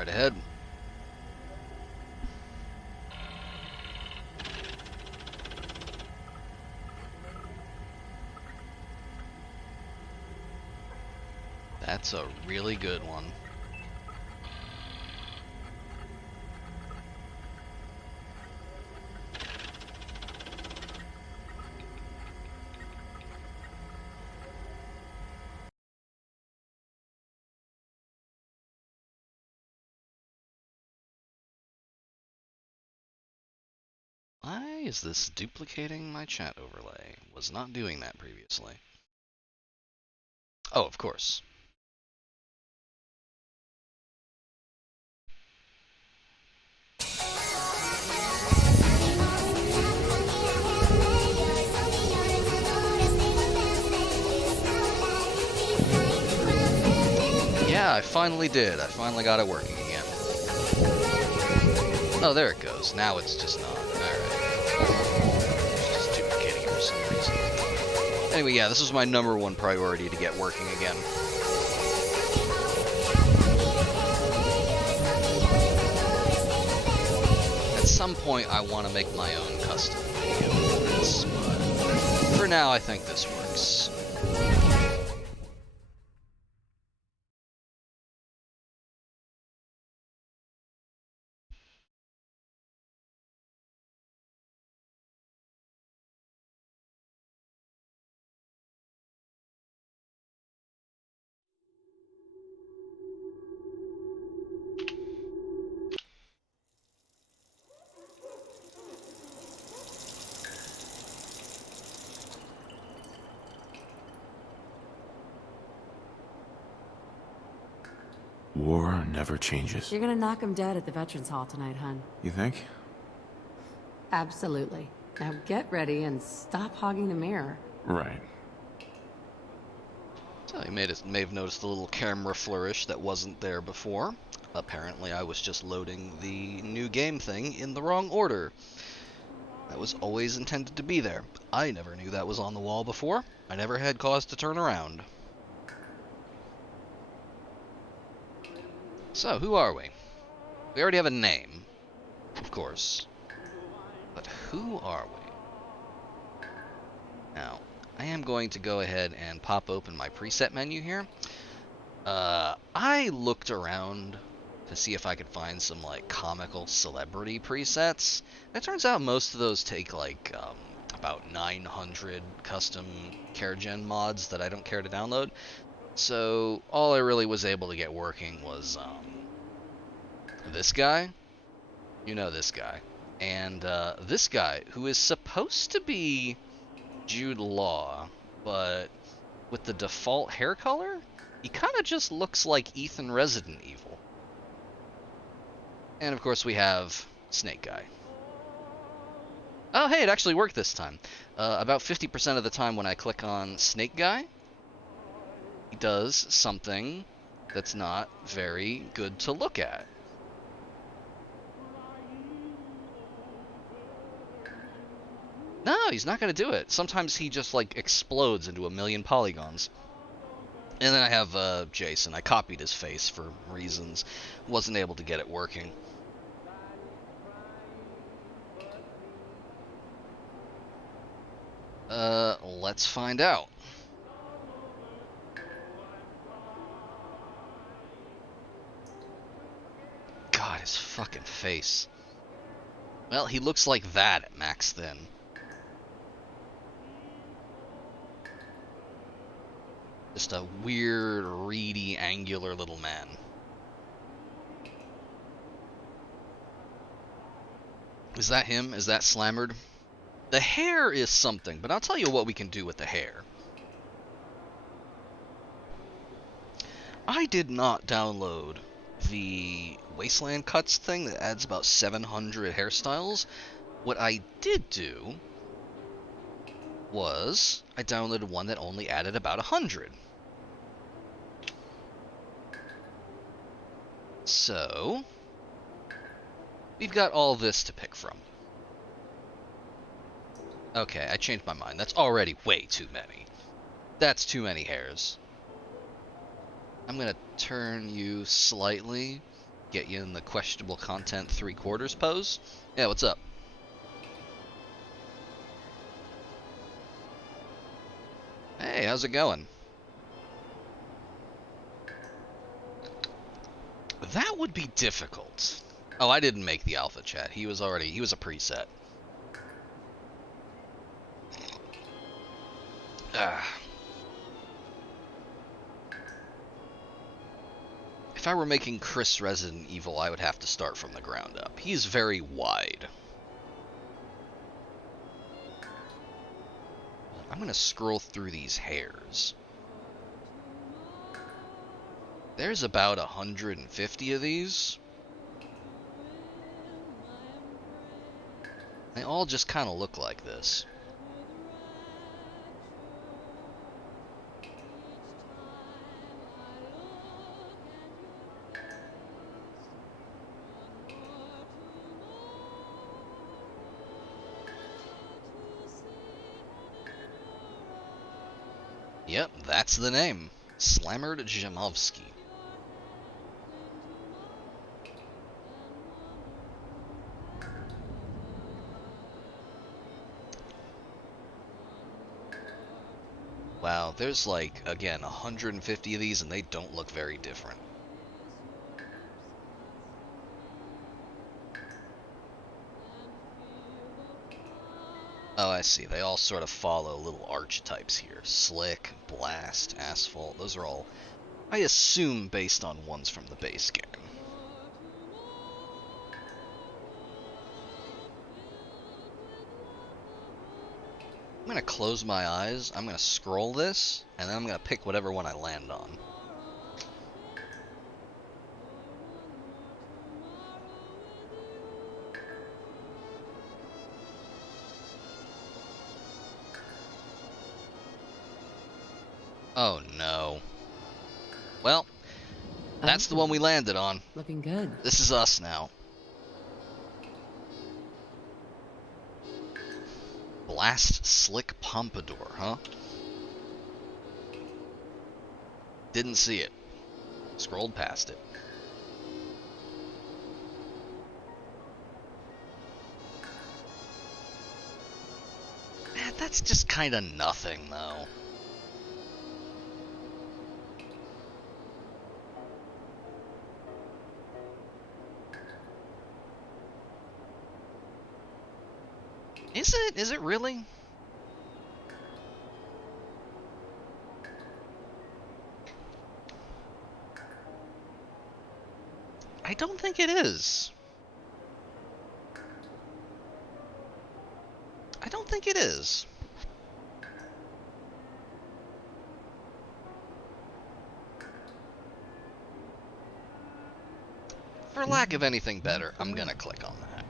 right ahead. That's a really good one. Why is this duplicating my chat overlay? Was not doing that previously. Oh, of course. Yeah, I finally did. I finally got it working again. Oh, there it goes. Now it's just not. Alright. It's just duplicating it for some reason. Anyway, yeah, this was my #1 priority to get working again. At some point, I want to make my own custom video for this, but for now, I think this works. War never changes. You're gonna knock him dead at the Veterans Hall tonight, hon. You think? Absolutely. Now get ready and stop hogging the mirror. Right. So you may have noticed the little camera flourish that wasn't there before. Apparently I was just loading the new game thing in the wrong order. That was always intended to be there. I never knew that was on the wall before. I never had cause to turn around. So, who are we? We already have a name, of course. But who are we? Now, I am going to go ahead and pop open my preset menu here. I looked around to see if I could find some, like, comical celebrity presets. It turns out most of those take, like, about 900 custom CareGen mods that I don't care to download. So, all I really was able to get working was, this guy. You know this guy. And, this guy, who is supposed to be Jude Law, but with the default hair color, he kind of just looks like Ethan Resident Evil. And, of course, we have Snake Guy. Oh, hey, it actually worked this time. About 50% of the time when I click on Snake Guy, he does something that's not very good to look at. No, he's not going to do it. Sometimes he just, like, explodes into a million polygons. And then I have Jason. I copied his face for reasons. Wasn't able to get it working. Let's find out. God, his fucking face. Well, he looks like that at max then. Just a weird, reedy, angular little man. Is that him? Is that Slammered? The hair is something, but I'll tell you what we can do with the hair. I did not download the Wasteland cuts thing that adds about 700 hairstyles. What I did do was I downloaded one that only added about 100. So we've got all this to pick from. Okay, I changed my mind. That's already way too many. That's too many hairs. I'm gonna turn you slightly Get you in the questionable content 3/4 pose. Yeah, what's up? Hey, how's it going? That would be difficult. Oh, I didn't make the alpha chat. He was a preset. If I were making Chris Resident Evil, I would have to start from the ground up. He's very wide. I'm gonna scroll through these hairs. There's about 150 of these. They all just kind of look like this. Yep, that's the name. Slammered Jamovsky. Wow, there's like, again, 150 of these and they don't look very different. Oh, I see. They all sort of follow little archetypes here. Slick, blast, asphalt. Those are all, I assume, based on ones from the base game. I'm going to close my eyes, I'm going to scroll this, and then I'm going to pick whatever one I land on. Oh no. Well, that's the one we landed on. Looking good. This is us now. Blast Slick Pompadour, huh? Didn't see it. Scrolled past it. That's just kind of nothing, though. Is it? Is it really? I don't think it is. I don't think it is. For lack of anything better, I'm gonna click on that.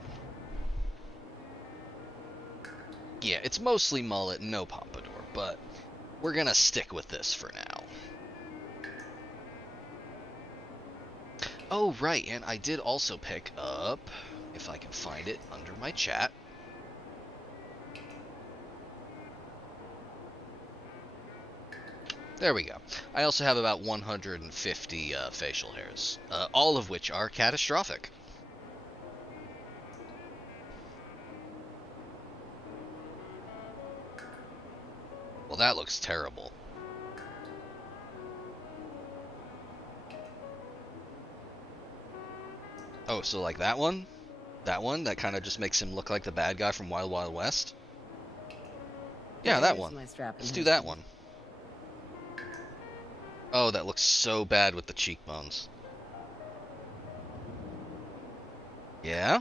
Yeah, it's mostly mullet, no pompadour, but we're gonna stick with this for now. Oh, right, and I did also pick up, if I can find it, under my chat. There we go. I also have about 150 facial hairs, all of which are catastrophic. Well, that looks terrible. Oh, so like that one? That one? That kind of just makes him look like the bad guy from Wild Wild West? Yeah, that one. Let's do that one. Oh, that looks so bad with the cheekbones. Yeah?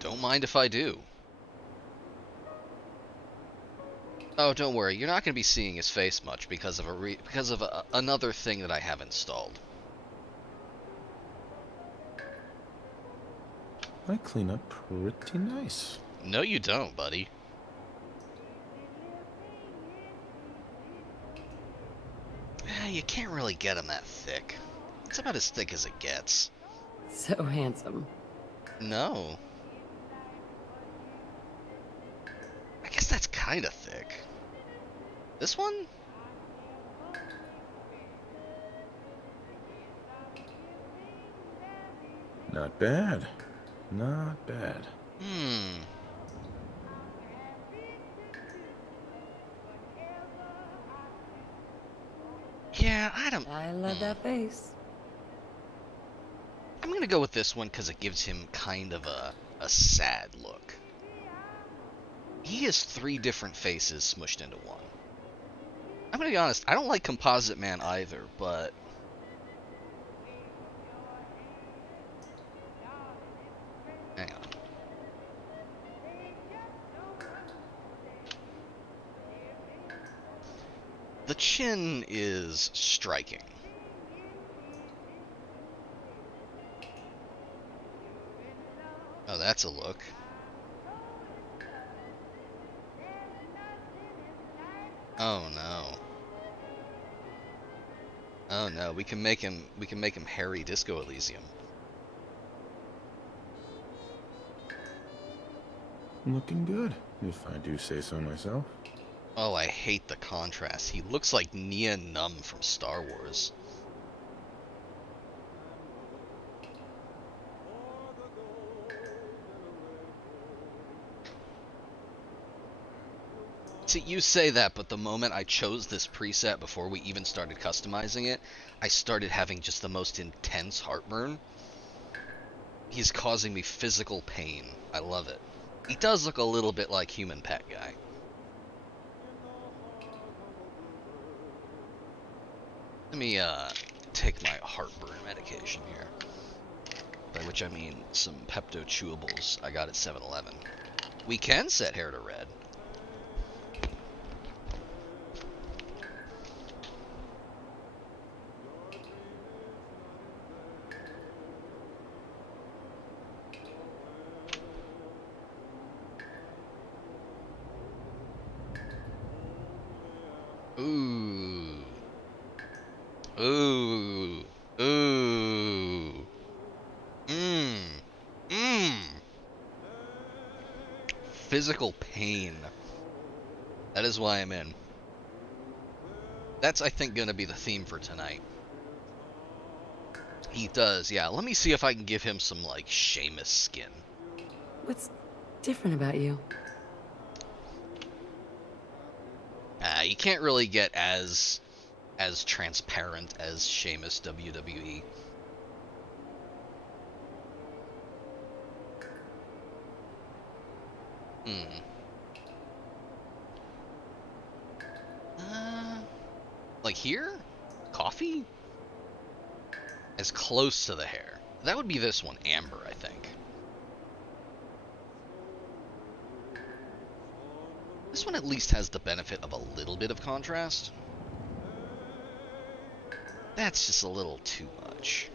Don't mind if I do. Oh, don't worry. You're not going to be seeing his face much because of another thing that I have installed. I clean up pretty nice. No, you don't, buddy. You can't really get him that thick. It's about as thick as it gets. So handsome. No. I guess that's kind of thick. This one? Not bad. Not bad. Hmm. Yeah, I don't... I love that face. I'm gonna go with this one because it gives him kind of a sad look. He has 3 different faces smushed into one. I'm gonna be honest, I don't like Composite Man either, but... Hang on. The chin is striking. Oh, that's a look. Oh no. Oh no, we can make him Harry Disco Elysium. Looking good, if I do say so myself. Oh, I hate the contrast. He looks like Nia Num from Star Wars. See, you say that, but the moment I chose this preset before we even started customizing it, I started having just the most intense heartburn. He's causing me physical pain. I love it. He does look a little bit like Human Pet Guy. Let me, take my heartburn medication here. By which I mean some Pepto-Chewables I got at 7-Eleven. We can set hair to red. Ooh. Ooh. Ooh. Mmm. Mmm. Physical pain. That is why I'm in. That's, I think, gonna be the theme for tonight. He does, yeah. Let me see if I can give him some, like, Seamus skin. What's different about you? You can't really get as transparent as Sheamus WWE. Hmm. Like here? Coffee? As close to the hair. That would be this one, amber, I think. This one at least has the benefit of a little bit of contrast. That's just a little too much.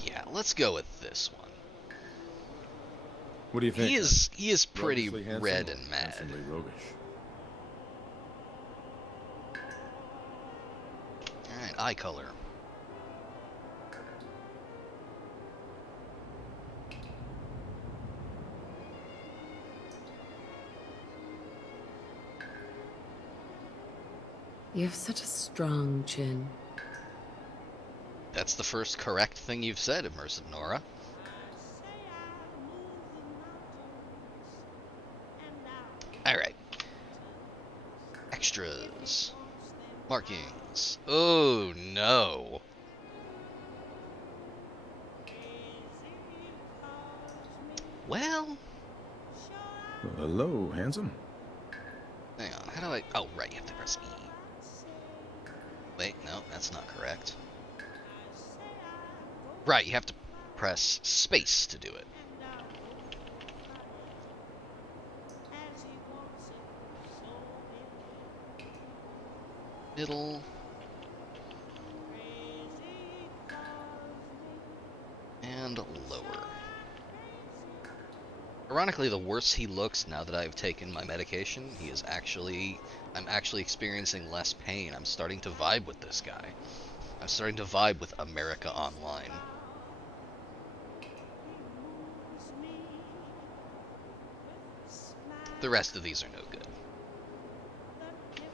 Yeah, let's go with this one. What do you think? He is pretty Roguishly handsome red or and mad. handsomely roguish? Alright, eye color. You have such a strong chin. That's the first correct thing you've said, Immersive Nora. Alright. Extras. Markings. Oh, no. Well... Well, hello, handsome. Hang on, how do I... Oh, right, you have to press E. Wait, no, that's not correct. Right, you have to press space to do it. Middle. And lower. Ironically, the worse he looks now that I've taken my medication, I'm actually experiencing less pain. I'm starting to vibe with this guy. I'm starting to vibe with America Online. The rest of these are no good.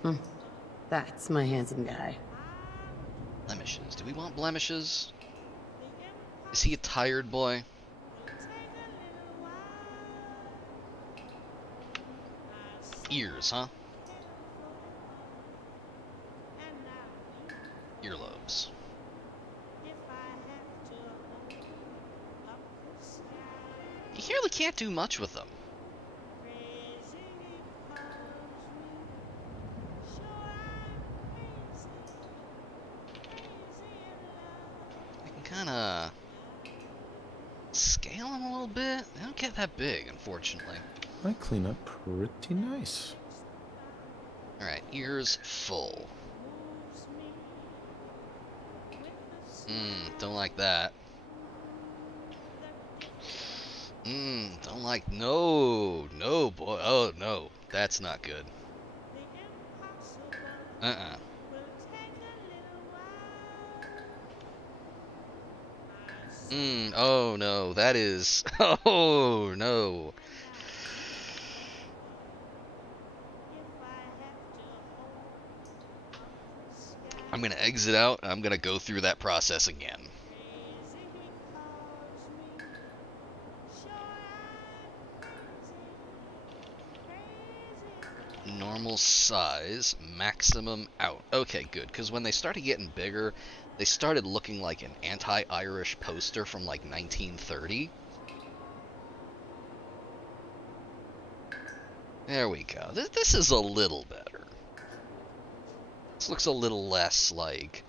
Hmm. That's my handsome guy. Blemishes. Do we want blemishes? Is he a tired boy? Ears, huh? Earlobes. You really can't do much with them. I can kind of scale them a little bit. They don't get that big, unfortunately. I clean up pretty nice. Alright, ears full. Don't like that. Don't like, no, boy, oh, no, that's not good. Oh, no, that is, oh, no. I'm gonna exit out, and I'm gonna go through that process again. Normal size, maximum out. Okay, good, because when they started getting bigger, they started looking like an anti-Irish poster from like 1930. There we go. This is a little better. This looks a little less like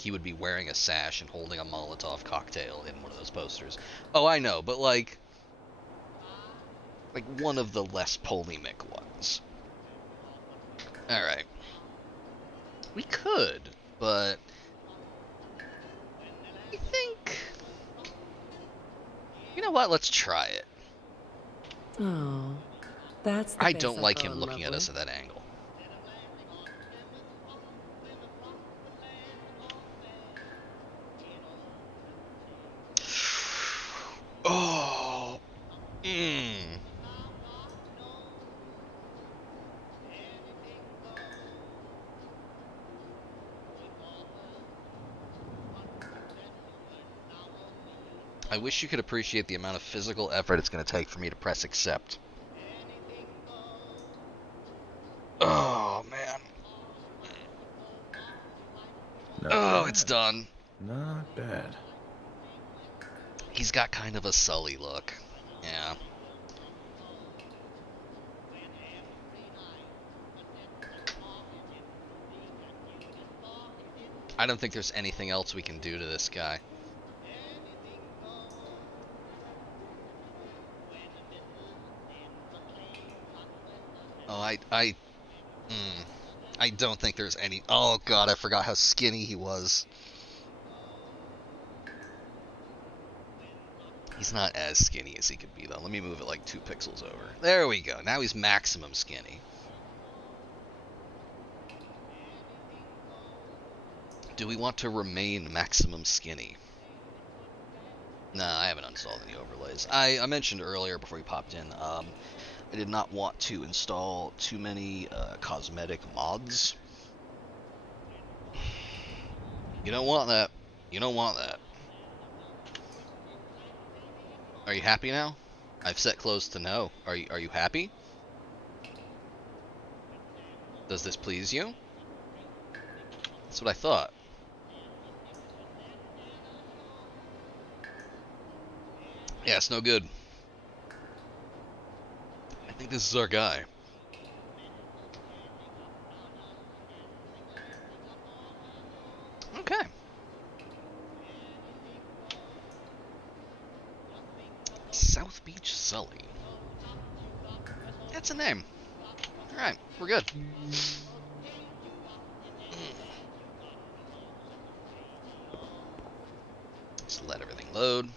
he would be wearing a sash and holding a Molotov cocktail in one of those posters. Oh, I know, but like one of the less polemic ones. Alright. We could, but I think, you know what, let's try it. Oh, that's the I face don't I like fell him in looking love at us with. at that angle. Oh, I wish you could appreciate the amount of physical effort it's going to take for me to press accept. Oh, man. Not Oh, bad. it's done. Not bad. He's got kind of a Sully look. Yeah. I don't think there's anything else we can do to this guy. Oh, I don't think there's any. Oh god, I forgot how skinny he was. He's not as skinny as he could be though. Let me move it like 2 pixels over. There we go. Now he's maximum skinny. Do we want to remain maximum skinny? Nah, I haven't installed any overlays. I mentioned earlier before we popped in, I did not want to install too many cosmetic mods. You don't want that. You don't want that. Are you happy now? I've set close to no. Are you happy? Does this please you? That's what I thought. Yeah, it's no good. I think this is our guy. Okay. South Beach Sully. That's a name. Alright, we're good. Just let everything load.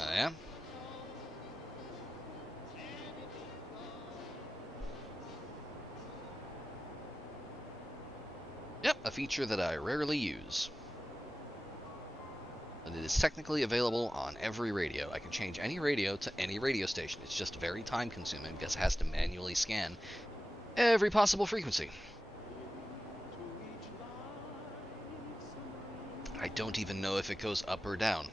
Oh yeah? Yep, a feature that I rarely use. But it is technically available on every radio. I can change any radio to any radio station. It's just very time consuming because it has to manually scan every possible frequency. I don't even know if it goes up or down.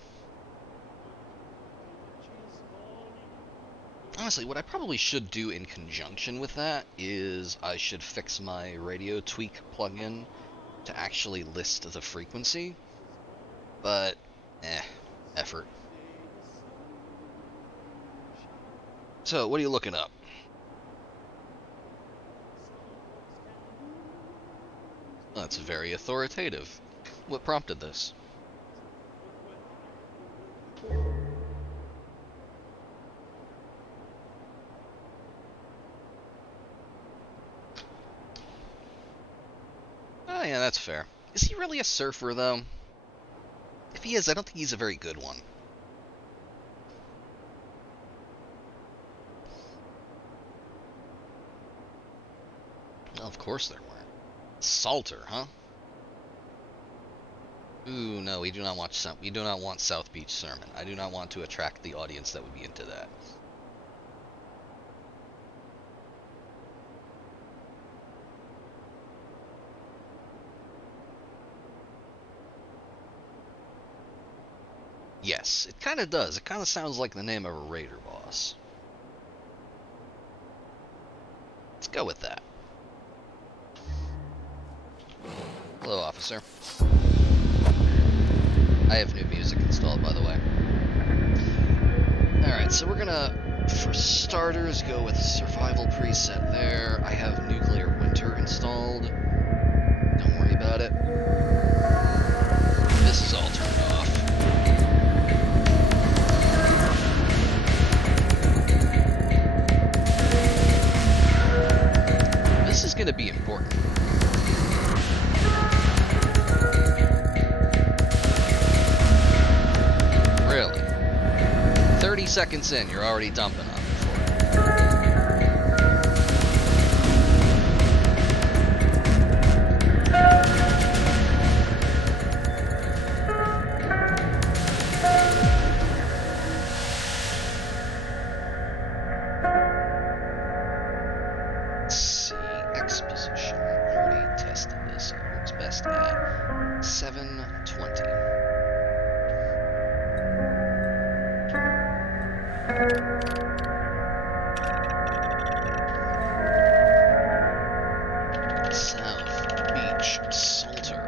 Honestly, what I probably should do in conjunction with that is I should fix my radio tweak plugin to actually list the frequency, but effort. So, what are you looking up? That's very authoritative. What prompted this? Oh yeah, that's fair. Is he really a surfer, though? If he is, I don't think he's a very good one. Well, of course there weren't. Salter, huh? Ooh, no, we do not want South Beach Sermon. I do not want to attract the audience that would be into that. Yes, it kind of does. It kind of sounds like the name of a raider boss. Let's go with that. Hello, officer. I have new music installed, by the way. Alright, so we're gonna, for starters, go with survival preset there. I have nuclear winter installed. Don't worry about it. This is all turned off. This is gonna be important. Really? 30 seconds in, you're already dumping on me for Let's see, exposition. Already tested this. It works best at 720. South Beach Salter.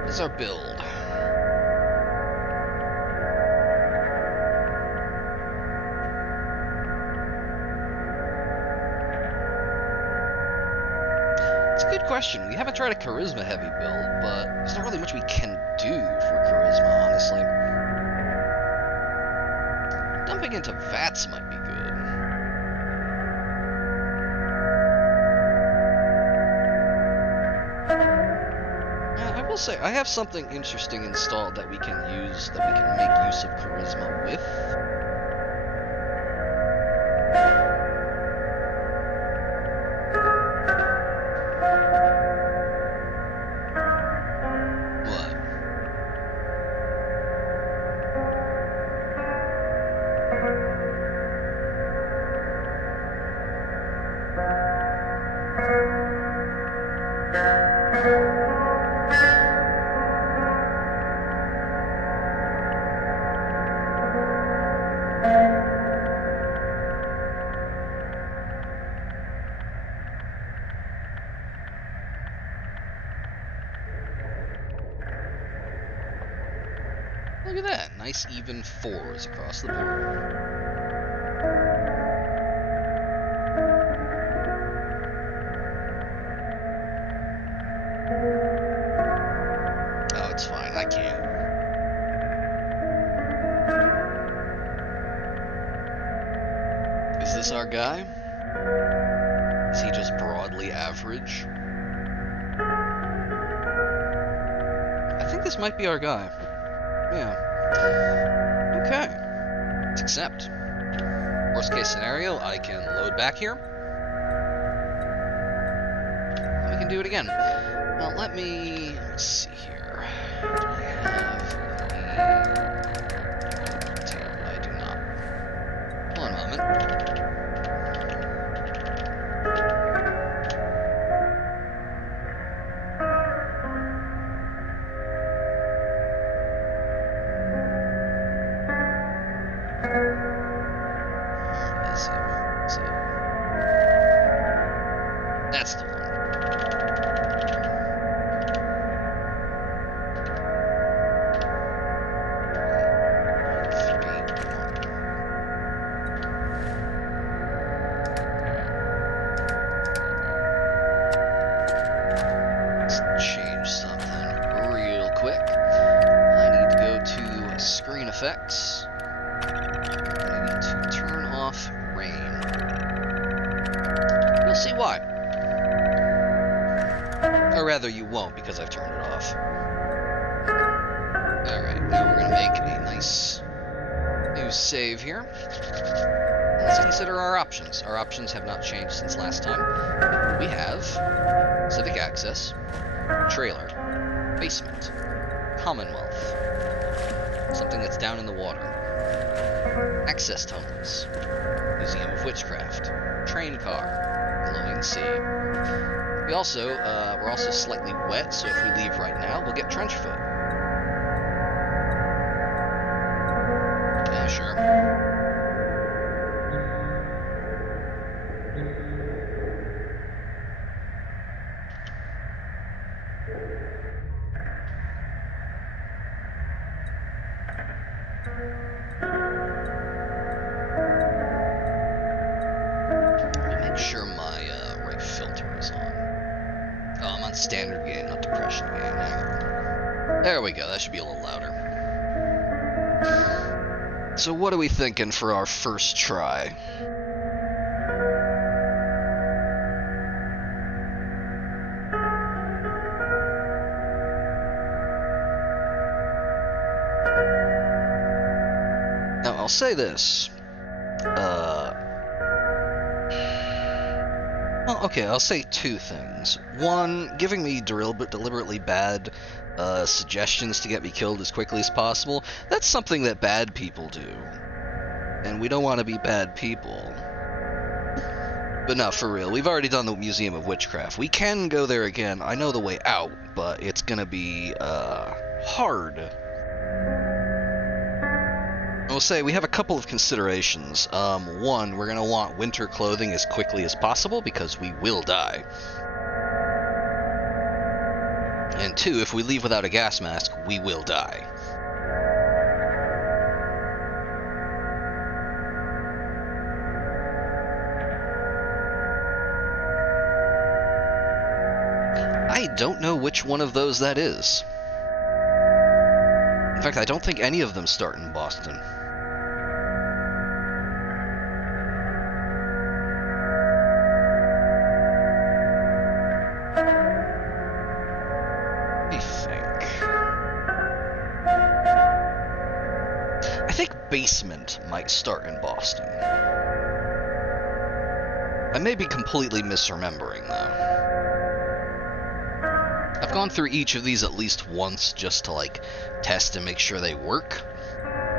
What is our build? It's a good question. We haven't tried a charisma heavy build, but there's not really much we can do for charisma, honestly. Dumping into vats might be good. I will say, I have something interesting installed that we can use, that we can make use of charisma with. What? Look at that. Nice even fours across the board. Oh, it's fine. I can't. Is this our guy? Is he just broadly average? I think this might be our guy. Yeah. Okay. Let's accept. Worst case scenario, I can load back here. And we can do it again. Now let's see here. Do I have I do not. Hold on a moment. That's the one. Let's change something real quick. I need to go to screen effects. I need to turn off rain. You'll see why. Or rather, you won't, because I've turned it off. Alright, now we're going to make a nice new save here. Let's consider our options. Our options have not changed since last time. We have civic access, trailer, basement, Commonwealth, something that's down in the water, access tunnels, Museum of Witchcraft, train car, glowing sea. We're also slightly wet, so if we leave right now, we'll get trench foot. Yeah, sure. Make sure my right filter is on. Oh, I'm on standard gain, not depression gain. Hang on. There we go, that should be a little louder. So what are we thinking for our first try? Now, I'll say this. Well, okay, I'll say two things. One, giving me deliberately bad suggestions to get me killed as quickly as possible. That's something that bad people do. And we don't want to be bad people. But no, for real, we've already done the Museum of Witchcraft. We can go there again. I know the way out, but it's gonna be hard. I'll say we have a couple of considerations. One, we're going to want winter clothing as quickly as possible because we will die. And two, if we leave without a gas mask, we will die. I don't know which one of those that is. In fact, I don't think any of them start in Boston. I think basement might start in Boston. I may be completely misremembering, though. I've gone through each of these at least once just to, like, test and make sure they work,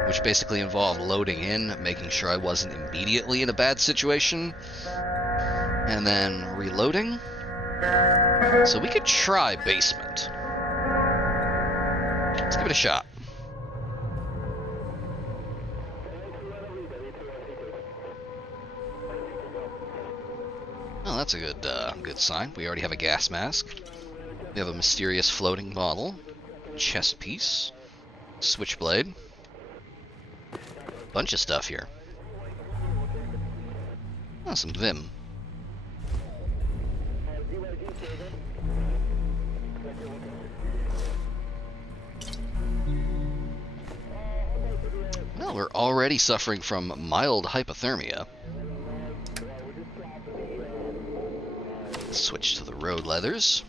which basically involved loading in, making sure I wasn't immediately in a bad situation, and then reloading. So we could try basement. Let's give it a shot. Oh, that's a good sign. We already have a gas mask. We have a mysterious floating bottle, chest piece, switchblade, bunch of stuff here. Oh, some Vim. Well, we're already suffering from mild hypothermia. Switch to the road leathers.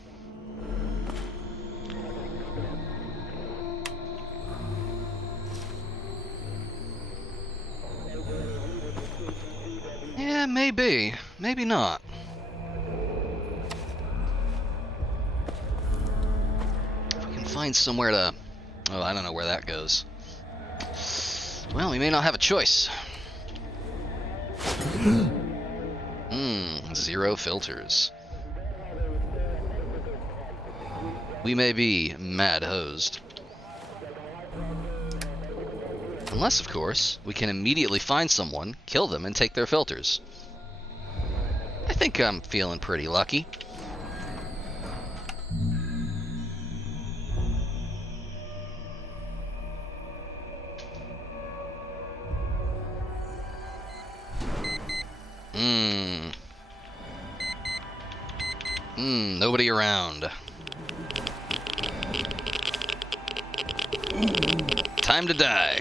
Yeah, maybe. Maybe not. If we can find somewhere to... Oh, I don't know where that goes. Well, we may not have a choice. 0 filters. We may be mad hosed. Unless, of course, we can immediately find someone, kill them, and take their filters. I think I'm feeling pretty lucky. Nobody around. Time to die.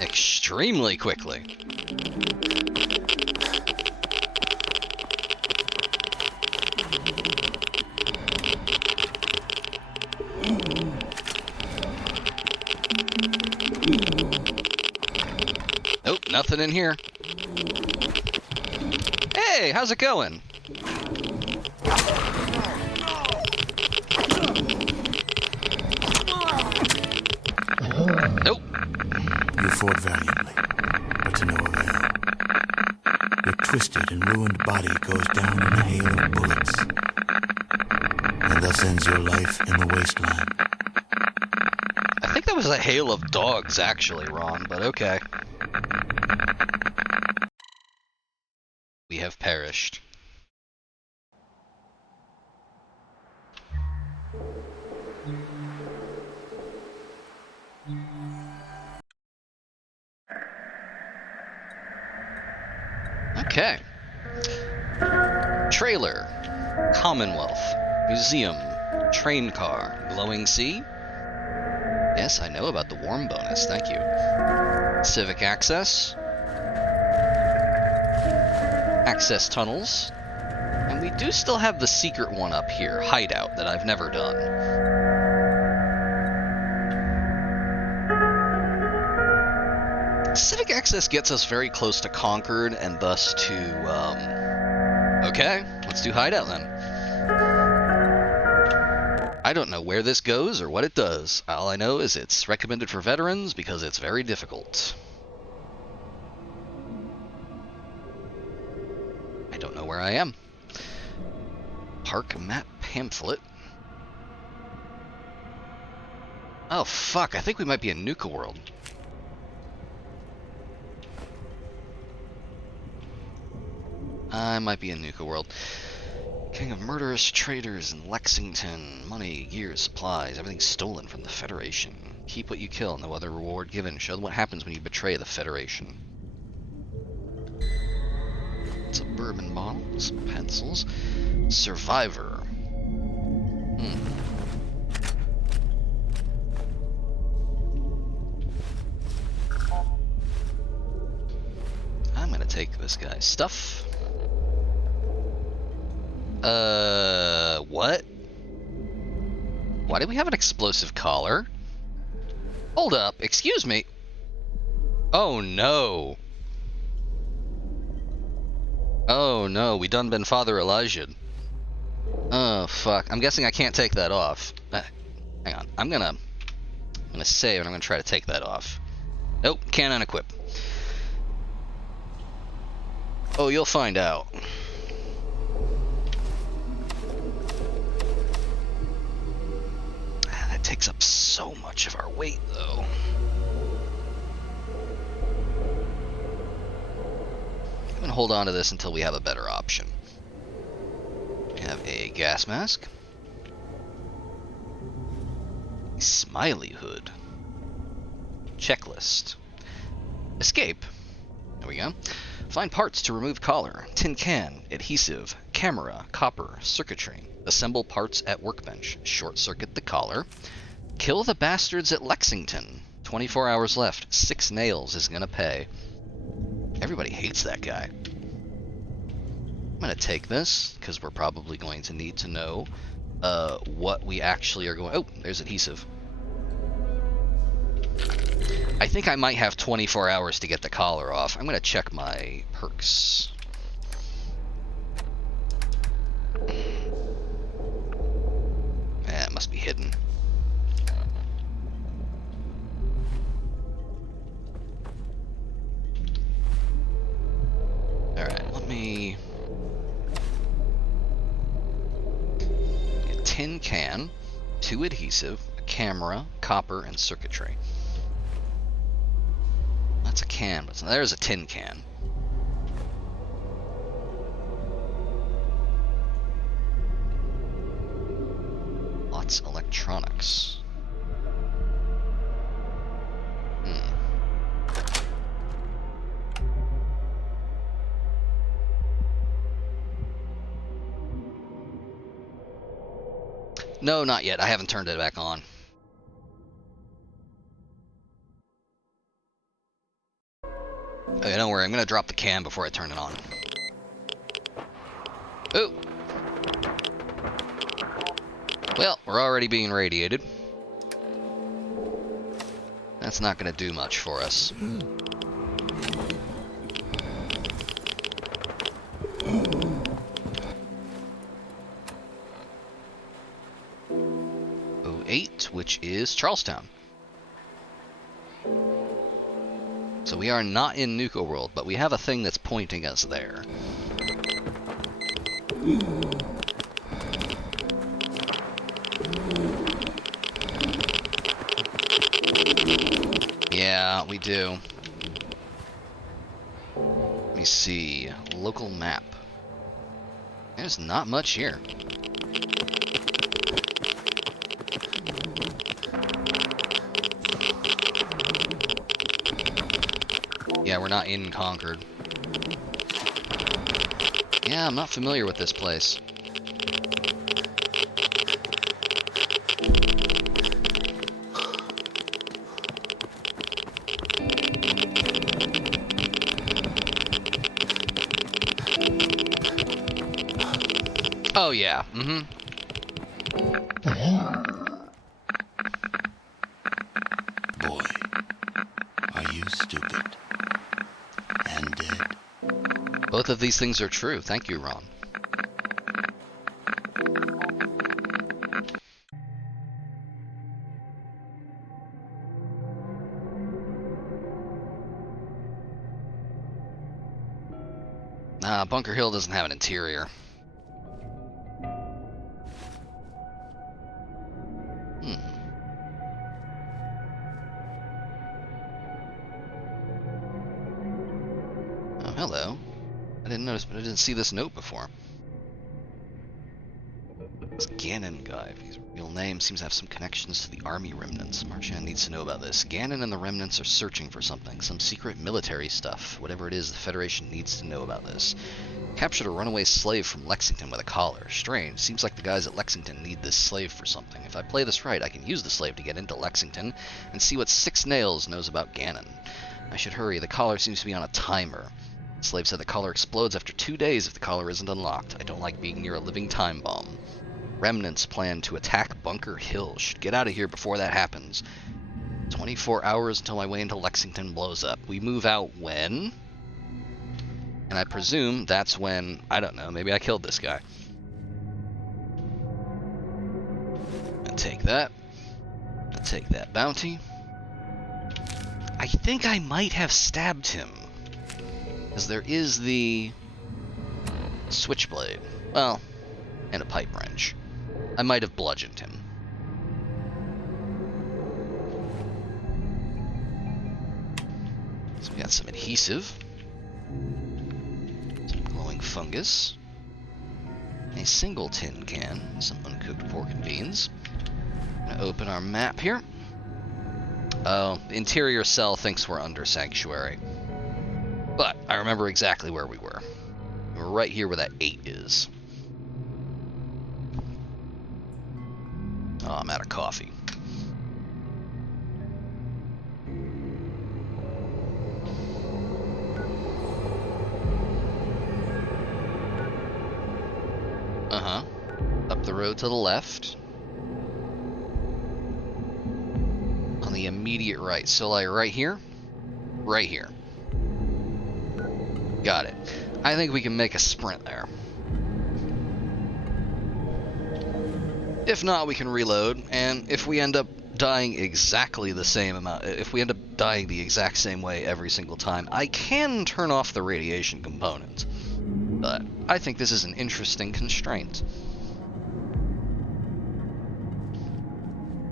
Extremely quickly. Nope, nothing in here. Hey, how's it going? Nope. You fought valiantly, but to no avail. Your twisted and ruined body goes down in a hail of bullets. And thus ends your life in the Wasteland. I think that was a hail of dogs, actually, Ron, but okay. We have perished. Okay. Trailer. Commonwealth. Museum. Train car. Glowing sea. Yes, I know about the warm bonus, thank you. Civic access. Access tunnels. And we do still have the secret one up here, hideout, that I've never done. Civic access gets us very close to Concord, and thus to, okay, let's do hideout then. I don't know where this goes or what it does. All I know is it's recommended for veterans because it's very difficult. I don't know where I am. Park map pamphlet. Oh fuck, I think we might be in Nuka World. I might be in Nuka World. King of murderous traders in Lexington. Money, gear, supplies, everything stolen from the Federation. Keep what you kill, no other reward given. Show them what happens when you betray the Federation. It's a bourbon bottle, some pencils. Survivor. I'm gonna take this guy's stuff. What? Why do we have an explosive collar? Hold up, excuse me. Oh no. Oh no, we done been Father Elijah. Oh fuck, I'm guessing I can't take that off. Hang on, I'm gonna save and I'm gonna try to take that off. Nope, can't unequip. Oh, you'll find out. That takes up so much of our weight, though. I'm gonna hold on to this until we have a better option. We have a gas mask. A smiley hood. Checklist. Escape. There we go. Find parts to remove collar. Tin can, adhesive, camera, copper, circuitry. Assemble parts at workbench. Short circuit the collar. Kill the bastards at Lexington. 24 hours left. 6 nails is gonna pay. Everybody hates that guy. I'm gonna take this, because we're probably going to need to know what we actually are going... Oh, there's adhesive. I think I might have 24 hours to get the collar off. I'm going to check my perks. It must be hidden. Alright, let me... A tin can, 2 adhesive, a camera, copper, and circuitry. That's a can, but there's a tin can. Lots of electronics. No, not yet. I haven't turned it back on. Okay, don't worry. I'm going to drop the can before I turn it on. Oh! Well, we're already being radiated. That's not going to do much for us. Which is Charlestown. So we are not in Nuka World, but we have a thing that's pointing us there. Yeah, we do. Let me see. Local map. There's not much here. Yeah, we're not in Concord. Yeah, I'm not familiar with this place. Oh, yeah. Boy, are you stupid. And dead. Both of these things are true. Thank you, Ron. Bunker Hill doesn't have an interior. Oh, hello. I didn't notice, but I didn't see this note before. This Gannon guy, if his real name, seems to have some connections to the army remnants. Marchand needs to know about this. Gannon and the remnants are searching for something, some secret military stuff. Whatever it is, the Federation needs to know about this. Captured a runaway slave from Lexington with a collar. Strange. Seems like the guys at Lexington need this slave for something. If I play this right, I can use the slave to get into Lexington and see what Six Nails knows about Gannon. I should hurry. The collar seems to be on a timer. The slave said the collar explodes after 2 days if the collar isn't unlocked. I don't like being near a living time bomb. Remnants plan to attack Bunker Hill. Should get out of here before that happens. 24 hours until my way into Lexington blows up. We move out when? And I presume that's when, I don't know, maybe I killed this guy. And take that. And take that bounty. I think I might have stabbed him. Because there is the switchblade. Well, and a pipe wrench. I might have bludgeoned him. So we got some adhesive. Some glowing fungus. A single tin can. Some uncooked pork and beans. I'm gonna open our map here. Oh, the interior cell thinks we're under sanctuary. But I remember exactly where we were. We're right here where that 8 is. Oh, I'm out of coffee. Up the road to the left. On the immediate right. So like right here, right here. Got it. I think we can make a sprint there. If not, we can reload, and if we end up dying exactly the same amount, if we end up dying the exact same way every single time, I can turn off the radiation component. But I think this is an interesting constraint.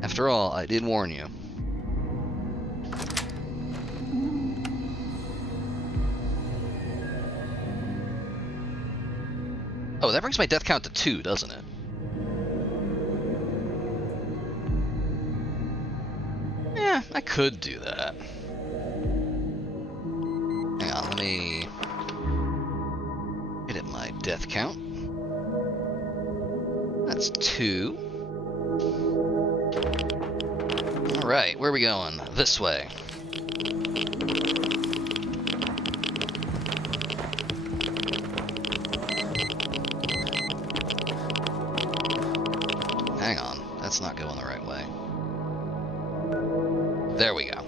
After all, I did warn you. Oh, that brings my death count to 2, doesn't it? Yeah, I could do that. Hang on, let me edit my death count. That's 2. Alright, where are we going? This way. Hang on, that's not going the right way. There we go.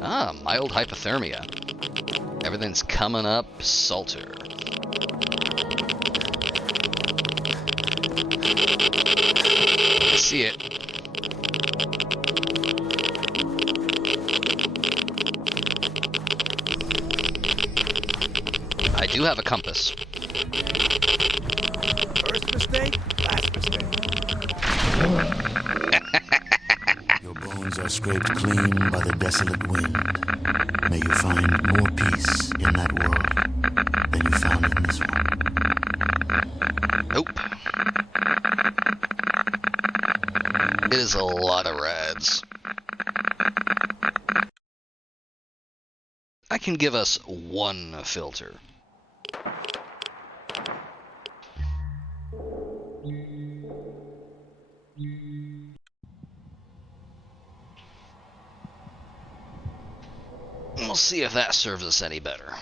Ah, mild hypothermia. Everything's coming up salter. I see it. I do have a compass. First mistake, last mistake. Your bones are scraped clean by the desolate wind. May you find more peace in that world than you found in this one. Nope. It is a lot of rads. I can give us 1 filter. We'll see if that serves us any better.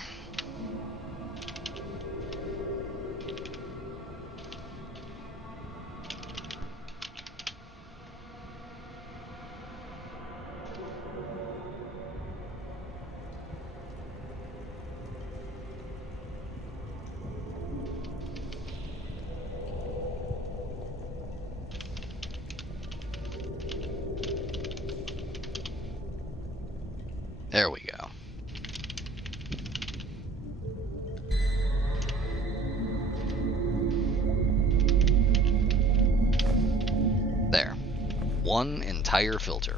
There we go. There. 1 entire filter.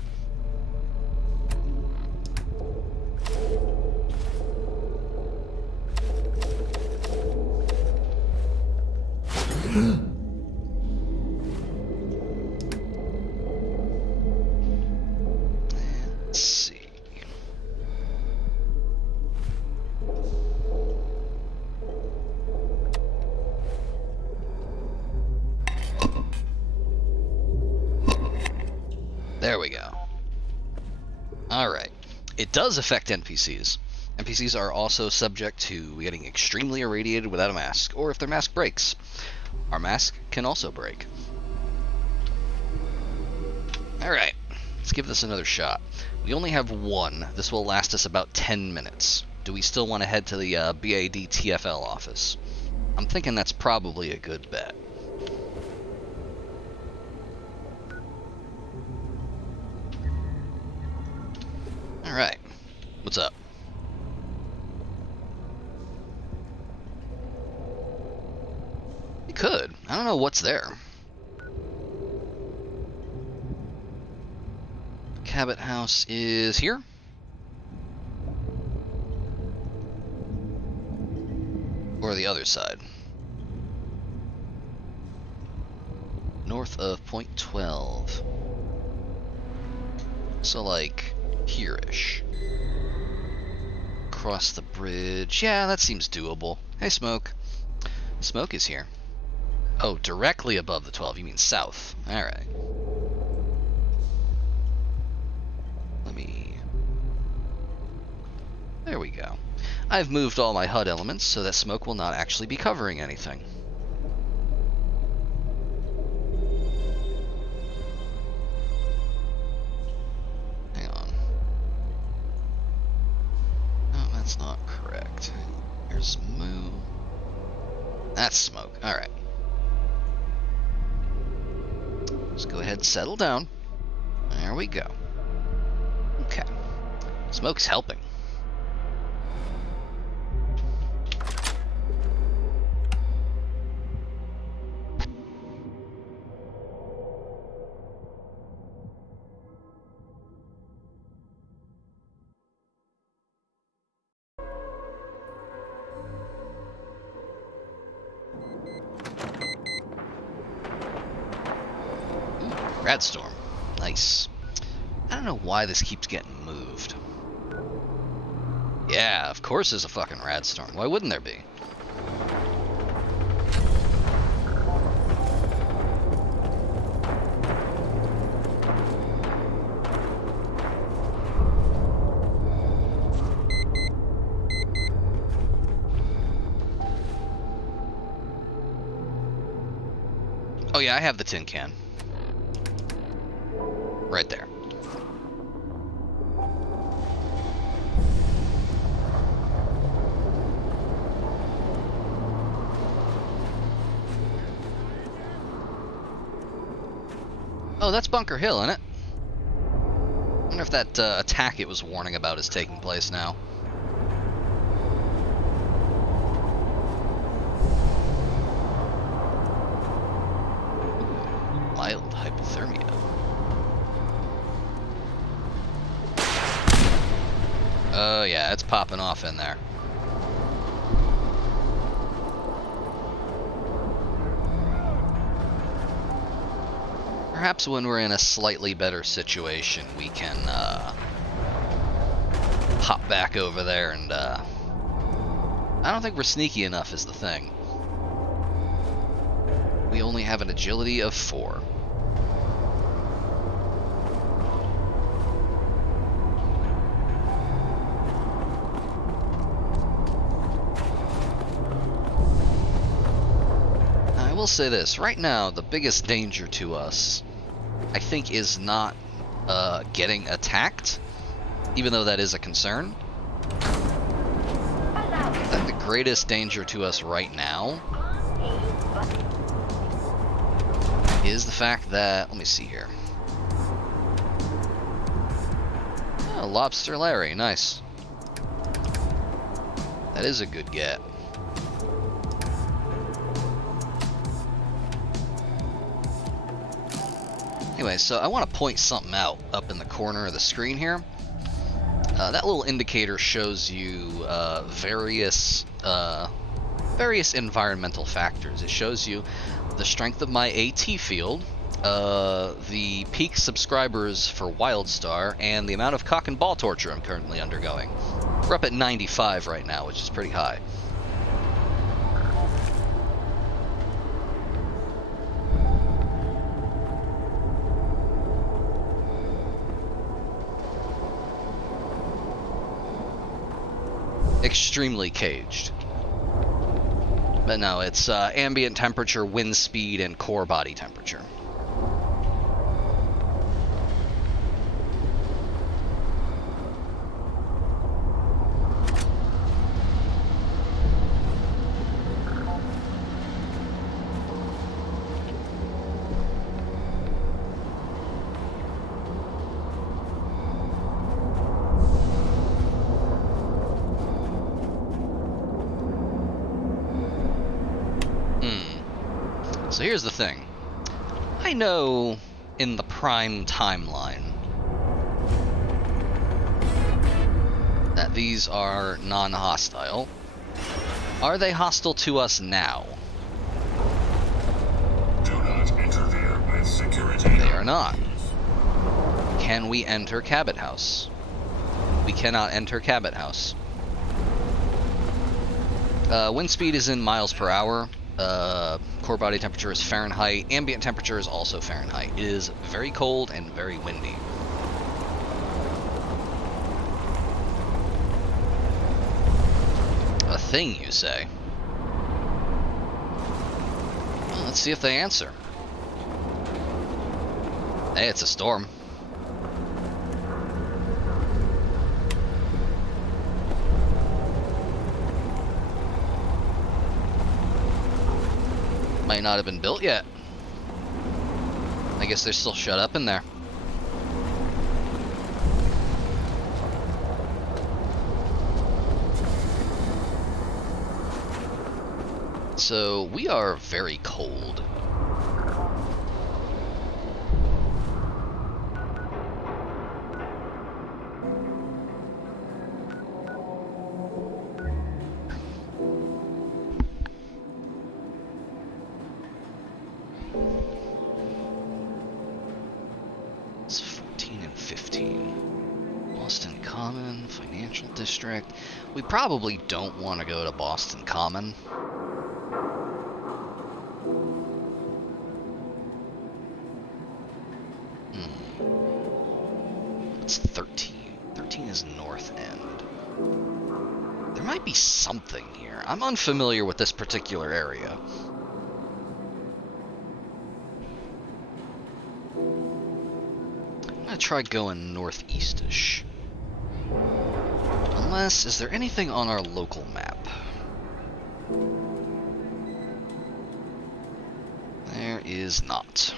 Let's see. There we go. Alright. It does affect NPCs. NPCs are also subject to getting extremely irradiated without a mask, or if their mask breaks. Our mask can also break. Alright, let's give this another shot. We only have 1. This will last us about 10 minutes. Do we still want to head to the BAD TFL office? I'm thinking that's probably a good bet. Alright, what's up? We could. I don't know what's there. Cabot House is here. Or the other side. North of Point 12. So like here-ish. Across the bridge. Yeah, that seems doable. Hey, Smoke. Smoke is here. Oh, directly above the 12. You mean south. Alright. Let me... There we go. I've moved all my HUD elements so that Smoke will not actually be covering anything. That's not correct. Here's moo. That's smoke. Alright. Just go ahead and settle down. There we go. Okay. Smoke's helping. Radstorm. Nice. I don't know why this keeps getting moved. Yeah, of course there's a fucking radstorm. Why wouldn't there be? Oh yeah, I have the tin can. Right there. Oh, that's Bunker Hill, isn't it? I wonder if that attack it was warning about is taking place now. Mild hypothermia. Oh yeah, it's popping off in there. Perhaps when we're in a slightly better situation, we can hop back over there and I don't think we're sneaky enough is the thing. We only have an agility of 4. I will say this, right now the biggest danger to us, I think, is not getting attacked, even though that is a concern. I think the greatest danger to us right now is the fact that, let me see here. Oh, Lobster Larry, nice. That is a good get. Anyway, so I want to point something out up in the corner of the screen here. That little indicator shows you various environmental factors. It shows you the strength of my AT field, the peak subscribers for WildStar, and the amount of cock and ball torture I'm currently undergoing. We're up at 95 right now, which is pretty high. Extremely caged. But no, it's ambient temperature, wind speed, and core body temperature. So here's the thing. I know in the Prime timeline that these are non-hostile. Are they hostile to us now? Do not interfere with security. They are not. Can we enter Cabot House? We cannot enter Cabot House. Wind speed is in miles per hour. Core body temperature is Fahrenheit. Ambient temperature is also Fahrenheit. It is very cold and very windy. A thing, you say? Well, let's see if they answer. Hey, it's a storm. might not have been built yet. I guess they're still shut up in there. So, we are very cold. It's 14 and 15. Boston Common, Financial District. We probably don't want to go to Boston Common. It's 13. 13 is North End. There might be something here. I'm unfamiliar with this particular area. I'm gonna try going northeast-ish. Unless, is there anything on our local map? There is not.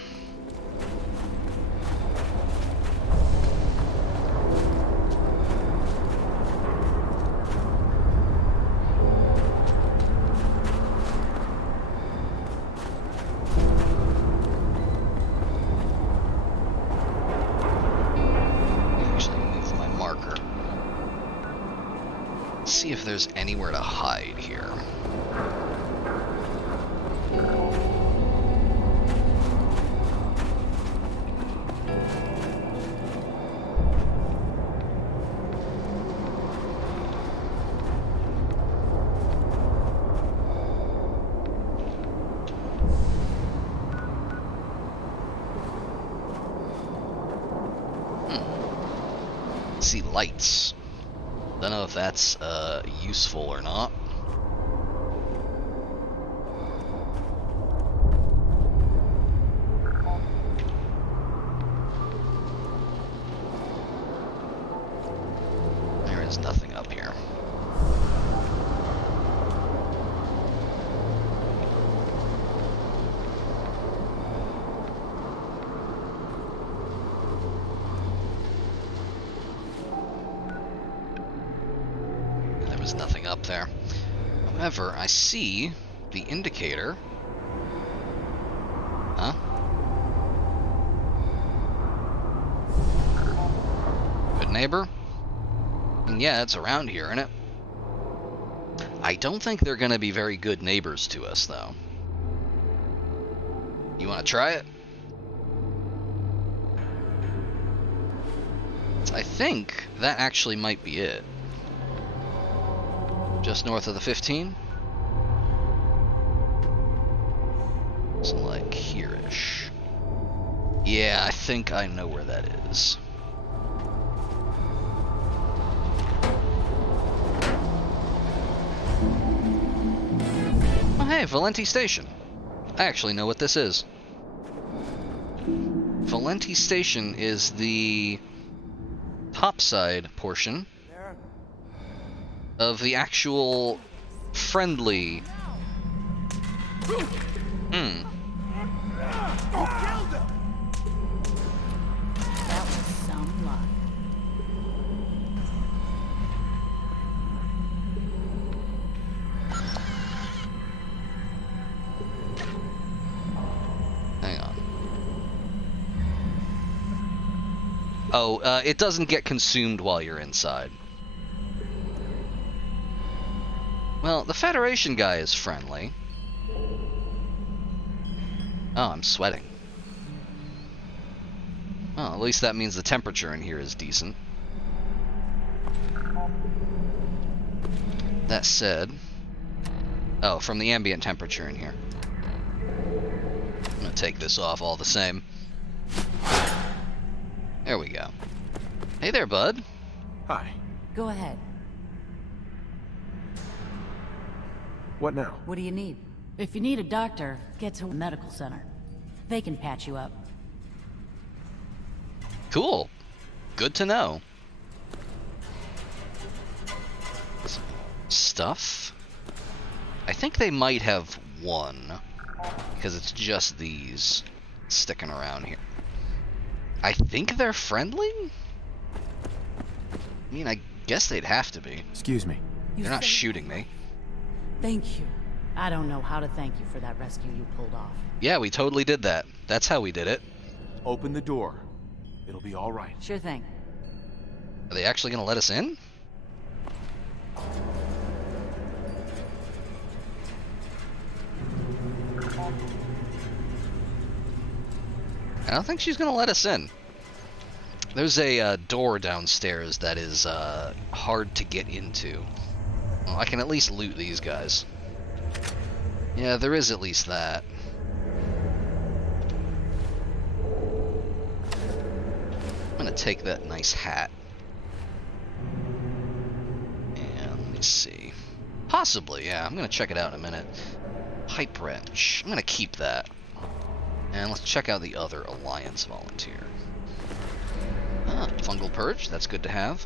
See if there's anywhere to hide here. See lights. Don't know if that's useful or not. There is nothing up here. Nothing up there. However, I see the indicator. Huh? Good neighbor? And yeah, it's around here, isn't it? I don't think they're going to be very good neighbors to us, though. You want to try it? I think that actually might be it. Just north of the 15? So like here-ish. Yeah, I think I know where that is. Oh hey, Valenti Station. I actually know what this is. Valenti Station is the topside portion of the actual friendly. That was some luck. Hang on. Oh, it doesn't get consumed while you're inside. Well, the Federation guy is friendly. Oh, I'm sweating. Well, at least that means the temperature in here is decent. That said... Oh, from the ambient temperature in here. I'm gonna take this off all the same. There we go. Hey there, bud. Hi. Go ahead. What now? What do you need? If you need a doctor, get to a medical center. They can patch you up. Cool. Good to know. Stuff? I think they might have one. because it's just these sticking around here. I think they're friendly? I mean, I guess they'd have to be. Excuse me. They're not shooting me. Thank you. I don't know how to thank you for that rescue you pulled off. Yeah, we totally did that. That's how we did it. Open the door. It'll be all right. Sure thing. Are they actually gonna let us in? I don't think she's gonna let us in. There's a door downstairs that is hard to get into. Well, I can at least loot these guys. Yeah, there is at least that. I'm gonna take that nice hat. And let me see. Possibly, yeah, I'm gonna check it out in a minute. Pipe wrench. I'm gonna keep that. And let's check out the other Alliance volunteer. Ah, fungal purge, that's good to have.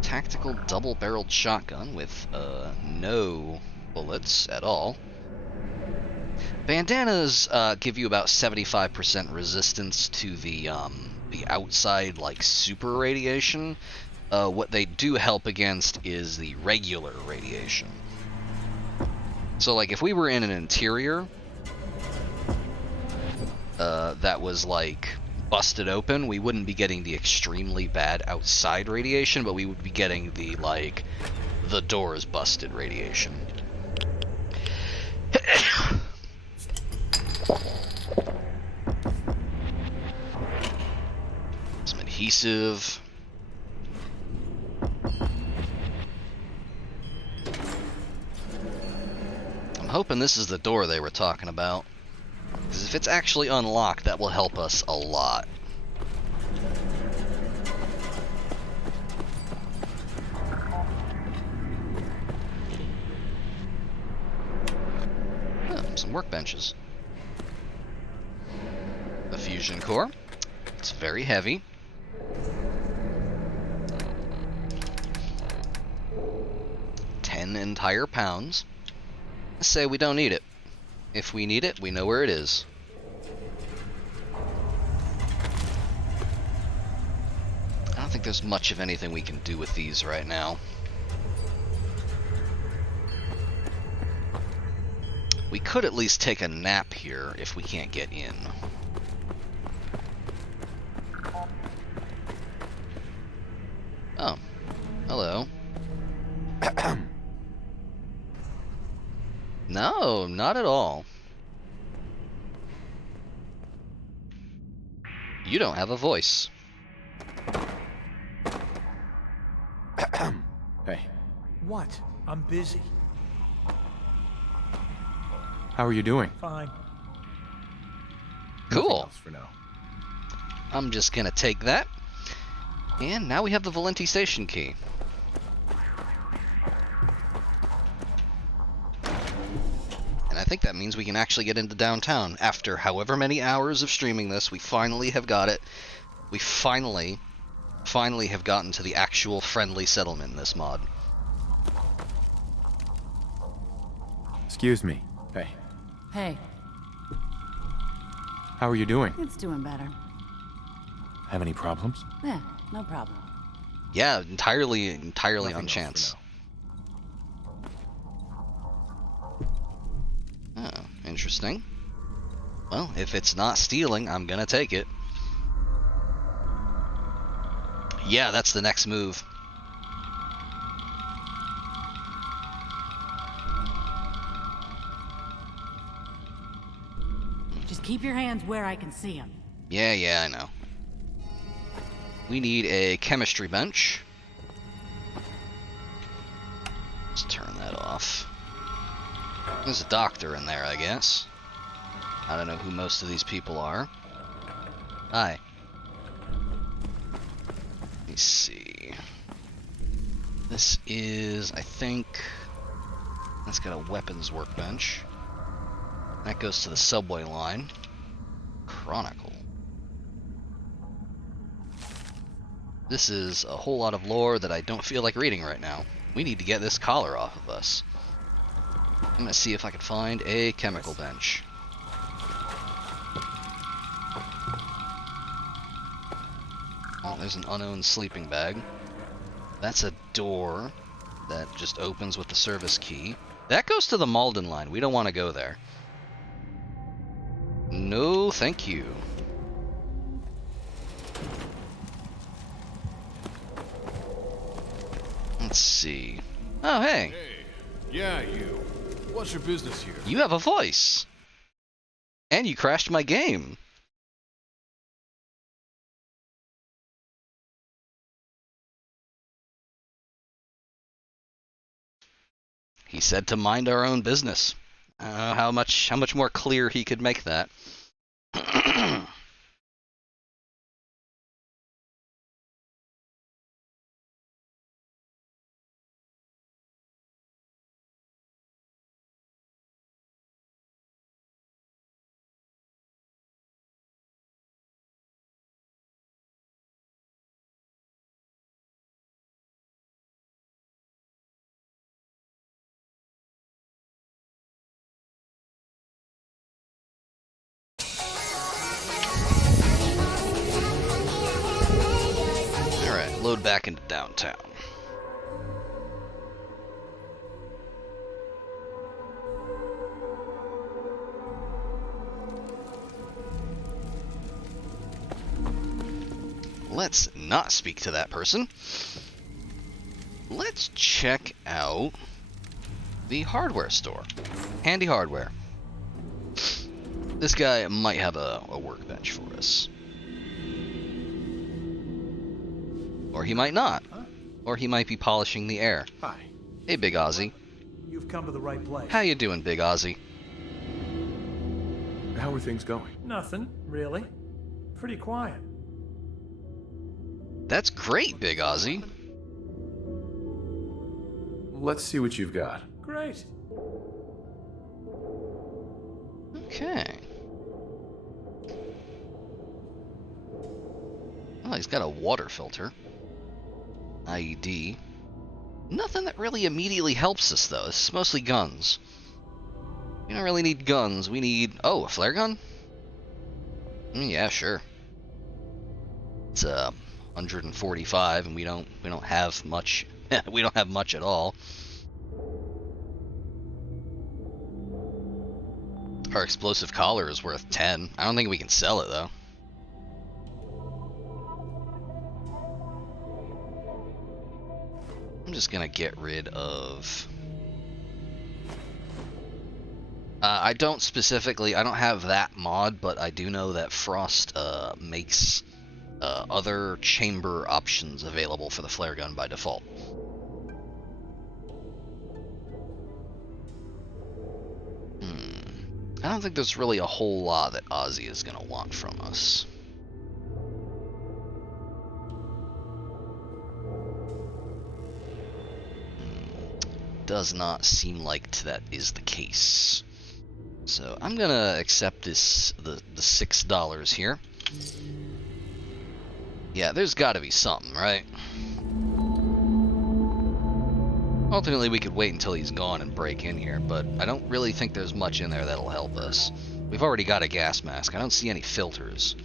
Tactical double-barreled shotgun with no bullets at all. Bandanas give you about 75% resistance to the outside, like, super radiation. What they do help against is the regular radiation. So, like, if we were in an interior that was, like, busted open, we wouldn't be getting the extremely bad outside radiation, but we would be getting the, like, the doors busted radiation. Some adhesive. I'm hoping this is the door they were talking about. Because if it's actually unlocked, that will help us a lot. Oh, some workbenches. A fusion core. It's very heavy. Ten entire pounds. Let's say we don't need it. If we need it, we know where it is. I don't think there's much of anything we can do with these right now. We could at least take a nap here if we can't get in. Oh, hello. No, not at all. You don't have a voice. Hey, What? I'm busy. how are you doing? Fine. Nothing Cool. else for now. I'm just gonna take that. And now we have the Valenti station key. And I think that means we can actually get into downtown. After however many hours of streaming this, we finally have got it. We finally have gotten to the actual friendly settlement in this mod. Excuse me. Hey, Hey, how are you doing? it's doing better. Have any problems? Yeah, no problem. Yeah, entirely Nothing on else for chance. Oh, interesting. Well, if it's not stealing, I'm gonna take it. Yeah, that's the next move. Just keep your hands where I can see them. Yeah, I know. We need a chemistry bench. Let's turn that off. There's a doctor in there, I guess. I don't know who most of these people are. Hi. Let me see. This is, I think, that's got a weapons workbench. That goes to the subway line. Chronicle. This is a whole lot of lore that I don't feel like reading right now. We need to get this collar off of us. I'm gonna see if I can find a chemical bench. Oh, there's an unowned sleeping bag. That's a door that just opens with the service key. That goes to the Malden line. We don't want to go there. No, thank you. Let's see. Oh, hey. Hey, yeah, you. What's your business here? You have a voice. And you crashed my game. He said to mind our own business. I don't know how much more clear he could make that. Alright, load back into downtown. Let's not speak to that person. Let's check out the hardware store. Handy Hardware. This guy might have a workbench for us. Or he might not. Or he might be polishing the air. Hi. Hey, Big Ozzy. You've come to the right place. How you doing, Big Ozzy? How are things going? Nothing, really. Pretty quiet. That's great, Big Ozzy. Let's see what you've got. Great. Okay. Oh, he's got a water filter. IED. Nothing that really immediately helps us, though. This is mostly guns. We don't really need guns. We need... Oh, a flare gun? Yeah, sure. It's 145, and we don't have much. We don't have much at all. Our explosive collar is worth 10. I don't think we can sell it, though. I'm just gonna get rid of... I don't have that mod, but I do know that Frost makes other chamber options available for the flare gun by default. I don't think there's really a whole lot that Ozzy is gonna want from us. Does not seem like that is the case. So I'm gonna accept the $6 here. Yeah, there's gotta be something, right? Ultimately, we could wait until he's gone and break in here, but I don't really think there's much in there that'll help us. We've already got a gas mask. I don't see any filters.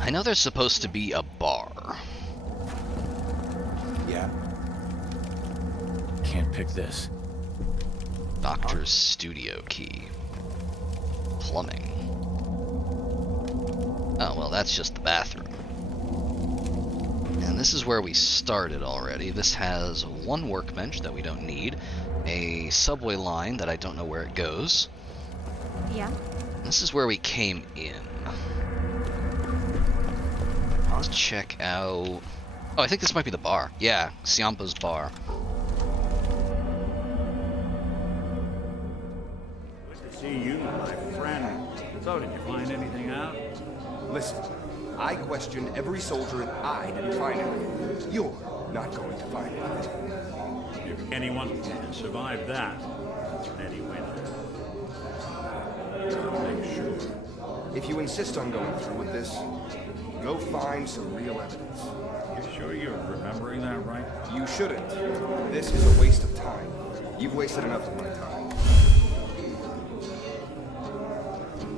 I know there's supposed to be a bar. Yeah. Can't pick this. Doctor's studio key. Plumbing. Oh, well, that's just the bathroom. And this is where we started already. This has one workbench that we don't need, a subway line that I don't know where it goes. Yeah. This is where we came in. Let's check out... Oh, I think this might be the bar. Yeah, Siampa's bar. Good to see you, my friend. So, did you find anything out? Listen, I questioned every soldier and I didn't find anything. You're not going to find anything. If anyone can survive that, Eddie wins. I'll make sure. If you insist on going through with this, go find some real evidence. You sure you're remembering that right? You shouldn't. This is a waste of time. You've wasted enough of my time.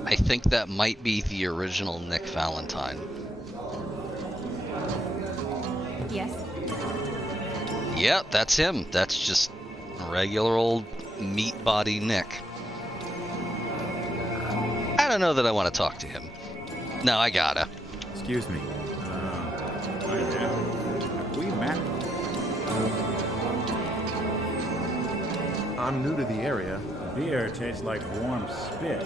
I think that might be the original Nick Valentine. Yes. Yep, that's him. That's just regular old meat body Nick. I don't know that I want to talk to him. No, I gotta. Excuse me. Hi there. Have we met? I'm new to the area. Beer tastes like warm spit.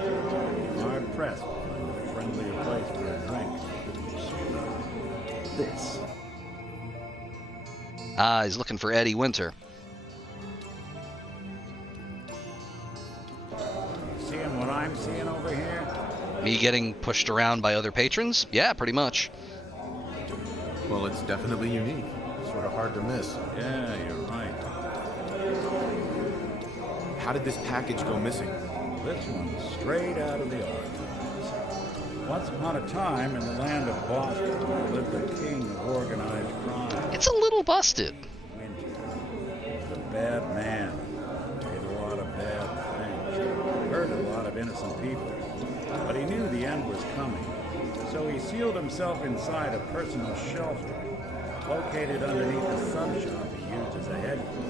Hard pressed to find a friendlier place for a drink. This. Ah, he's looking for Eddie Winter. Seeing what I'm seeing over here? Me getting pushed around by other patrons? Yeah, pretty much. Well, it's definitely unique. Sort of hard to miss. Yeah, you're right. How did this package go missing? This one's straight out of the archives. Once upon a time, in the land of Boston, there lived the king of organized crime. It's a little busted. Winter. He was a bad man. Did a lot of bad things. Hurt a lot of innocent people. But he knew the end was coming. So he sealed himself inside a personal shelter, located underneath a sub shop he used as a headquarters.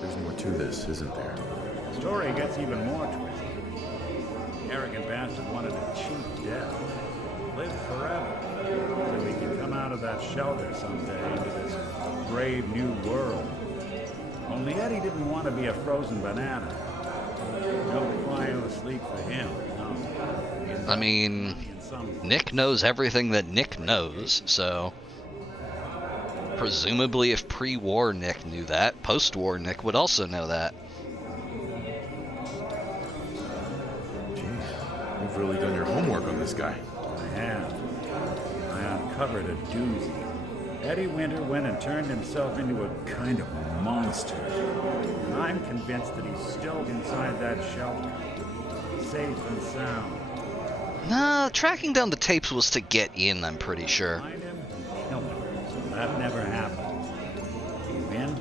There's more to this, isn't there? The story gets even more twisted. The arrogant bastard wanted a cheap death. Live forever. So he could come out of that shelter someday into this brave new world. Only Eddie didn't want to be a frozen banana. No cryo sleep for him. No. I mean, Nick knows everything that Nick knows, so presumably if pre-war Nick knew that, post-war Nick would also know that. Jeez, you've really done your homework on this guy. I have. I uncovered a doozy. Eddie Winter went and turned himself into a kind of monster. And I'm convinced that he's still inside that shelter. Safe and sound. Nah, tracking down the tapes was to get in, I'm pretty sure. Find him and kill him. So that never happened. You in?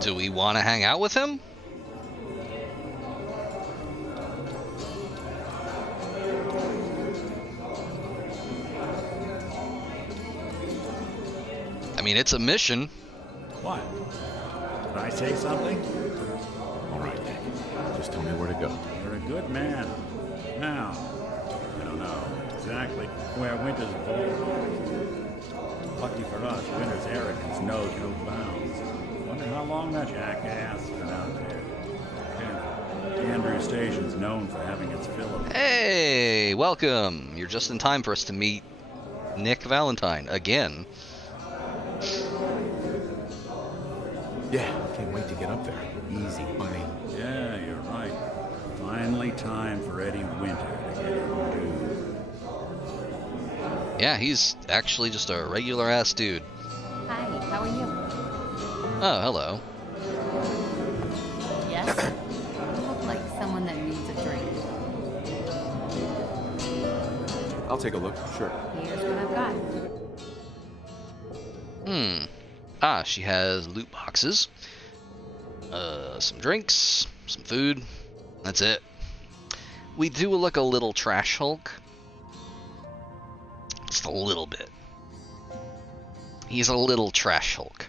Do we want to hang out with him? I mean, it's a mission. What? Did I say something? All right, Nick. Just tell me where to go. You're a good man. Now, I don't know exactly where Winter's vault was. Lucky for us, Winter's arrogance knows no bounds. Wonder how long that jackass been out there. Careful. Andrew Station's known for having its fill of... Hey, welcome. You're just in time for us to meet Nick Valentine again. Yeah, can't wait to get up there. Easy, buddy. Yeah, you're right. Finally time for Eddie Winter to get his due. Yeah, he's actually just a regular-ass dude. Hi, how are you? Oh, hello. Yes? You look like someone that needs a drink. I'll take a look, sure. Here's what I've got. Ah, she has loot boxes. Some drinks, some food. That's it. We do look a little trash Hulk. Just a little bit. He's a little trash Hulk.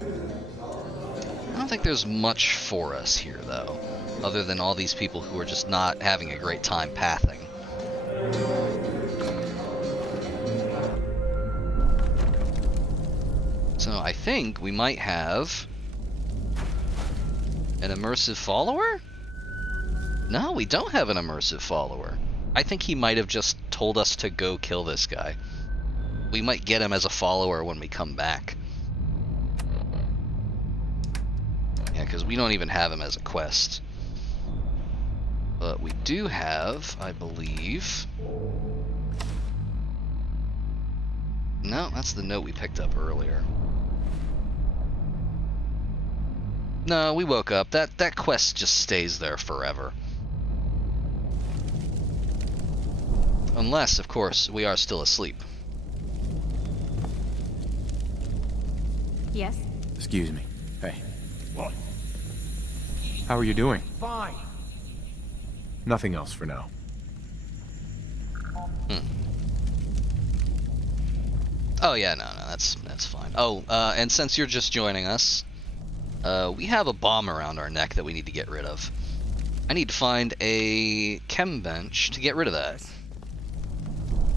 I don't think there's much for us here, though, other than all these people who are just not having a great time pathing. So I think we might have an immersive follower? No, we don't have an immersive follower. I think he might have just told us to go kill this guy. We might get him as a follower when we come back. Yeah, because we don't even have him as a quest. But we do have, I believe... No, that's the note we picked up earlier. No, we woke up. That quest just stays there forever. Unless, of course, we are still asleep. Yes? Excuse me. Hey. What? How are you doing? Fine. Nothing else for now. Oh yeah, no, that's fine. Oh, and since you're just joining us, we have a bomb around our neck that we need to get rid of. I need to find a chem bench to get rid of that.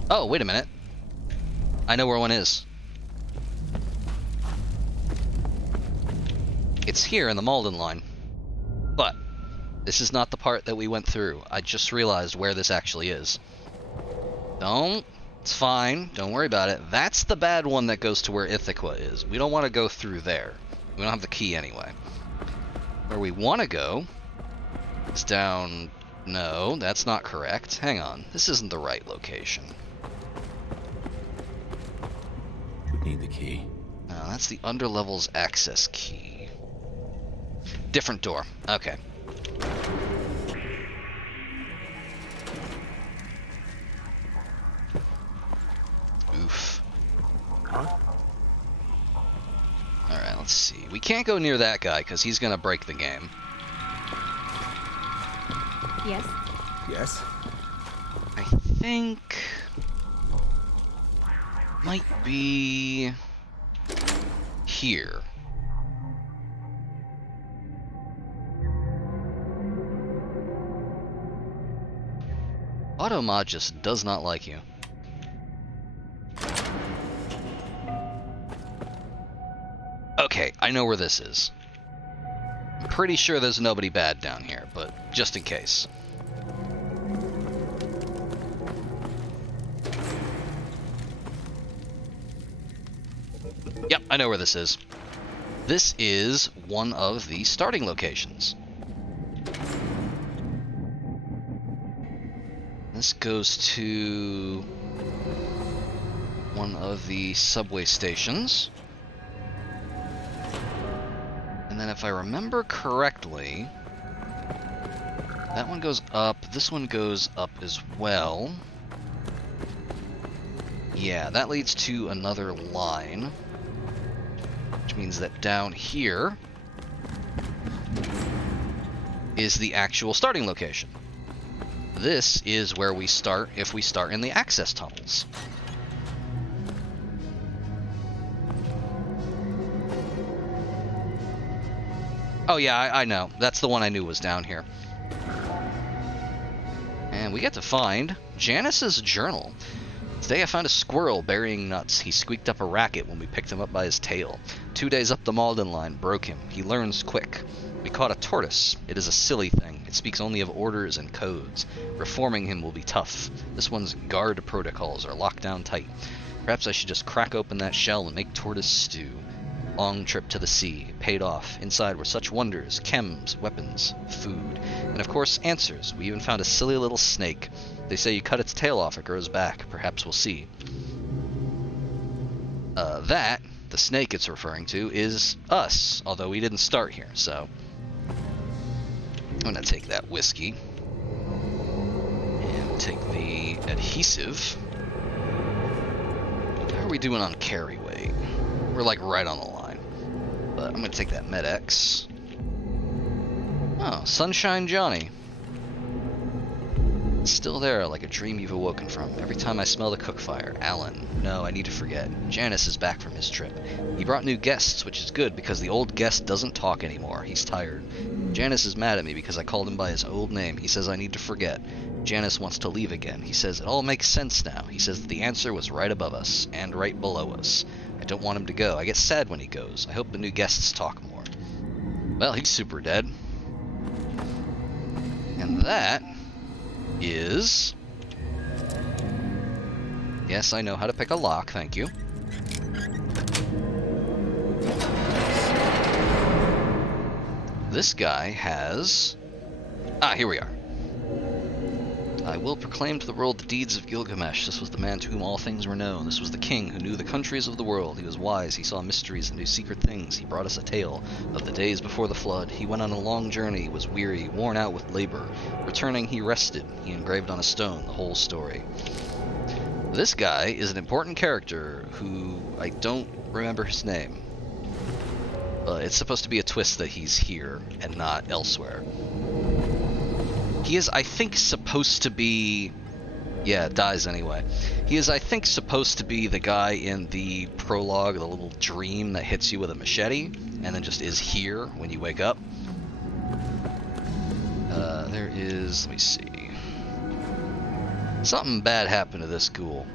Oh, wait a minute. I know where one is. It's here in the Malden line. But this is not the part that we went through. I just realized where this actually is. It's fine. Don't worry about it. That's the bad one that goes to where Ithaca is. We don't want to go through there. We don't have the key anyway. Where we want to go is down... No, that's not correct. Hang on. This isn't the right location. We need the key. No, that's the underlevels access key. Different door. Okay. Oof. Huh? Alright, let's see. We can't go near that guy because he's gonna break the game. Yes? Yes? I think... might be... here. Automod just does not like you. Okay, I know where this is. I'm pretty sure there's nobody bad down here, but just in case. Yep, I know where this is. This is one of the starting locations. This goes to one of the subway stations. And then if I remember correctly, that one goes up, this one goes up as well. Yeah, that leads to another line, which means that down here is the actual starting location. This is where we start if we start in the access tunnels. Oh yeah, I know. That's the one I knew was down here. And we get to find Janice's journal. Today I found a squirrel burying nuts. He squeaked up a racket when we picked him up by his tail. 2 days up the Malden line, broke him. He learns quick. We caught a tortoise. It is a silly thing. It speaks only of orders and codes. Reforming him will be tough. This one's guard protocols are locked down tight. Perhaps I should just crack open that shell and make tortoise stew. Long trip to the sea. Paid off. Inside were such wonders. Chems, weapons, food. And of course, answers. We even found a silly little snake. They say you cut its tail off, it grows back. Perhaps we'll see. That, the snake it's referring to, is us. Although we didn't start here, so... I'm gonna take that whiskey. And take the adhesive. How are we doing on carry weight? We're like right on the line. But I'm gonna take that Med-X. Oh, Sunshine Johnny. It's still there, like a dream you've awoken from. Every time I smell the cook fire. Alan. No, I need to forget. Janice is back from his trip. He brought new guests, which is good because the old guest doesn't talk anymore. He's tired. Janice is mad at me because I called him by his old name. He says I need to forget. Janice wants to leave again. He says it all makes sense now. He says that the answer was right above us and right below us. I don't want him to go. I get sad when he goes. I hope the new guests talk more. Well, he's super dead. And that is... Yes, I know how to pick a lock, thank you. This guy has... Ah, here we are. I will proclaim to the world the deeds of Gilgamesh. This was the man to whom all things were known. This was the king who knew the countries of the world. He was wise. He saw mysteries and knew secret things. He brought us a tale of the days before the flood. He went on a long journey, was weary, worn out with labor. Returning, he rested. He engraved on a stone the whole story. This guy is an important character who I don't remember his name. It's supposed to be a twist that he's here and not elsewhere. He is, I think, supposed to be... Yeah, it dies anyway. He is, I think, supposed to be the guy in the prologue, the little dream that hits you with a machete, and then just is here when you wake up. There is... let me see. Something bad happened to this ghoul.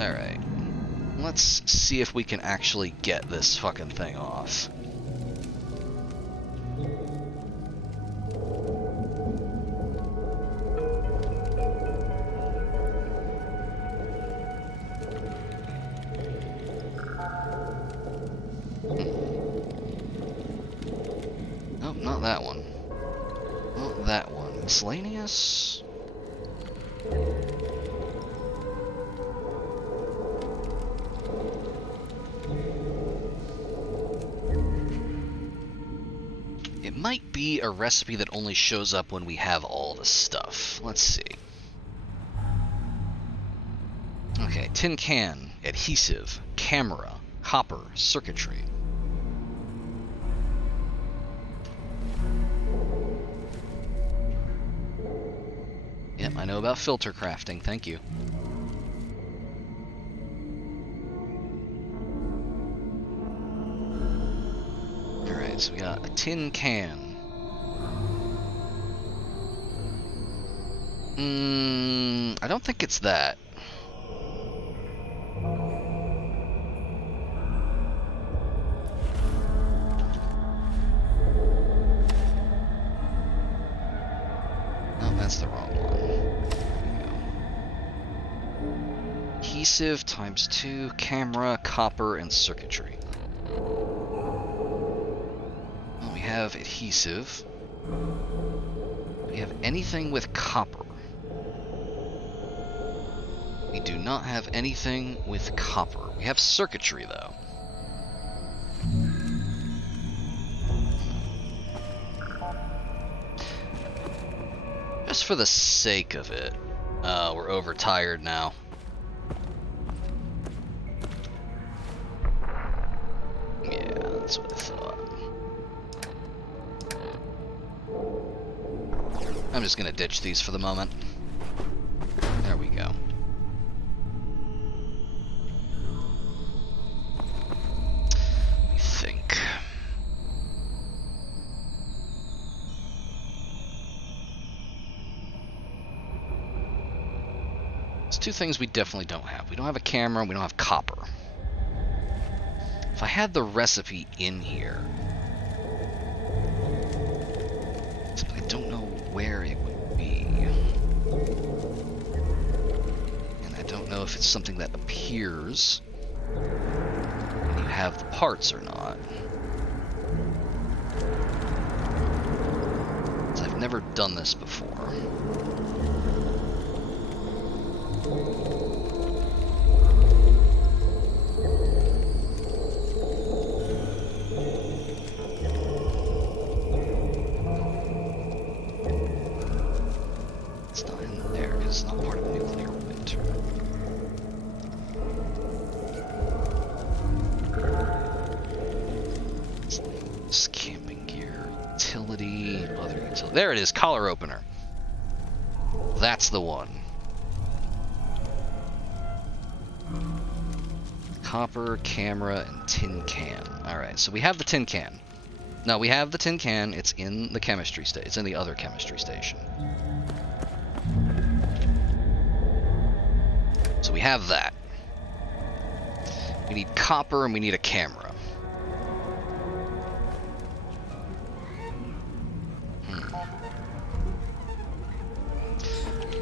Alright. Let's see if we can actually get this fucking thing off. Nope, not that one. Not that one. Miscellaneous? It might be a recipe that only shows up when we have all the stuff. Let's see. Okay, tin can, adhesive, camera, copper, circuitry. Yep, I know about filter crafting, thank you. Alright, so we got a tin can. I don't think it's that. That's the wrong one. Adhesive times 2, camera, copper, and circuitry. Well, we have adhesive. We have anything with copper. We do not have anything with copper. We have circuitry, though. Just for the sake of it, we're overtired now. Yeah, that's what I thought. I'm just gonna ditch these for the moment. There we go. Let me think. Two things we definitely don't have. We don't have a camera, we don't have copper. If I had the recipe in here, I don't know where it would be. And I don't know if it's something that appears when you have the parts or not. So I've never done this before. It's not in there because it's not part of the nuclear winter. It's camping gear, utility, other utility. There it is, collar opener. That's the one. Copper, camera, and tin can. Alright, so we have the tin can. No, we have the tin can. It's in the chemistry station. It's in the other chemistry station. So we have that. We need copper and we need a camera.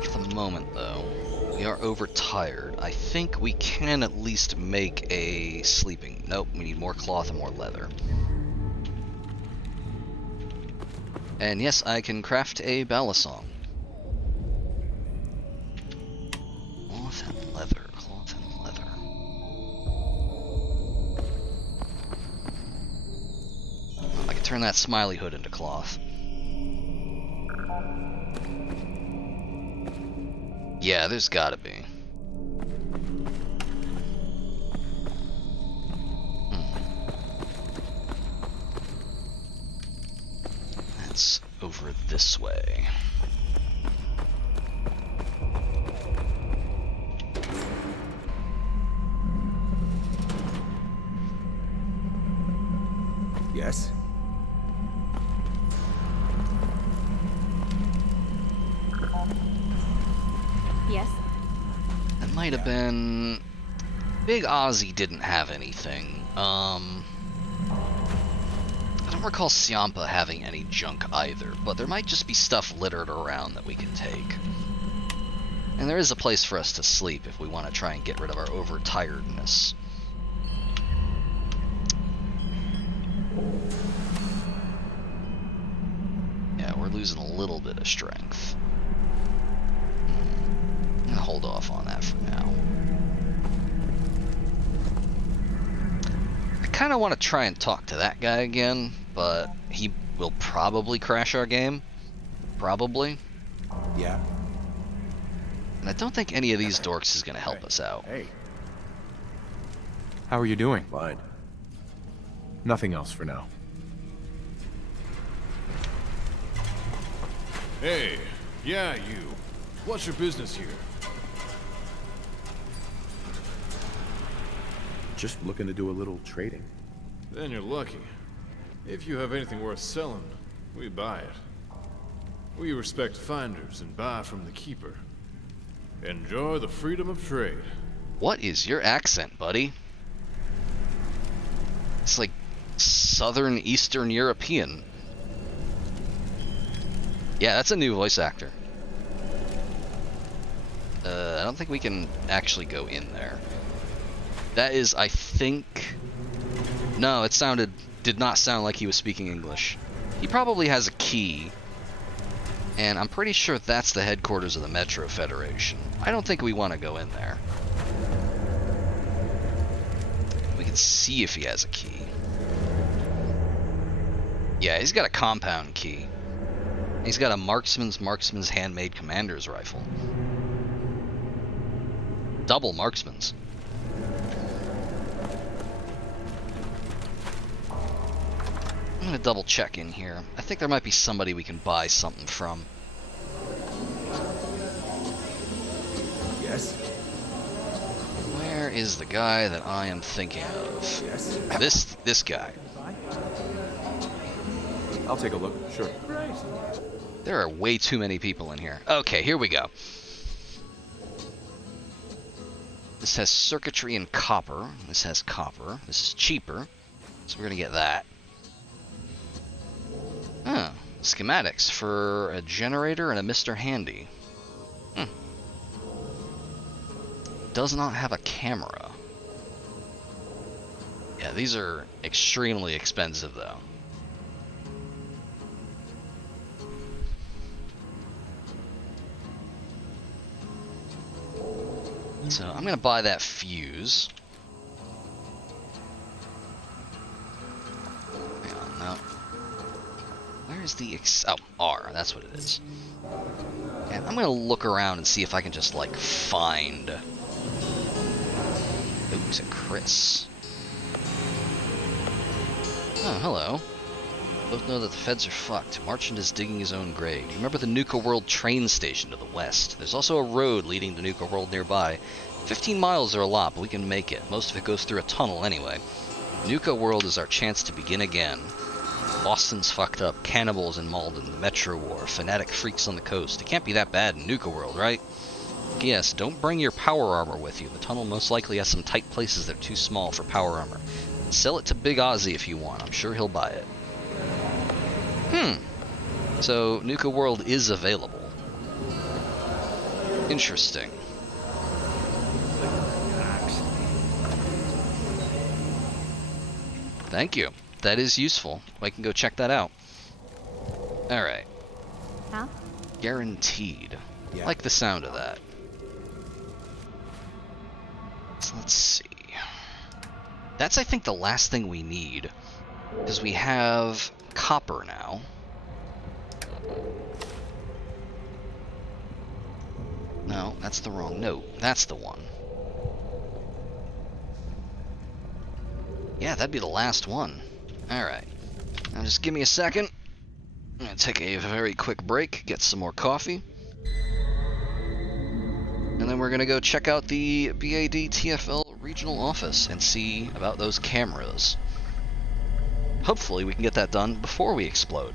For the moment, though, we are overtired. I think we can at least make a sleeping... Nope, we need more cloth and more leather. And yes, I can craft a balisong. Cloth and leather, cloth and leather. Oh, I can turn that smiley hood into cloth. Yeah, there's gotta be. That's over this way. Yes? Yes? That might have been... Big Ozzy didn't have anything. I don't recall Siampa having any junk either, but there might just be stuff littered around that we can take. And there is a place for us to sleep if we want to try and get rid of our overtiredness. Yeah, we're losing a little bit of strength. I'm gonna hold off on that for now. I kind of want to try and talk to that guy again, but he will probably crash our game. Probably. Yeah. And I don't think any of these dorks is going to help us out. Hey. How are you doing? Fine. Nothing else for now. Hey, yeah, you. What's your business here? Just looking to do a little trading. Then you're lucky. If you have anything worth selling, we buy it. We respect finders and buy from the keeper. Enjoy the freedom of trade. What is your accent, buddy? It's like Southern Eastern European. Yeah, that's a new voice actor. I don't think we can actually go in there. That is, I think... No, it did not sound like he was speaking English. He probably has a key. And I'm pretty sure that's the headquarters of the Metro Federation. I don't think we want to go in there. We can see if he has a key. Yeah, he's got a compound key. He's got a marksman's handmade commander's rifle. Double marksman's. I'm gonna double check in here. I think there might be somebody we can buy something from. Yes? Where is the guy that I am thinking of? Yes. This guy. I'll take a look, sure. There are way too many people in here. Okay, here we go. This has circuitry and copper. This has copper. This is cheaper. So we're gonna get that. Huh. Schematics for a generator and a Mr. Handy. Does not have a camera. Yeah, these are extremely expensive though. So I'm gonna buy that fuse. Hang on, no. Where is the R, that's what it is. And I'm gonna look around and see if I can just like find. Oops, a Chris. Oh, hello. Both know that the feds are fucked. Marchand is digging his own grave. You remember the Nuka World train station to the west? There's also a road leading to Nuka World nearby. 15 miles are a lot, but we can make it. Most of it goes through a tunnel anyway. Nuka World is our chance to begin again. Boston's fucked up. Cannibals in Malden. The Metro War. Fanatic freaks on the coast. It can't be that bad in Nuka World, right? Yes, don't bring your power armor with you. The tunnel most likely has some tight places that are too small for power armor. Sell it to Big Ozzy if you want. I'm sure he'll buy it. So, Nuka World is available. Interesting. Thank you. That is useful. I can go check that out. Alright. Huh? Guaranteed. Yeah. Like the sound of that. So let's see. That's, I think, the last thing we need. Because we have copper now. No, that's the wrong note. That's the one. Yeah, that'd be the last one. Alright. Now just give me a second. I'm going to take a very quick break, get some more coffee. And then we're going to go check out the BAD TFL regional office and see about those cameras. Hopefully we can get that done before we explode.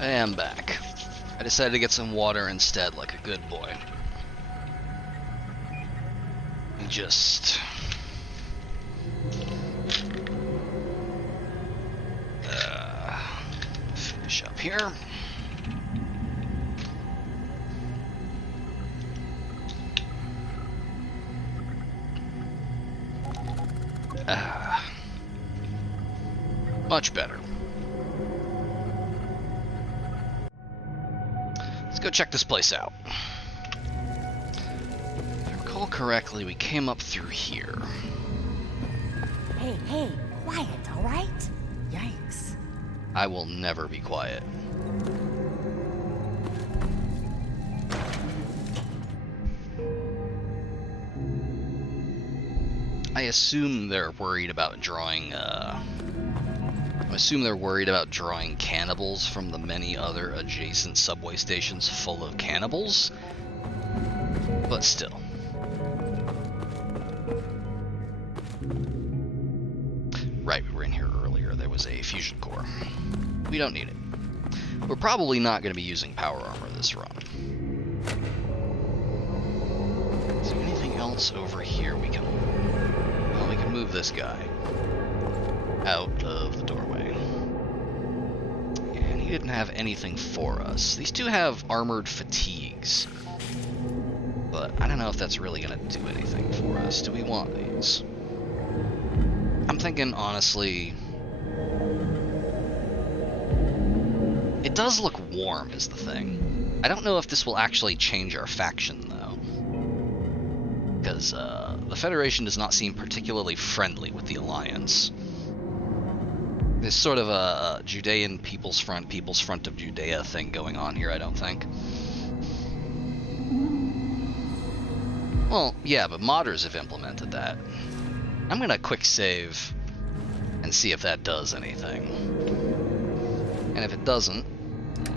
I am back. I decided to get some water instead, like a good boy. Just... finish up here. Much better. Let's go check this place out. If I recall correctly, we came up through here. Hey, quiet, all right? Yikes. I will never be quiet. I assume they're worried about drawing I assume they're worried about drawing cannibals from the many other adjacent subway stations full of cannibals. But still. Right, we were in here earlier. There was a fusion core. We don't need it. We're probably not going to be using power armor this run. Is there anything else over here we can... Well, we can move this guy out of the doorway. And he didn't have anything for us. These two have armored fatigues. But I don't know if that's really going to do anything for us. Do we want these? I'm thinking, honestly... It does look warm, is the thing. I don't know if this will actually change our faction, though. Because the Federation does not seem particularly friendly with the Alliance. There's sort of a Judean People's Front of Judea thing going on here, I don't think. Well, yeah, but modders have implemented that. I'm gonna quick save and see if that does anything. And if it doesn't,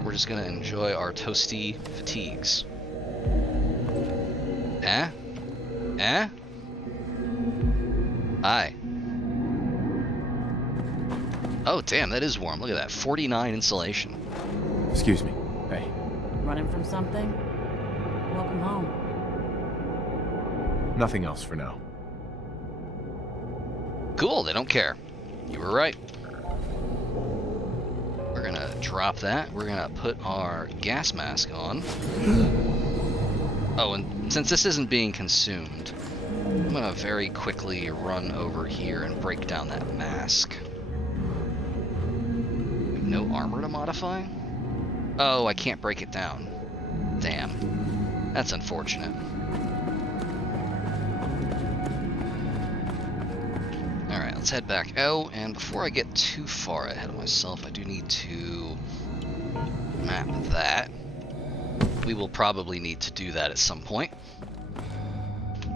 we're just gonna enjoy our toasty fatigues. Eh? Eh? Hi. Oh, damn, that is warm. Look at that. 49 insulation. Excuse me. Hey. Running from something? Welcome home. Nothing else for now. Cool, they don't care. You were right. We're gonna drop that. We're gonna put our gas mask on. Oh, and since this isn't being consumed, I'm gonna very quickly run over here and break down that mask. No armor to modify? Oh, I can't break it down. Damn. That's unfortunate. Alright, let's head back out, and before I get too far ahead of myself, I do need to map that. We will probably need to do that at some point.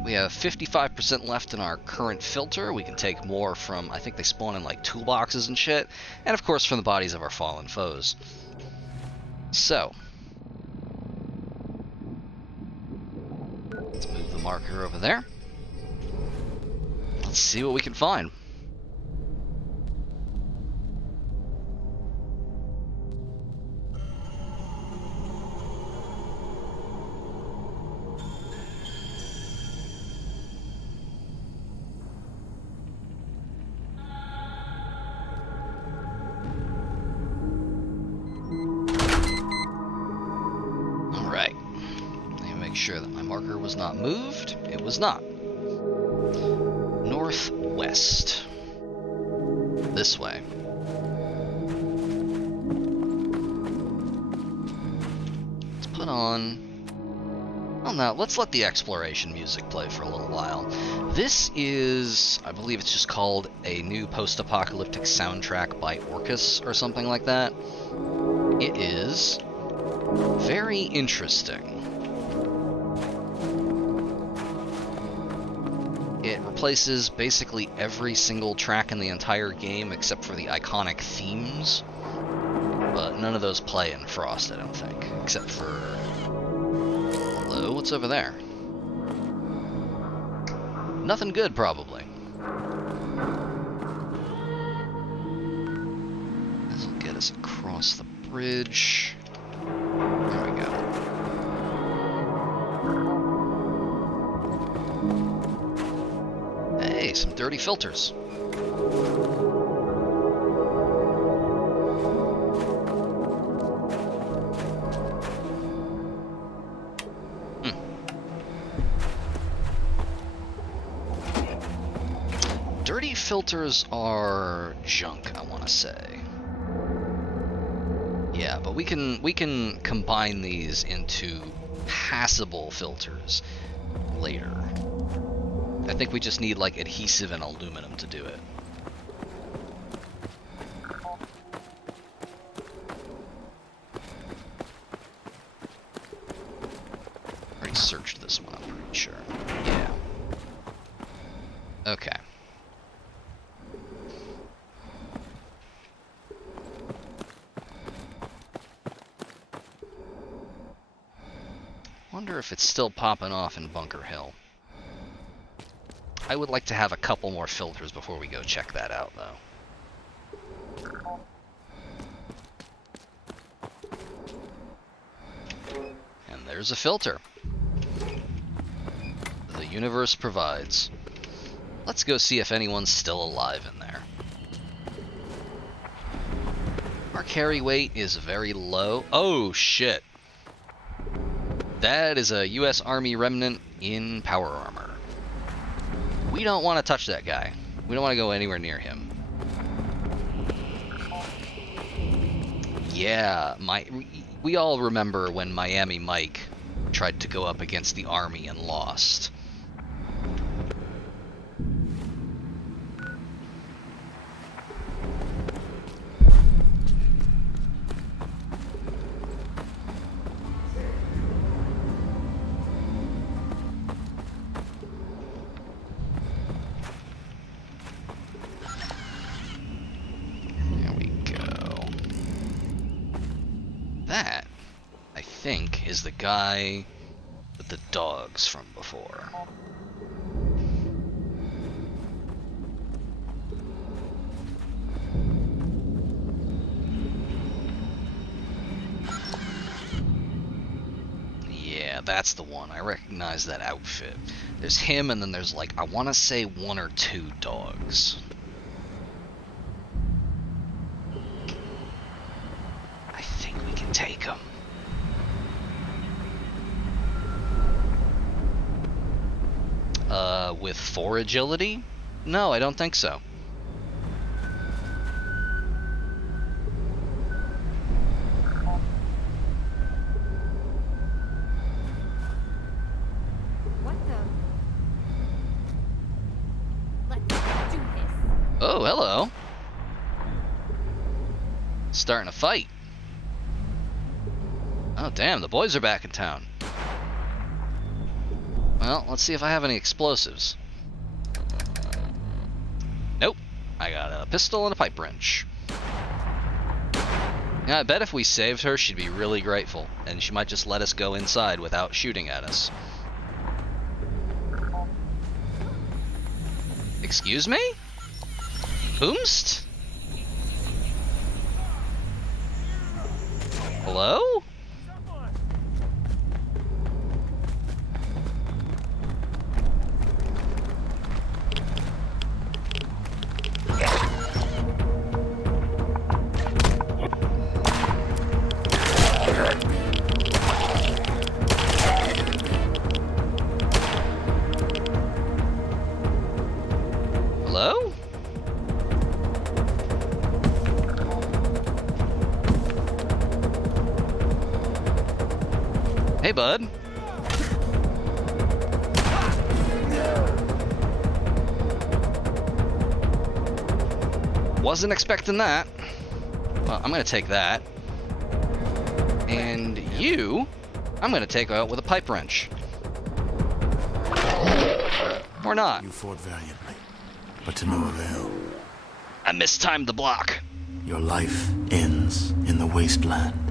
We have 55% left in our current filter. We can take more from, I think they spawn in like toolboxes and shit, and of course from the bodies of our fallen foes. So, let's move the marker over there. Let's see what we can find. Alright. Let me make sure that my marker was not moved. It was not. Northwest. This way. Let's put on... Well, now, let's let the exploration music play for a little while. This is, I believe it's just called a new post-apocalyptic soundtrack by Orcus or something like that. It is very interesting. It replaces basically every single track in the entire game except for the iconic themes. But none of those play in Frost, I don't think. Except for... Hello? What's over there? Nothing good, probably. This will get us across the bridge. There we go. Hey, some dirty filters. Dirty filters are junk, I want to say. Yeah, but we can combine these into passable filters later. I think we just need like adhesive and aluminum to do it. Already searched this one, I'm pretty sure. Yeah. Okay. wonder if it's still popping off in Bunker Hill. I would like to have a couple more filters before we go check that out, though. And there's a filter. The universe provides. Let's go see if anyone's still alive in there. Our carry weight is very low. Oh, shit. That is a U.S. Army remnant in power armor. We don't want to touch that guy. We don't want to go anywhere near him. Yeah, we all remember when Miamee Myke tried to go up against the Army and lost. That, I think, is the guy with the dogs from before. Yeah, that's the one. I recognize that outfit. There's him, and then there's, like, I want to say 1 or 2 dogs. Take him. With 4 agility? No, I don't think so. What the? Let's do this. Oh, hello. Starting a fight. Oh, damn, the boys are back in town. Well, let's see if I have any explosives. Nope. I got a pistol and a pipe wrench. Yeah, I bet if we saved her, she'd be really grateful, and she might just let us go inside without shooting at us. Excuse me? Whomst? Hello? Hello? Hey, bud. Wasn't expecting that. Well, I'm gonna take that. And you, I'm gonna take out with a pipe wrench. Or not. You fought valiantly, but to no avail. I mistimed the block. Your life ends in the Wasteland.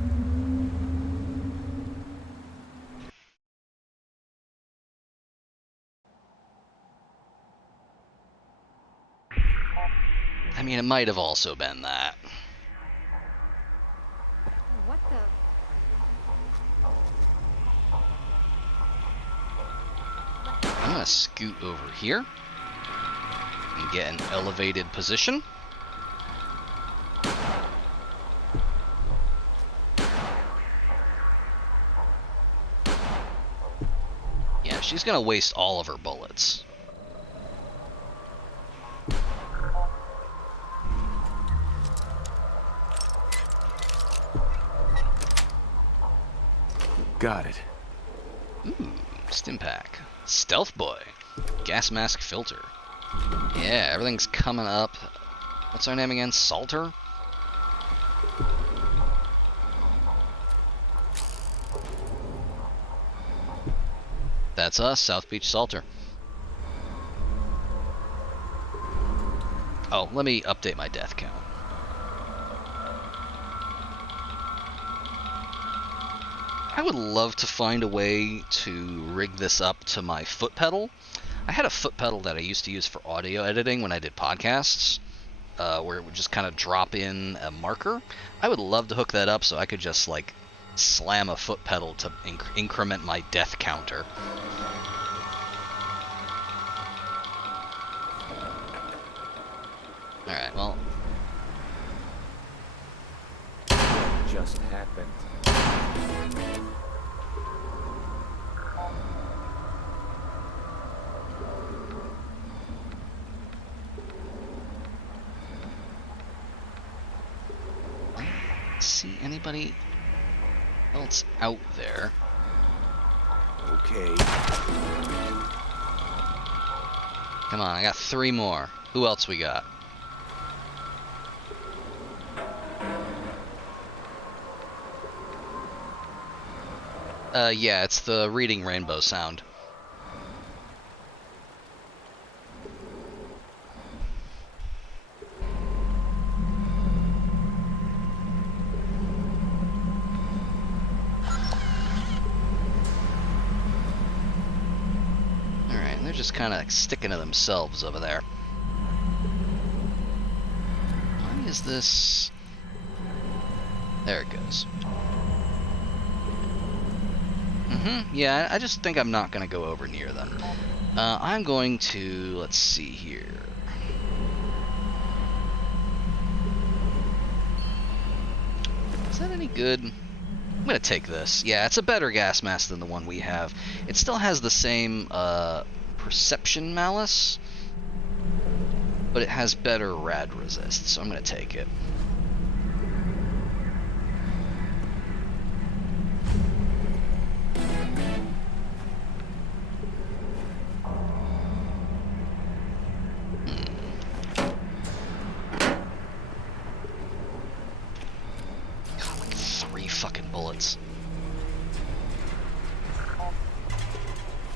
I mean, it might have also been that. What the? I'm gonna scoot over here and get an elevated position. Yeah, she's gonna waste all of her bullets. Got it. Ooh, Stimpack. Stealth Boy. Gas mask filter. Yeah, everything's coming up. What's our name again? Salter? That's us, South Beach Salter. Oh, let me update my death count. I would love to find a way to rig this up to my foot pedal. I had a foot pedal that I used to use for audio editing when I did podcasts, where it would just kind of drop in a marker. I would love to hook that up so I could just, like, slam a foot pedal to increment my death counter. Alright, well... Just happened. See anybody else out there? Okay. Come on, I got 3 more. Who else we got? Yeah, it's the reading rainbow sound. Alright, and they're just kind of sticking to themselves over there. Why is this... There it goes. Yeah, I just think I'm not going to go over near them. I'm going to... Let's see here. Is that any good? I'm going to take this. Yeah, it's a better gas mask than the one we have. It still has the same perception malice, but it has better rad resist, so I'm going to take it.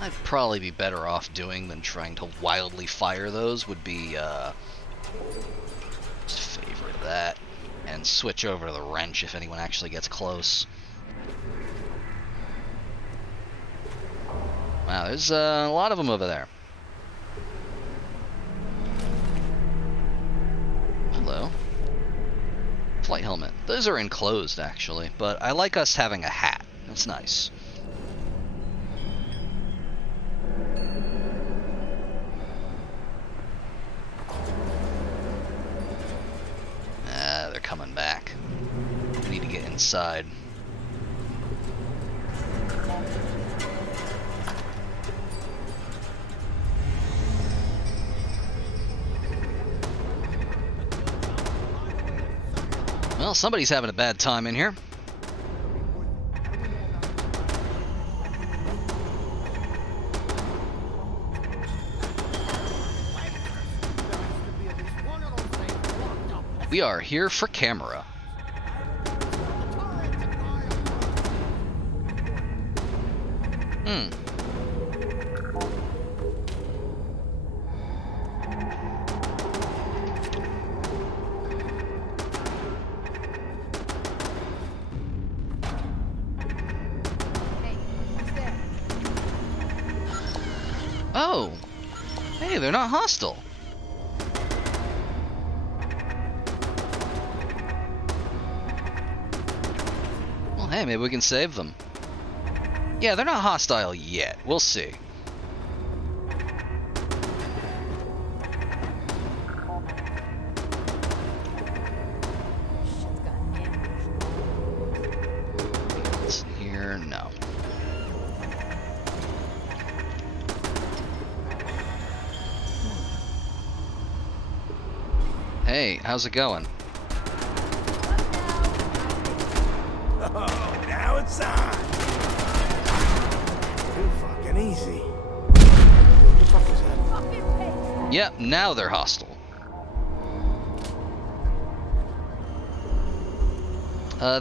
I'd probably be better off doing than trying to wildly fire those would be, just favor that, and switch over to the wrench if anyone actually gets close. Wow, there's a lot of them over there. Hello. Flight helmet. Those are enclosed, actually, but I like us having a hat. That's nice. They're coming back. We need to get inside. Well, somebody's having a bad time in here. We are here for camera. Oh! Hey, they're not hostile. Well, hey, maybe we can save them. Yeah, they're not hostile yet. We'll see. What's in here? No. Hey, how's it going? Oh, now it's on. Too fucking easy. What the fuck was that? Yep, now they're hostile.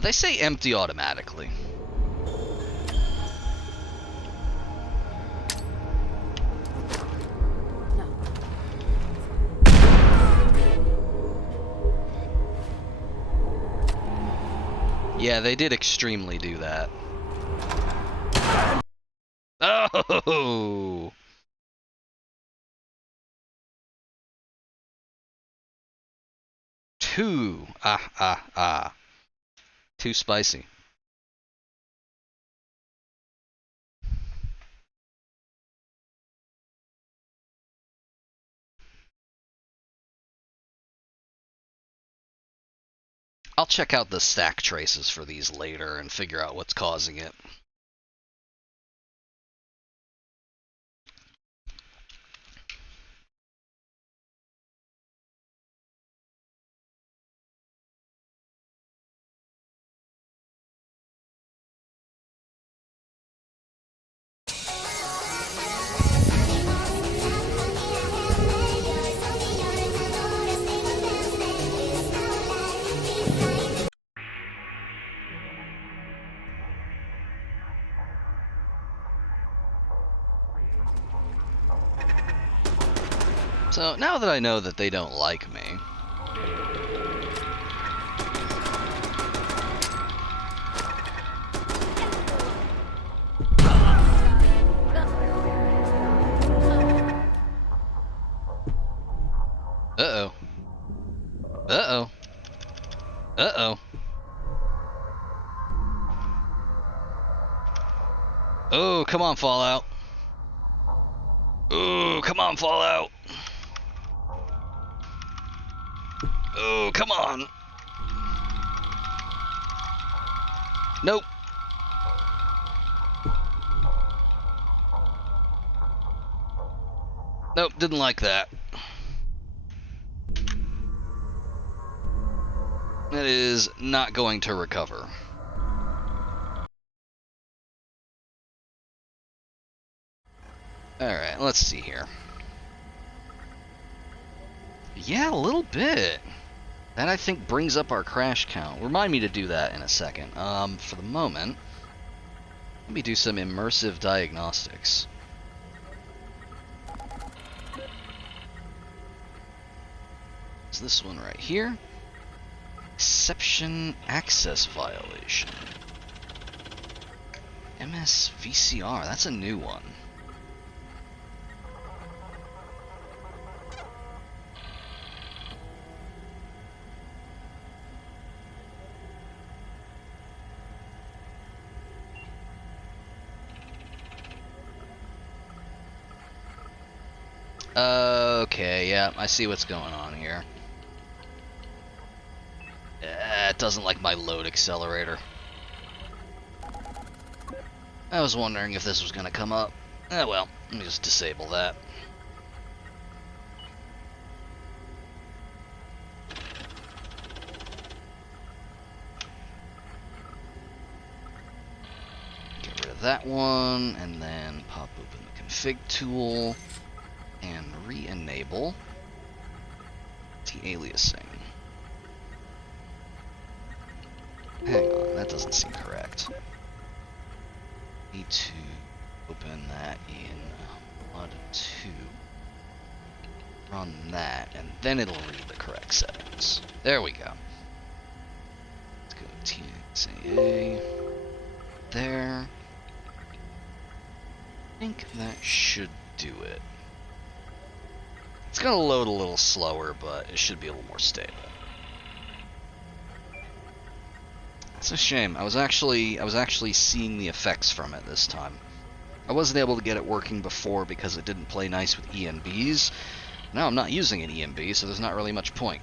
They say empty automatically. Yeah, they did extremely do that. Oh! Too too spicy. I'll check out the stack traces for these later and figure out what's causing it. So now that I know that they don't like me, uh-oh. Uh-oh. Uh-oh. Oh, come on, Fallout. Oh, come on, Fallout. Oh, come on. Nope. Nope, didn't like that. That is not going to recover. Alright, let's see here. Yeah, a little bit. That, I think, brings up our crash count. Remind me to do that in a second. For the moment, let me do some immersive diagnostics. It's this one right here. Exception access violation. MSVCR, that's a new one. Okay, yeah, I see what's going on here. It doesn't like my load accelerator. I was wondering if this was going to come up. Well, let me just disable that. Get rid of that one, and then pop open the config tool, and re-enable anti-aliasing. Hang on, that doesn't seem correct. Need to open that in mod 2. Run that, and then it'll read the correct settings. There we go. Let's go TXAA. There. I think that should do it. It's gonna load a little slower, but it should be a little more stable. It's a shame. I was actually seeing the effects from it this time. I wasn't able to get it working before because it didn't play nice with ENBs. Now I'm not using an ENB, so there's not really much point.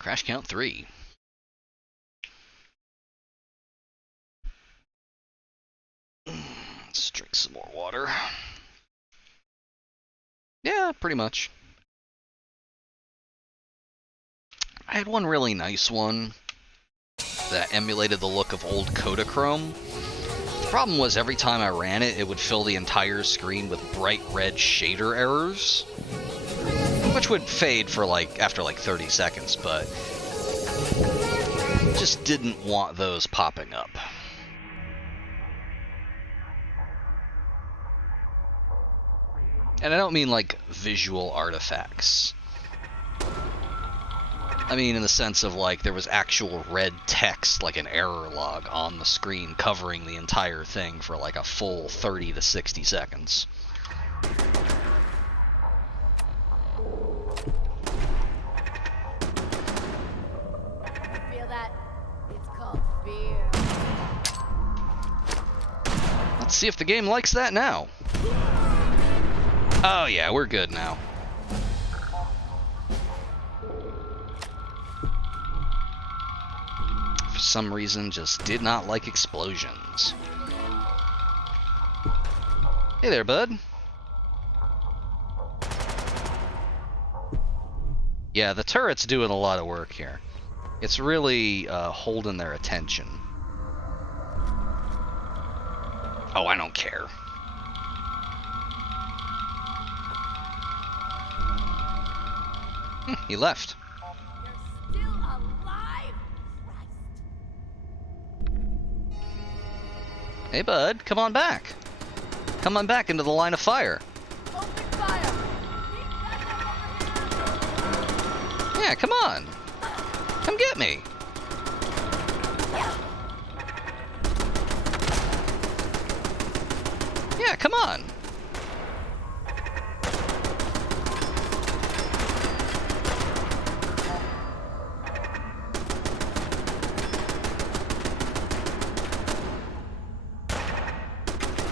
Crash count 3. Let's drink some more water. Yeah, pretty much. I had one really nice one that emulated the look of old Kodachrome. The problem was every time I ran it, it would fill the entire screen with bright red shader errors, which would fade for after 30 seconds, but just didn't want those popping up. And I don't mean like visual artifacts. I mean in the sense of like there was actual red text, like an error log on the screen covering the entire thing for like a full 30 to 60 seconds. Feel that? It's called fear. Let's see if the game likes that now. Oh yeah, we're good now. For some reason, just did not like explosions. Hey there, bud. Yeah, the turret's doing a lot of work here. It's really holding their attention. Oh, I don't care. He left. You're still alive? Hey, bud, come on back. Come on back into the line of fire. Open fire! Yeah, come on. Come get me. Yeah, come on.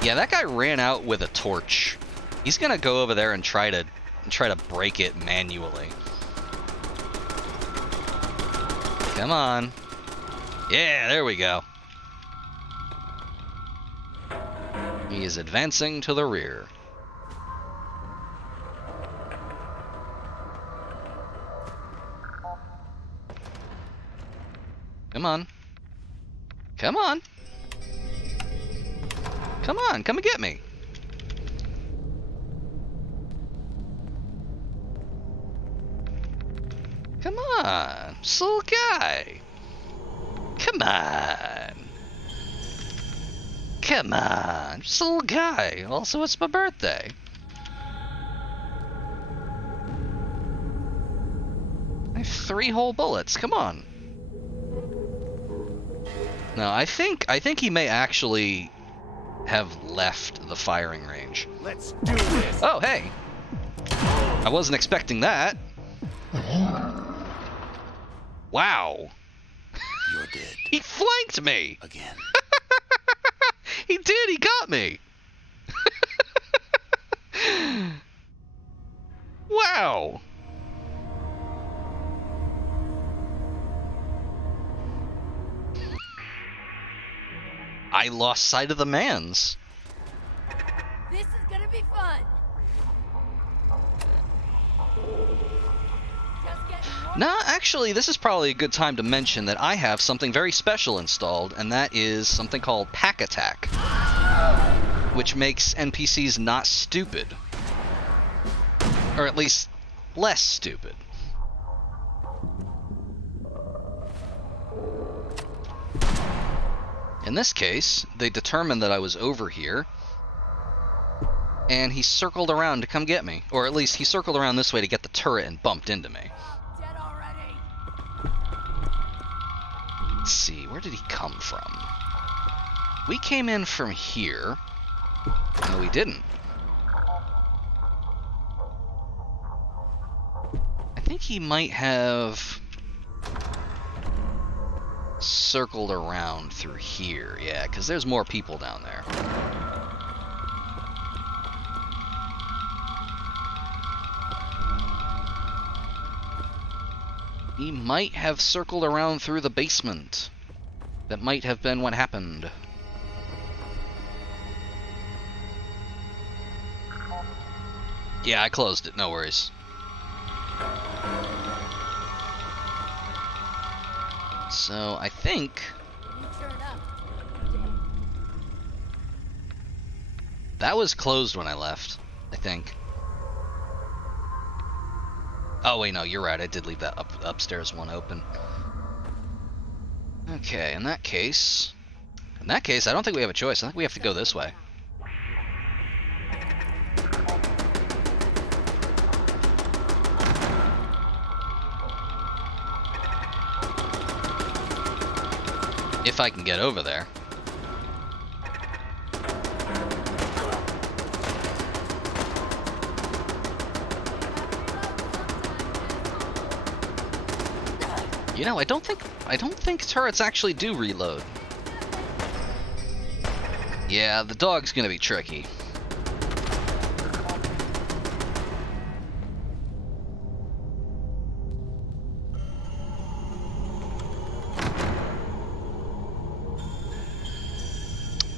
Yeah, that guy ran out with a torch. He's gonna go over there and try to break it manually. Come on. Yeah, there we go. He is advancing to the rear. Come on. Come on. Come on, come and get me. Come on, just a little guy. Come on. Come on, just a little guy. Also, it's my birthday. I have 3 whole bullets. Come on. No, I think he may actually have left the firing range. Let's do this. Oh, hey. I wasn't expecting that. Wow. You're dead. He flanked me. Again. He did. He got me. Wow. I lost sight of the mans. This is gonna be fun. Nah, actually, this is probably a good time to mention that I have something very special installed, and that is something called Pack Attack, which makes NPCs not stupid. Or at least less stupid. In this case, they determined that I was over here, and he circled around to come get me. Or at least he circled around this way to get the turret and bumped into me. Let's see, where did he come from? We came in from here. No, we didn't. I think he might have circled around through here. Yeah, because there's more people down there. He might have circled around through the basement. That might have been what happened. Yeah, I closed it, no worries. So, I think that was closed when I left, I think. Oh wait, no, you're right, I did leave that upstairs one open. Okay, in that case, I don't think we have a choice. I think we have to go this way. If I can get over there. You know, I don't think turrets actually do reload. Yeah, the dog's gonna be tricky.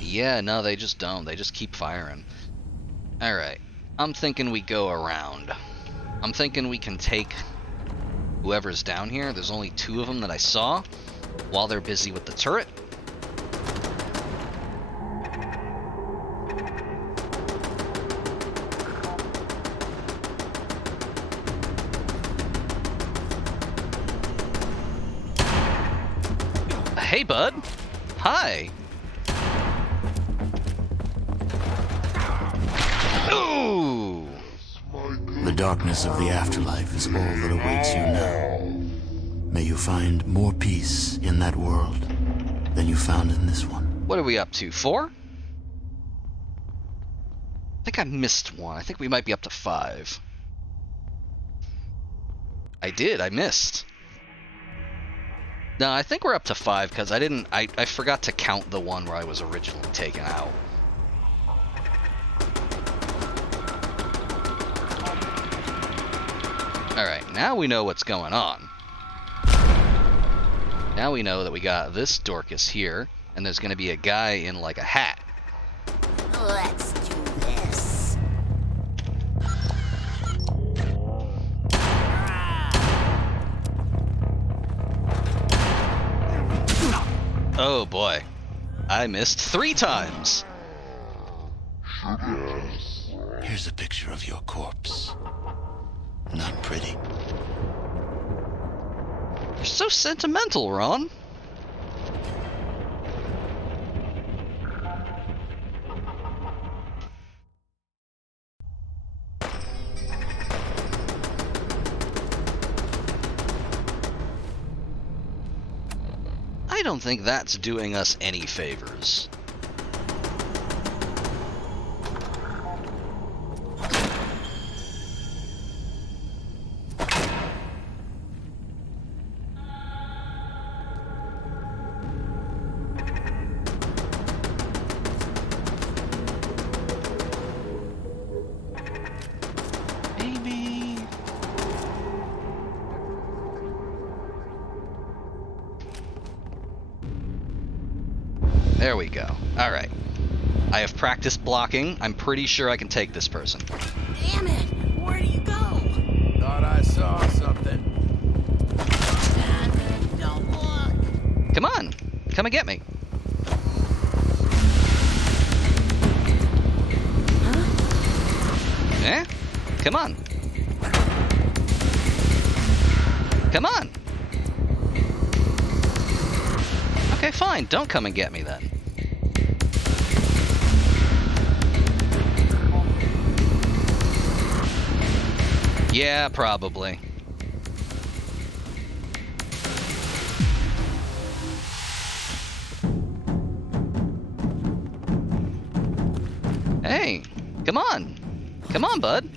Yeah, no, they just don't. They just keep firing. Alright. I'm thinking we go around. I'm thinking we can take whoever's down here. There's only 2 of them that I saw while they're busy with the turret. Hey, bud. Hi. Ooh. The darkness of the afterlife is all that awaits you now. May you find more peace in that world than you found in this one. What are we up to? 4? I think I missed one. I think we might be up to 5. I missed. No, I think we're up to 5 because I forgot to count the one where I was originally taken out. Alright, now we know what's going on. Now we know that we got this Dorcas here, and there's going to be a guy in like a hat. Let's do this. Oh boy. I missed 3 times. Here's a picture of your corpse. Not pretty. You're so sentimental, Ron. I don't think that's doing us any favors. There we go. Alright. I have practiced blocking. I'm pretty sure I can take this person. Damn it! Where do you go? Thought I saw something. Don't look. Come on! Come and get me. Huh? Eh? Come on. Come on! Okay, fine. Don't come and get me then. Yeah, probably. Hey, come on. Come on, bud.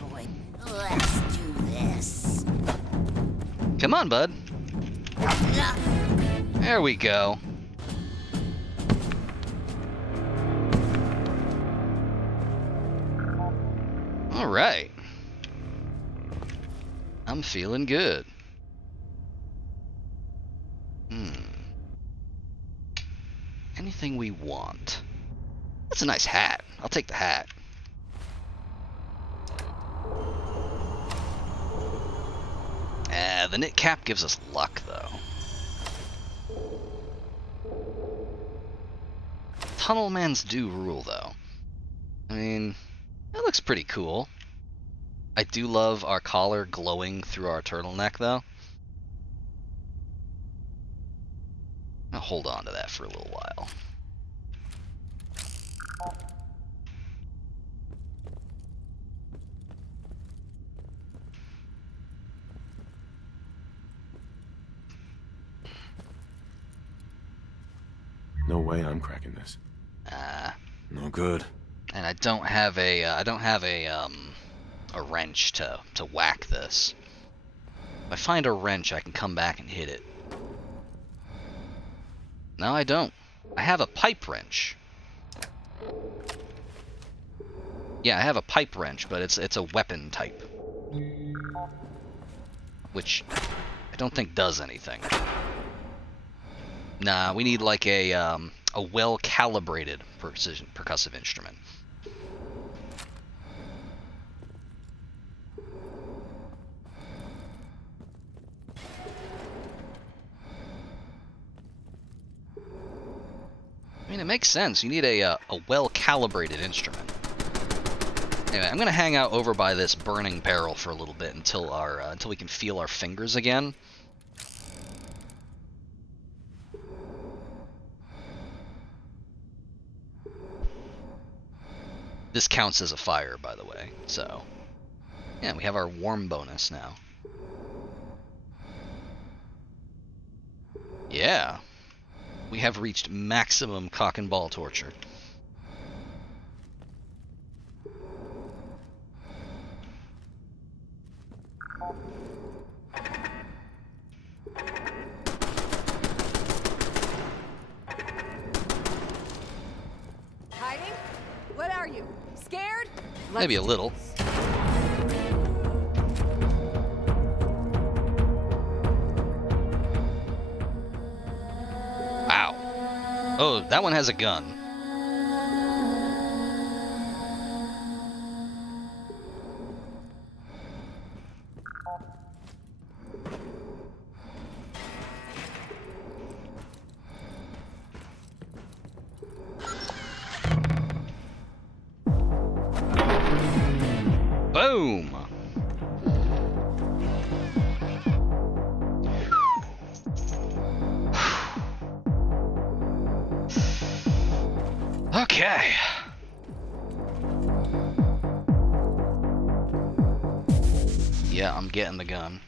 Let's do this. Come on, bud. There we go. All right. I'm feeling good. Anything we want. That's a nice hat. I'll take the hat. The knit cap gives us luck, though. Tunnelmans do rule, though. I mean, that looks pretty cool. I do love our collar glowing through our turtleneck, though. I'll hold on to that for a little while. way I'm cracking this. No good. And I don't have a wrench to whack this. If I find a wrench, I can come back and hit it. No, I don't. I have a pipe wrench. Yeah, I have a pipe wrench, but it's a weapon type, which I don't think does anything. Nah, we need like a well-calibrated precision percussive instrument. I mean, it makes sense. You need a well-calibrated instrument. Anyway, I'm gonna hang out over by this burning barrel for a little bit until we can feel our fingers again. This counts as a fire, by the way. So, yeah, we have our warm bonus now. Yeah, we have reached maximum cock and ball torture. Hiding? What are you? Scared? Maybe a little. Wow. Oh, that one has a gun. Boom! Okay. Yeah, I'm getting the gun.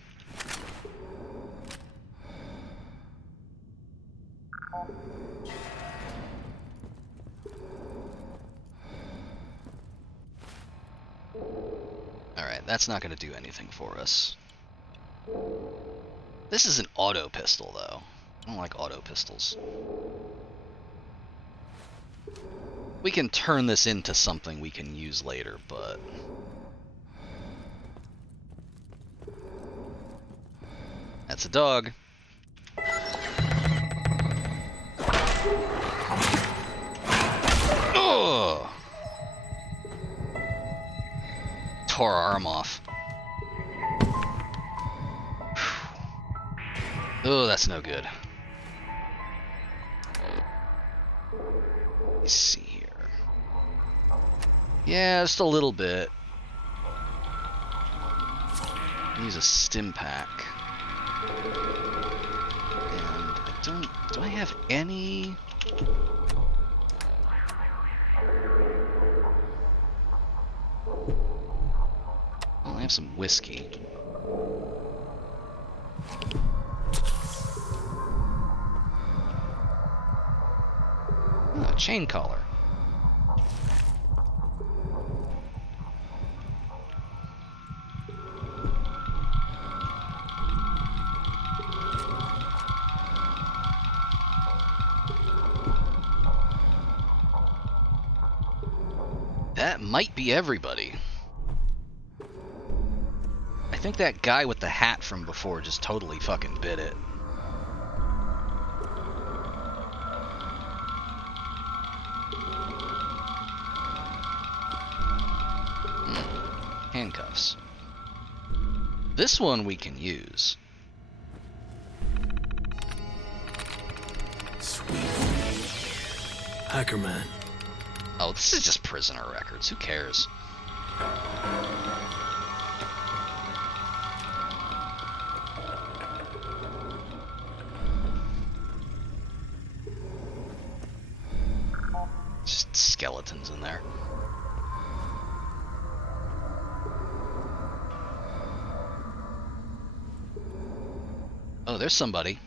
Alright, that's not going to do anything for us. This is an auto pistol, though. I don't like auto pistols. We can turn this into something we can use later, but... That's a dog. Ugh! Tore our arm off. Oh, that's no good. Let me see here. Yeah, just a little bit. Use a stim pack. And I don't... Do I have any... Well, I have some whiskey. Oh, a chain collar. That might be everybody. I think that guy with the hat from before just totally fucking bit it. Handcuffs. This one we can use. Sweet. Hackerman. Oh, this is just prisoner records. Who cares? Just skeletons in there. Oh, there's somebody.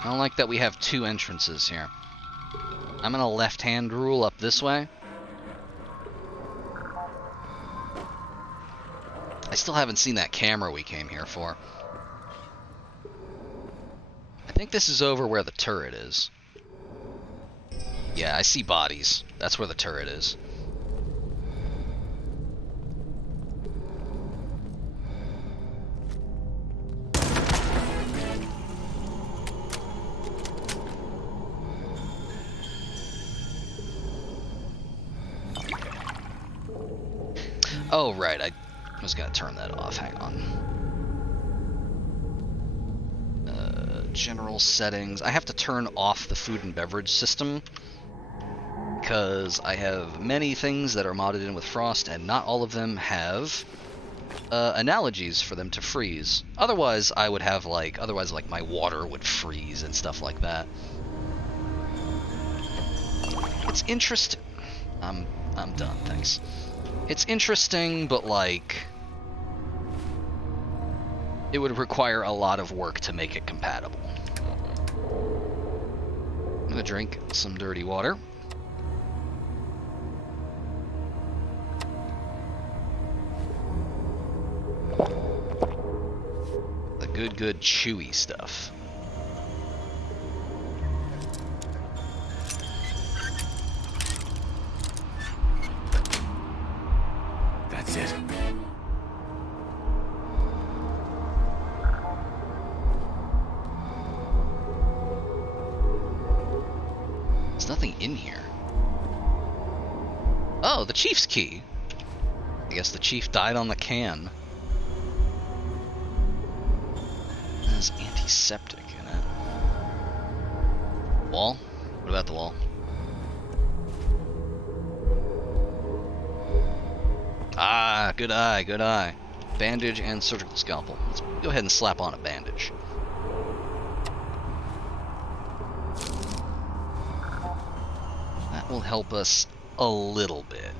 I don't like that we have two entrances here. I'm gonna left-hand rule up this way. I still haven't seen that camera we came here for. I think this is over where the turret is. Yeah, I see bodies. That's where the turret is. Oh, right, I was gonna turn that off, hang on. General settings. I have to turn off the food and beverage system, because I have many things that are modded in with Frost, and not all of them have analogies for them to freeze. Otherwise, I would have, like, my water would freeze and stuff like that. It's interesting. I'm done, thanks. It's interesting, but, like, it would require a lot of work to make it compatible. I'm gonna drink some dirty water. The good chewy stuff. That's it. There's nothing in here. Oh, the chief's key. I guess the chief died on the can. There's antiseptic in it. Wall? What about the wall? Ah, good eye, good eye. Bandage and surgical scalpel. Let's go ahead and slap on a bandage. That will help us a little bit.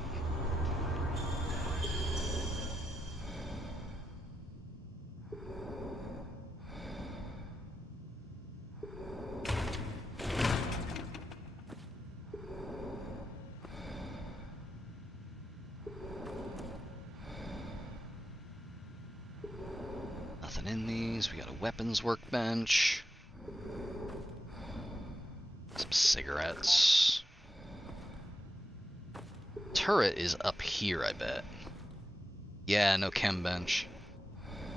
Nothing in these. We got a weapons workbench. Some cigarettes. Turret is up here, I bet. Yeah, no chem bench.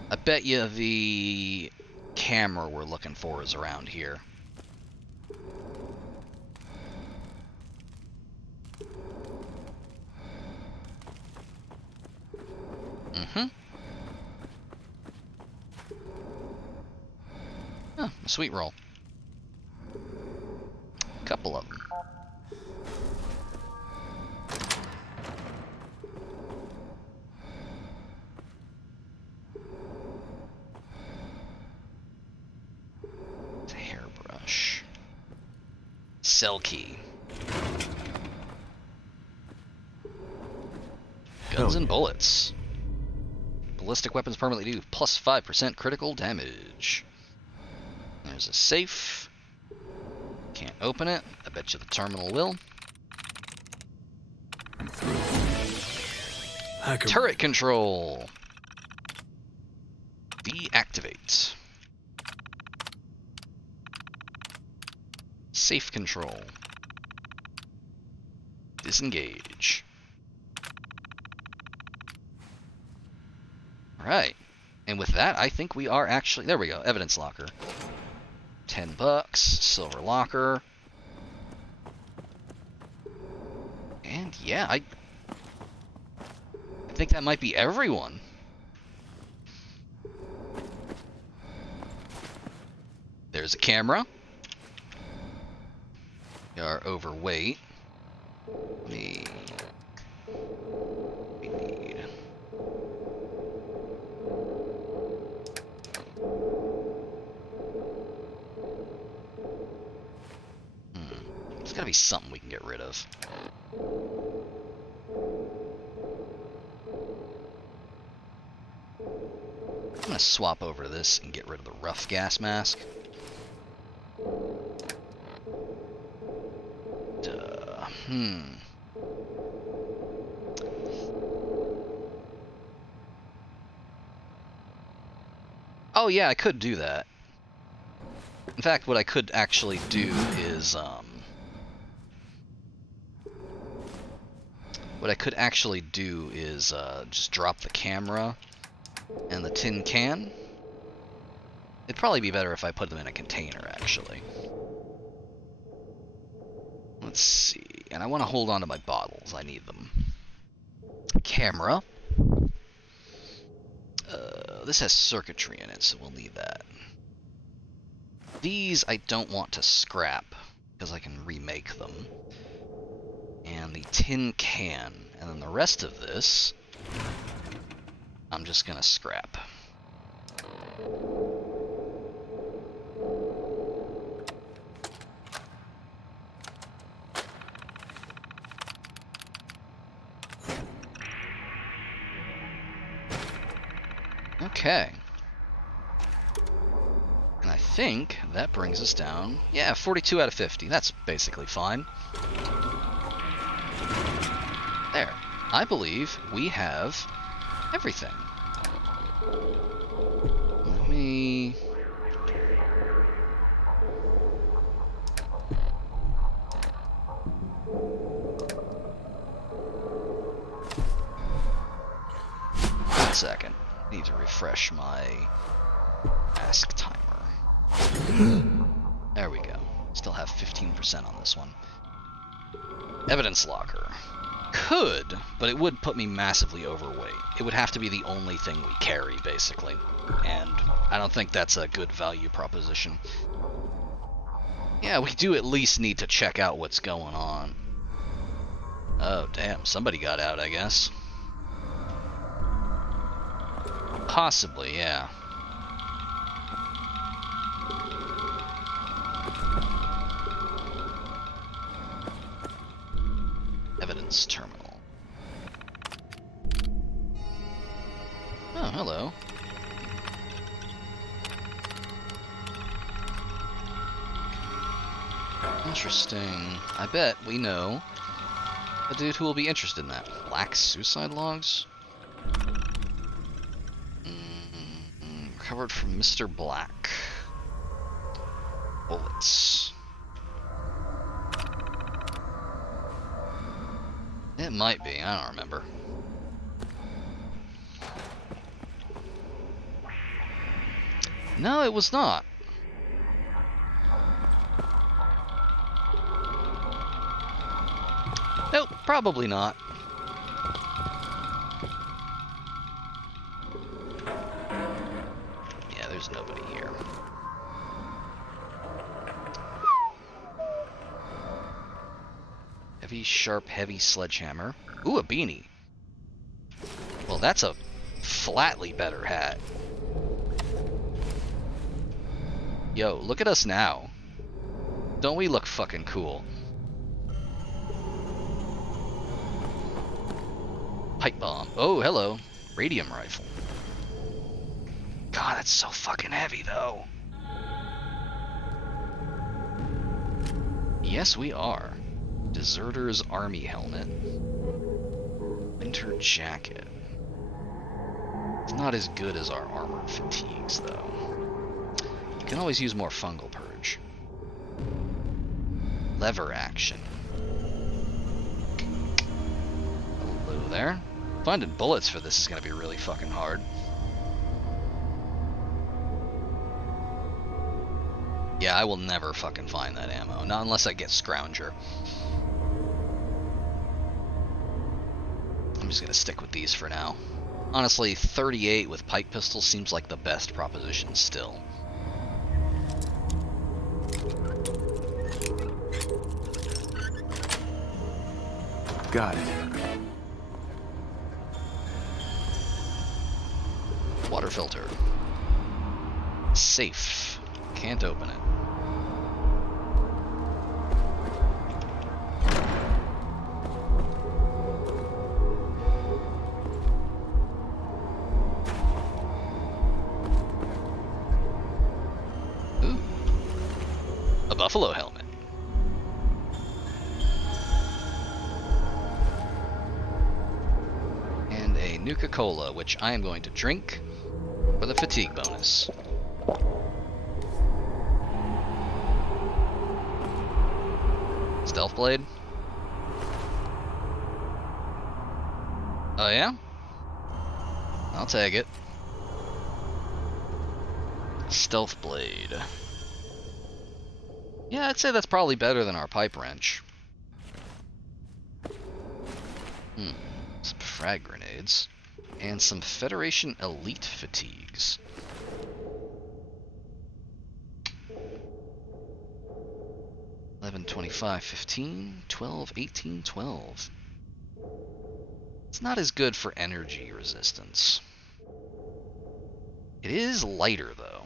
I bet you the camera we're looking for is around here. Mm-hmm. Oh, a sweet roll. Couple of them. It's a hairbrush. Cell key. Guns and bullets. Ballistic weapons permanently do plus 5% critical damage. There's a safe. Can't open it. I bet you the terminal will. Turret control. Deactivate. Safe control. Disengage. Alright. And with that, I think we are actually... There we go. Evidence locker. $10. Silver locker. And yeah, I think that might be everyone. There's a camera. We are overweight. We need... There's gotta be something we can get rid of. I'm gonna swap over to this and get rid of the rough gas mask. Oh yeah, I could do that. In fact, what I could actually do is, just drop the camera and the tin can. It'd probably be better if I put them in a container, actually. Let's see. And I want to hold on to my bottles. I need them. Camera. This has circuitry in it, so we'll need that. These I don't want to scrap, because I can remake them. And the tin can. And then the rest of this, I'm just going to scrap. Okay. And I think that brings us down. Yeah, 42 out of 50. That's basically fine. There. I believe we have everything. Let me... One second. I need to refresh my mask timer. There we go. Still have 15% on this one. Evidence locker. Could, but it would put me massively overweight. It would have to be the only thing we carry, basically. And I don't think that's a good value proposition. Yeah, we do at least need to check out what's going on. Oh, damn. Somebody got out, I guess. Possibly, yeah. Evidence terminal. Oh, hello. Interesting. I bet we know a dude who will be interested in that. Black suicide logs? Recovered from Mr. Black. Bullets. It might be, I don't remember. No, it was not. Nope, probably not. Yeah, there's nobody here. Heavy, sharp, heavy sledgehammer. Ooh, a beanie. Well, that's a flatly better hat. Yo, look at us now. Don't we look fucking cool? Pipe bomb. Oh, hello. Radium rifle. God, that's so fucking heavy, though. Yes, we are. Deserter's army helmet. Winter jacket. It's not as good as our armored fatigues, though. You can always use more fungal purge. Lever action. Hello there. Finding bullets for this is going to be really fucking hard. Yeah, I will never fucking find that ammo. Not unless I get Scrounger. I'm just going to stick with these for now. Honestly, 38 with pipe pistols seems like the best proposition still. Got it. Water filter. Safe. Can't open it. Ooh. buffalo helmet. And a Nuka-Cola, which I am going to drink for the fatigue bonus. Stealth blade? Oh yeah? I'll take it. Stealth blade. Yeah, I'd say that's probably better than our pipe wrench. Some frag grenades. And some Federation Elite fatigues. $11, $25, $15, $12, $18, $12. It's not as good for energy resistance. It is lighter, though.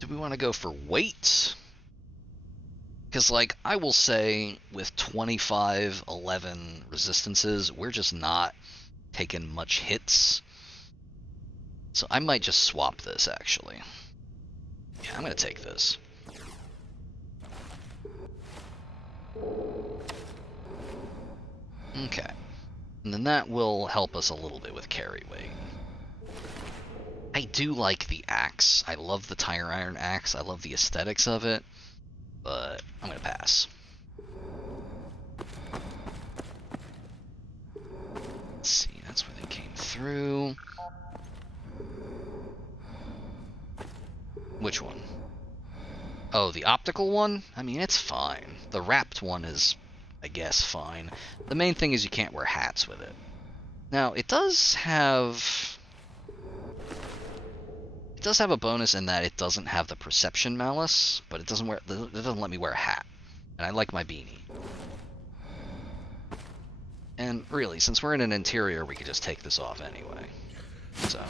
Do we want to go for weight? Because, like, I will say, with 25, 11 resistances, we're just not taking much hits. So I might just swap this, actually. Yeah, I'm going to take this. Okay. And then that will help us a little bit with carry weight. I do like the axe. I love the tire iron axe. I love the aesthetics of it. But I'm going to pass. Let's see, that's where they came through. Which one? Oh, the optical one? I mean, it's fine. The wrapped one is, I guess, fine. The main thing is you can't wear hats with it. Now, it does have a bonus in that it doesn't have the perception malice, but it doesn't let me wear a hat. And I like my beanie. And really, since we're in an interior, we could just take this off anyway. So,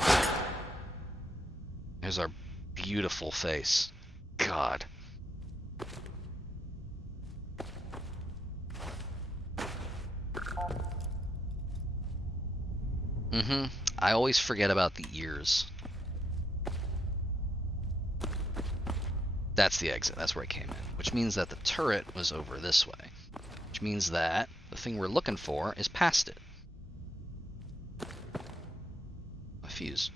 here's our beautiful face. God. I always forget about the ears. That's the exit. That's where I came in. Which means that the turret was over this way. Which means that the thing we're looking for is past it. A fuse.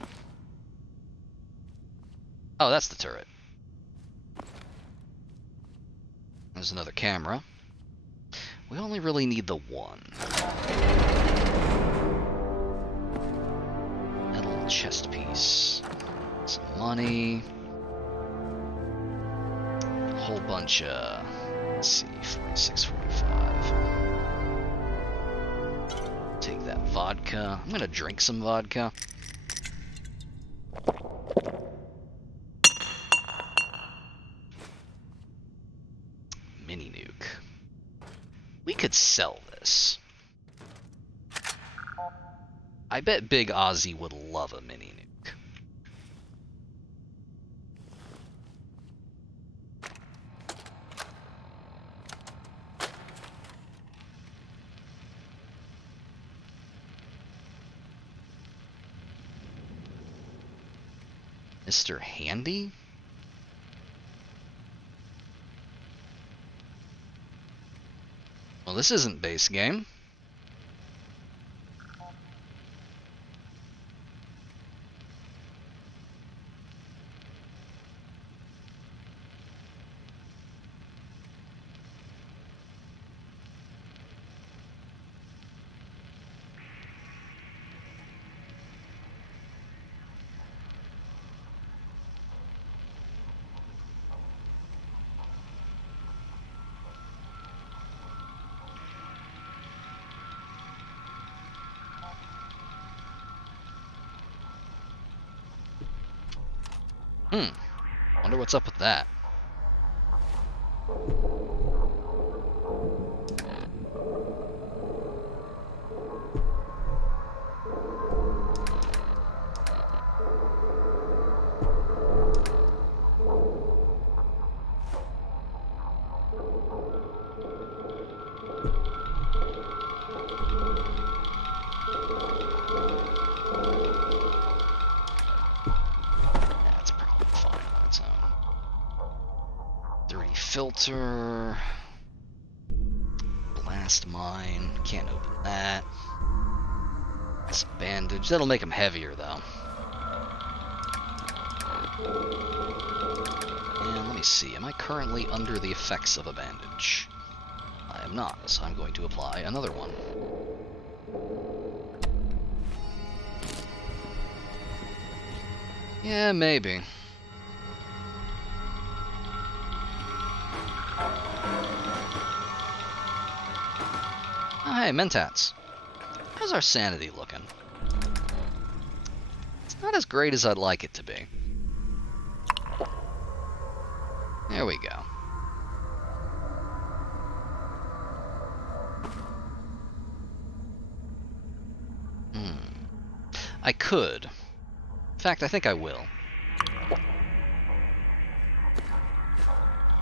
Oh, that's the turret. There's another camera. We only really need the one. Metal chest piece. Some money. A whole bunch of... Let's see, 46, 45. Take that vodka. I'm gonna drink some vodka. Mini nuke. We could sell this. I bet Big Ozzy would love a mini nuke. Mr. Handy? Well, this isn't base game. Wonder what's up with that. filter. Blast mine. Can't open that. This bandage. That'll make them heavier, though. And let me see. Am I currently under the effects of a bandage? I am not, so I'm going to apply another one. Yeah, maybe. Oh, hey, Mentats. How's our sanity looking? It's not as great as I'd like it to be. There we go. I could. In fact, I think I will.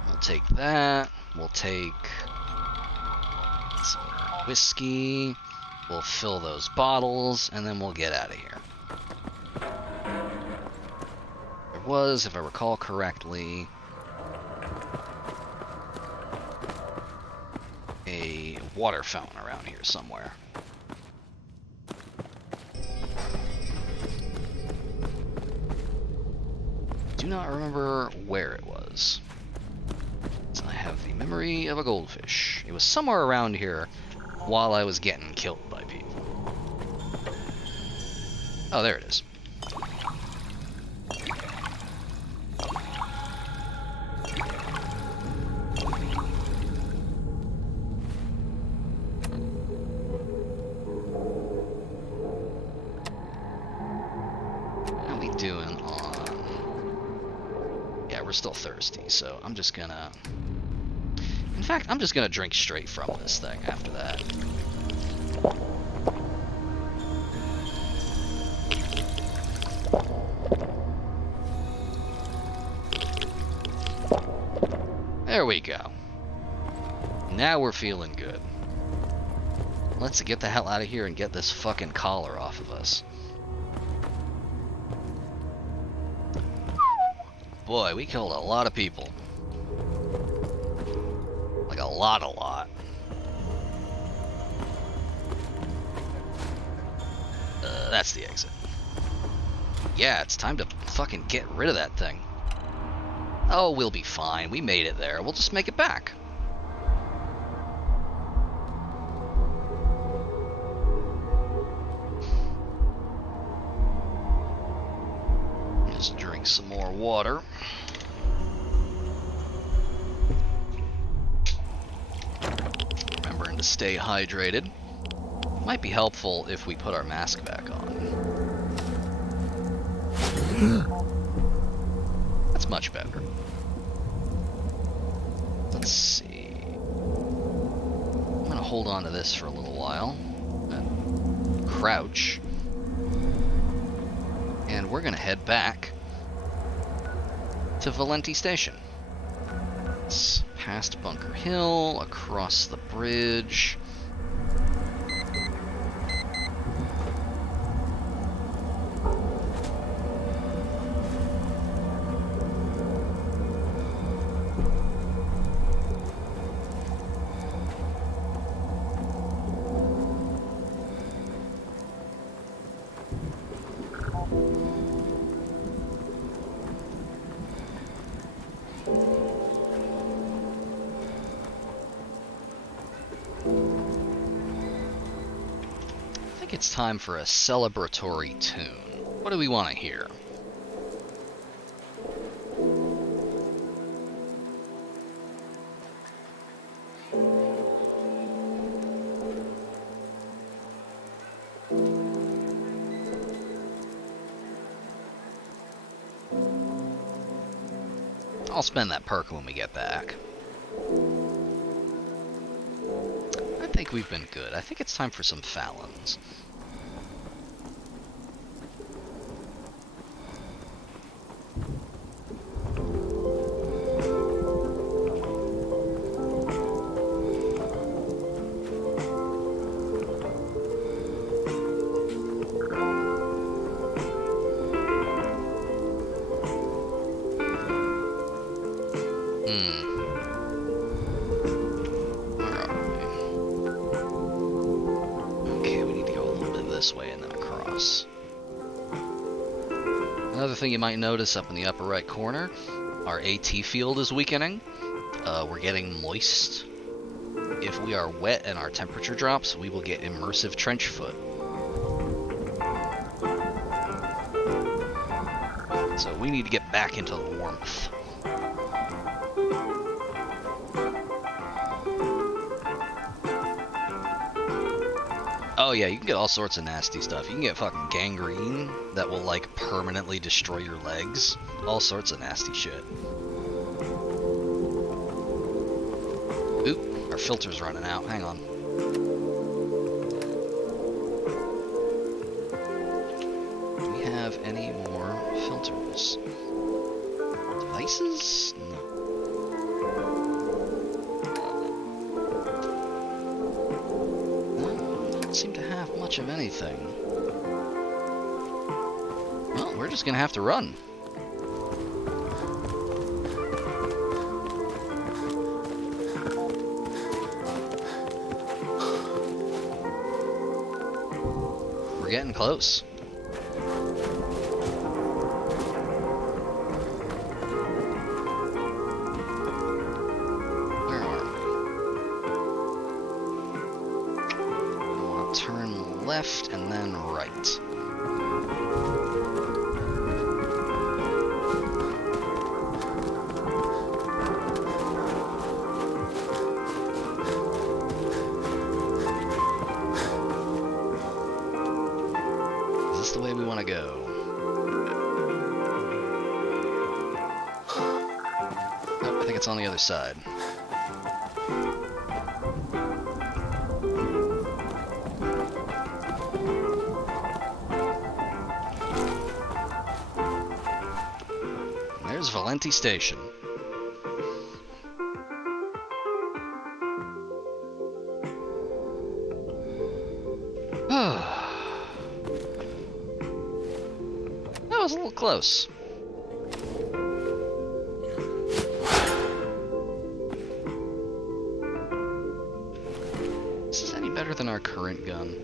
We'll take that. We'll take some whiskey. We'll fill those bottles, and then we'll get out of here. There was, if I recall correctly, a water fountain around here somewhere. Do not remember where it was. So I have the memory of a goldfish. It was somewhere around here while I was getting killed by people. Oh, there it is. How are we doing on... Yeah, we're still thirsty, so I'm just gonna... In fact, I'm just gonna drink straight from this thing after that. There we go. Now we're feeling good. Let's get the hell out of here and get this fucking collar off of us. Boy, we killed a lot of people. Like a lot. That's the exit. Yeah, it's time to fucking get rid of that thing. Oh, we'll be fine. We made it there. We'll just make it back. Just drink some more water. Remembering to stay hydrated. Might be helpful if we put our mask back on. That's much better. Let's see. I'm gonna hold on to this for a little while. Crouch. And we're gonna head back to Valenti Station. It's past Bunker Hill, across the bridge. I think it's time for a celebratory tune. What do we want to hear? I'll spend that perk when we get back. I think we've been good. I think it's time for some Fallons. filters. Another thing you might notice up in the upper right corner, our AT field is weakening. We're getting moist. If we are wet and our temperature drops, we will get immersive trench foot. So we need to get back into the warmth. Oh yeah, you can get all sorts of nasty stuff. You can get fucking gangrene that will like permanently destroy your legs. All sorts of nasty shit. Oop, our filter's running out. Hang on. Do we have any more filters? Devices? No. Seem to have much of anything. Well, we're just gonna have to run. We're getting close. Left and then right. Is this the way we want to go? Nope, I think it's on the other side. There's Valenti Station. That was a little close. Is this any better than our current gun?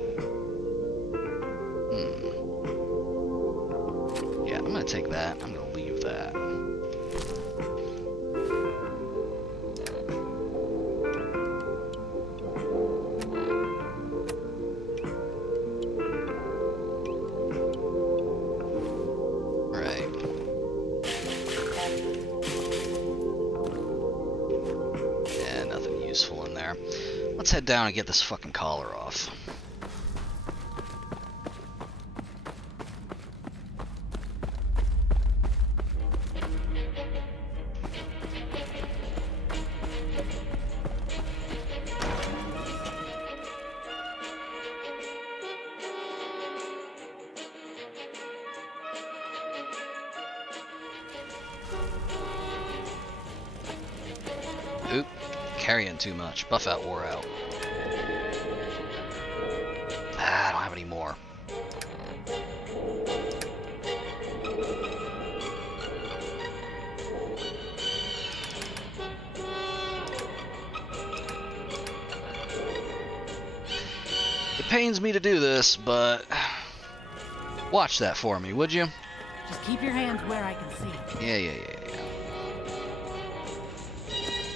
Yeah, I'm gonna take that. I'm gonna leave that. Let's head down and get this fucking collar off. Oop, carrying too much. Buff out wore out. I don't have any more. It pains me to do this, but watch that for me, would you? Just keep your hands where I can see. Yeah.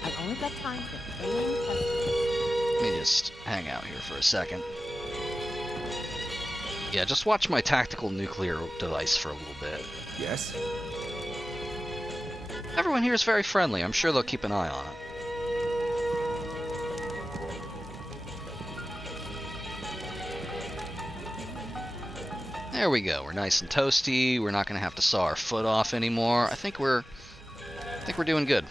I've only got time for alien testing. Let me just hang out here for a second. Yeah, just watch my tactical nuclear device for a little bit. Yes? Everyone here is very friendly. I'm sure they'll keep an eye on it. There we go. We're nice and toasty. We're not going to have to saw our foot off anymore. I think we're doing good.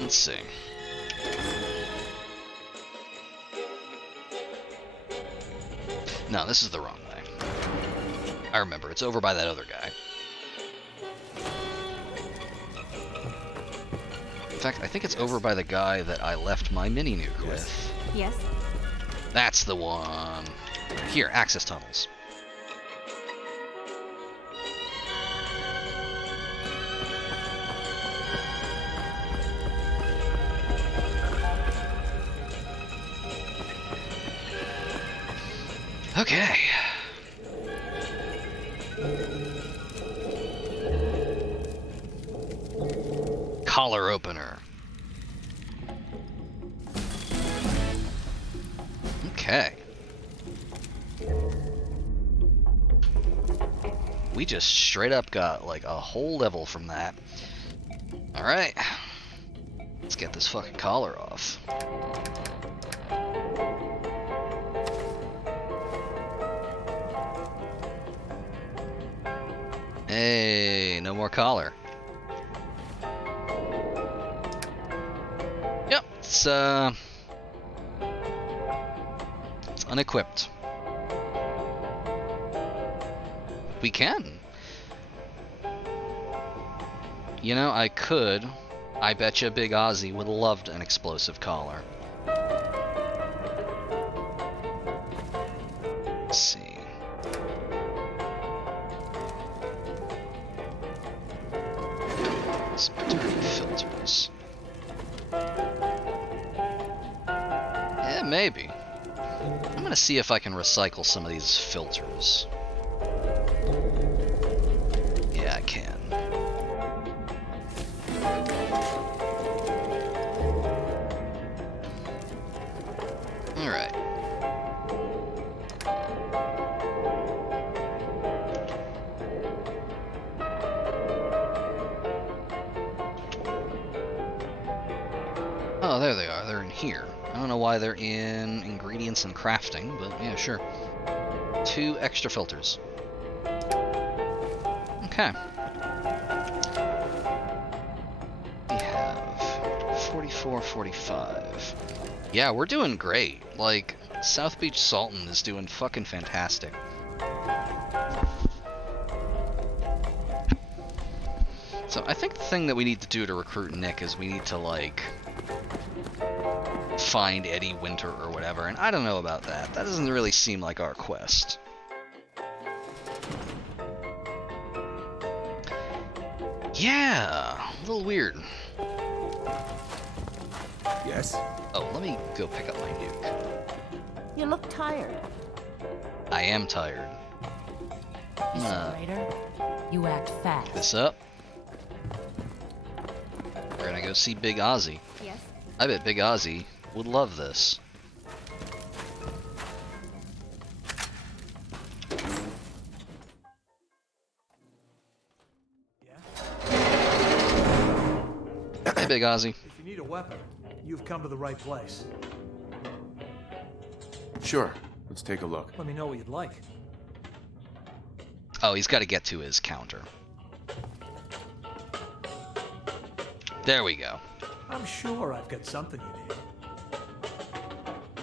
Let's see. No, this is the wrong way. I remember. It's over by that other guy. In fact, I think it's over by the guy that I left my mini-nuke with. Yes. That's the one. Here, access tunnels. Okay. Collar opener. Okay. We just straight up got like a whole level from that. Alright. Let's get this fucking collar off. Hey, no more collar. Yep, it's unequipped. We can. You know, I could. I bet you Big Ozzy would have loved an explosive collar. Let's see. Some dirty filters. Yeah, maybe. I'm gonna see if I can recycle some of these filters. Yeah, I can. Alright. Oh, there they are. They're in here. I don't know why they're in ingredients and crafting, but yeah, sure. 2 extra filters. Okay. We have 44, 45. Yeah, we're doing great. Like, South Beach Sultan is doing fucking fantastic. So I think the thing that we need to do to recruit Nick is we need to, like, find Eddie Winter or whatever, and I don't know about that. That doesn't really seem like our quest. Yeah, a little weird. Yes? Oh, let me go pick up my nuke. You look tired. I am tired. Raider, you act fast. This up. We're gonna go see Big Ozzy. Yes? I bet Big Ozzy would love this. Hey, Big Ozzy. If you need a weapon, you've come to the right place. Sure, let's take a look. Let me know what you'd like. Oh, he's got to get to his counter. There we go. I'm sure I've got something you need.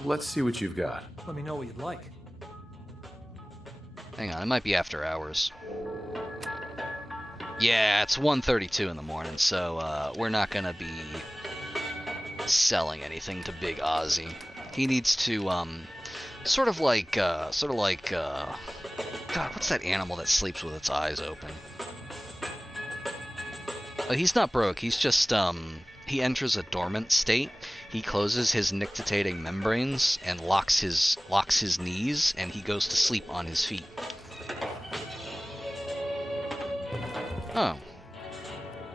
Let's see what you've got. Let me know what you'd like. Hang on, it might be after hours. Yeah, it's 1:32 in the morning, so we're not gonna be selling anything to Big Ozzy. He needs to sort of like God, what's that animal that sleeps with its eyes open? He's not broke. He's just he enters a dormant state. He closes his nictitating membranes and locks his knees, and he goes to sleep on his feet. Oh.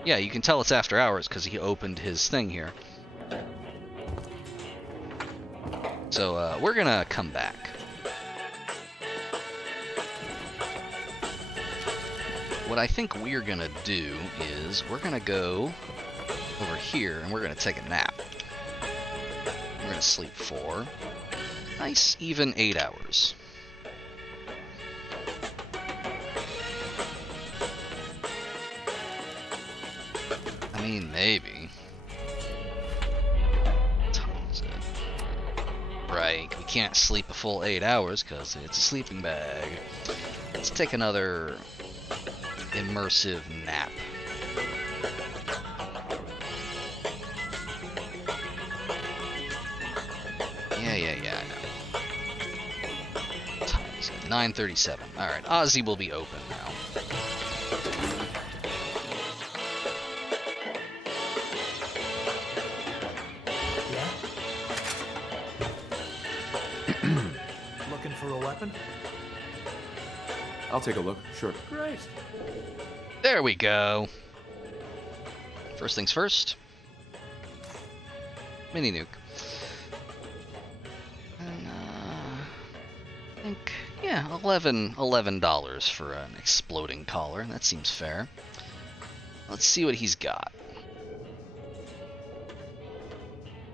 Yeah, you can tell it's after hours because he opened his thing here. So, we're gonna come back. What I think we're gonna do is we're gonna go over here and we're gonna take a nap. We're gonna sleep for nice even 8 hours. I mean, maybe. What time is it? Right, we can't sleep a full 8 hours because it's a sleeping bag. Let's take another immersive nap. Yeah, I know. What time is it? 9:37. Alright, Ozzy will be open now. Looking for a weapon? I'll take a look, sure. Great. There we go. First things first. Mini nuke. And, I think, yeah, $11 for an exploding collar. That seems fair. Let's see what he's got.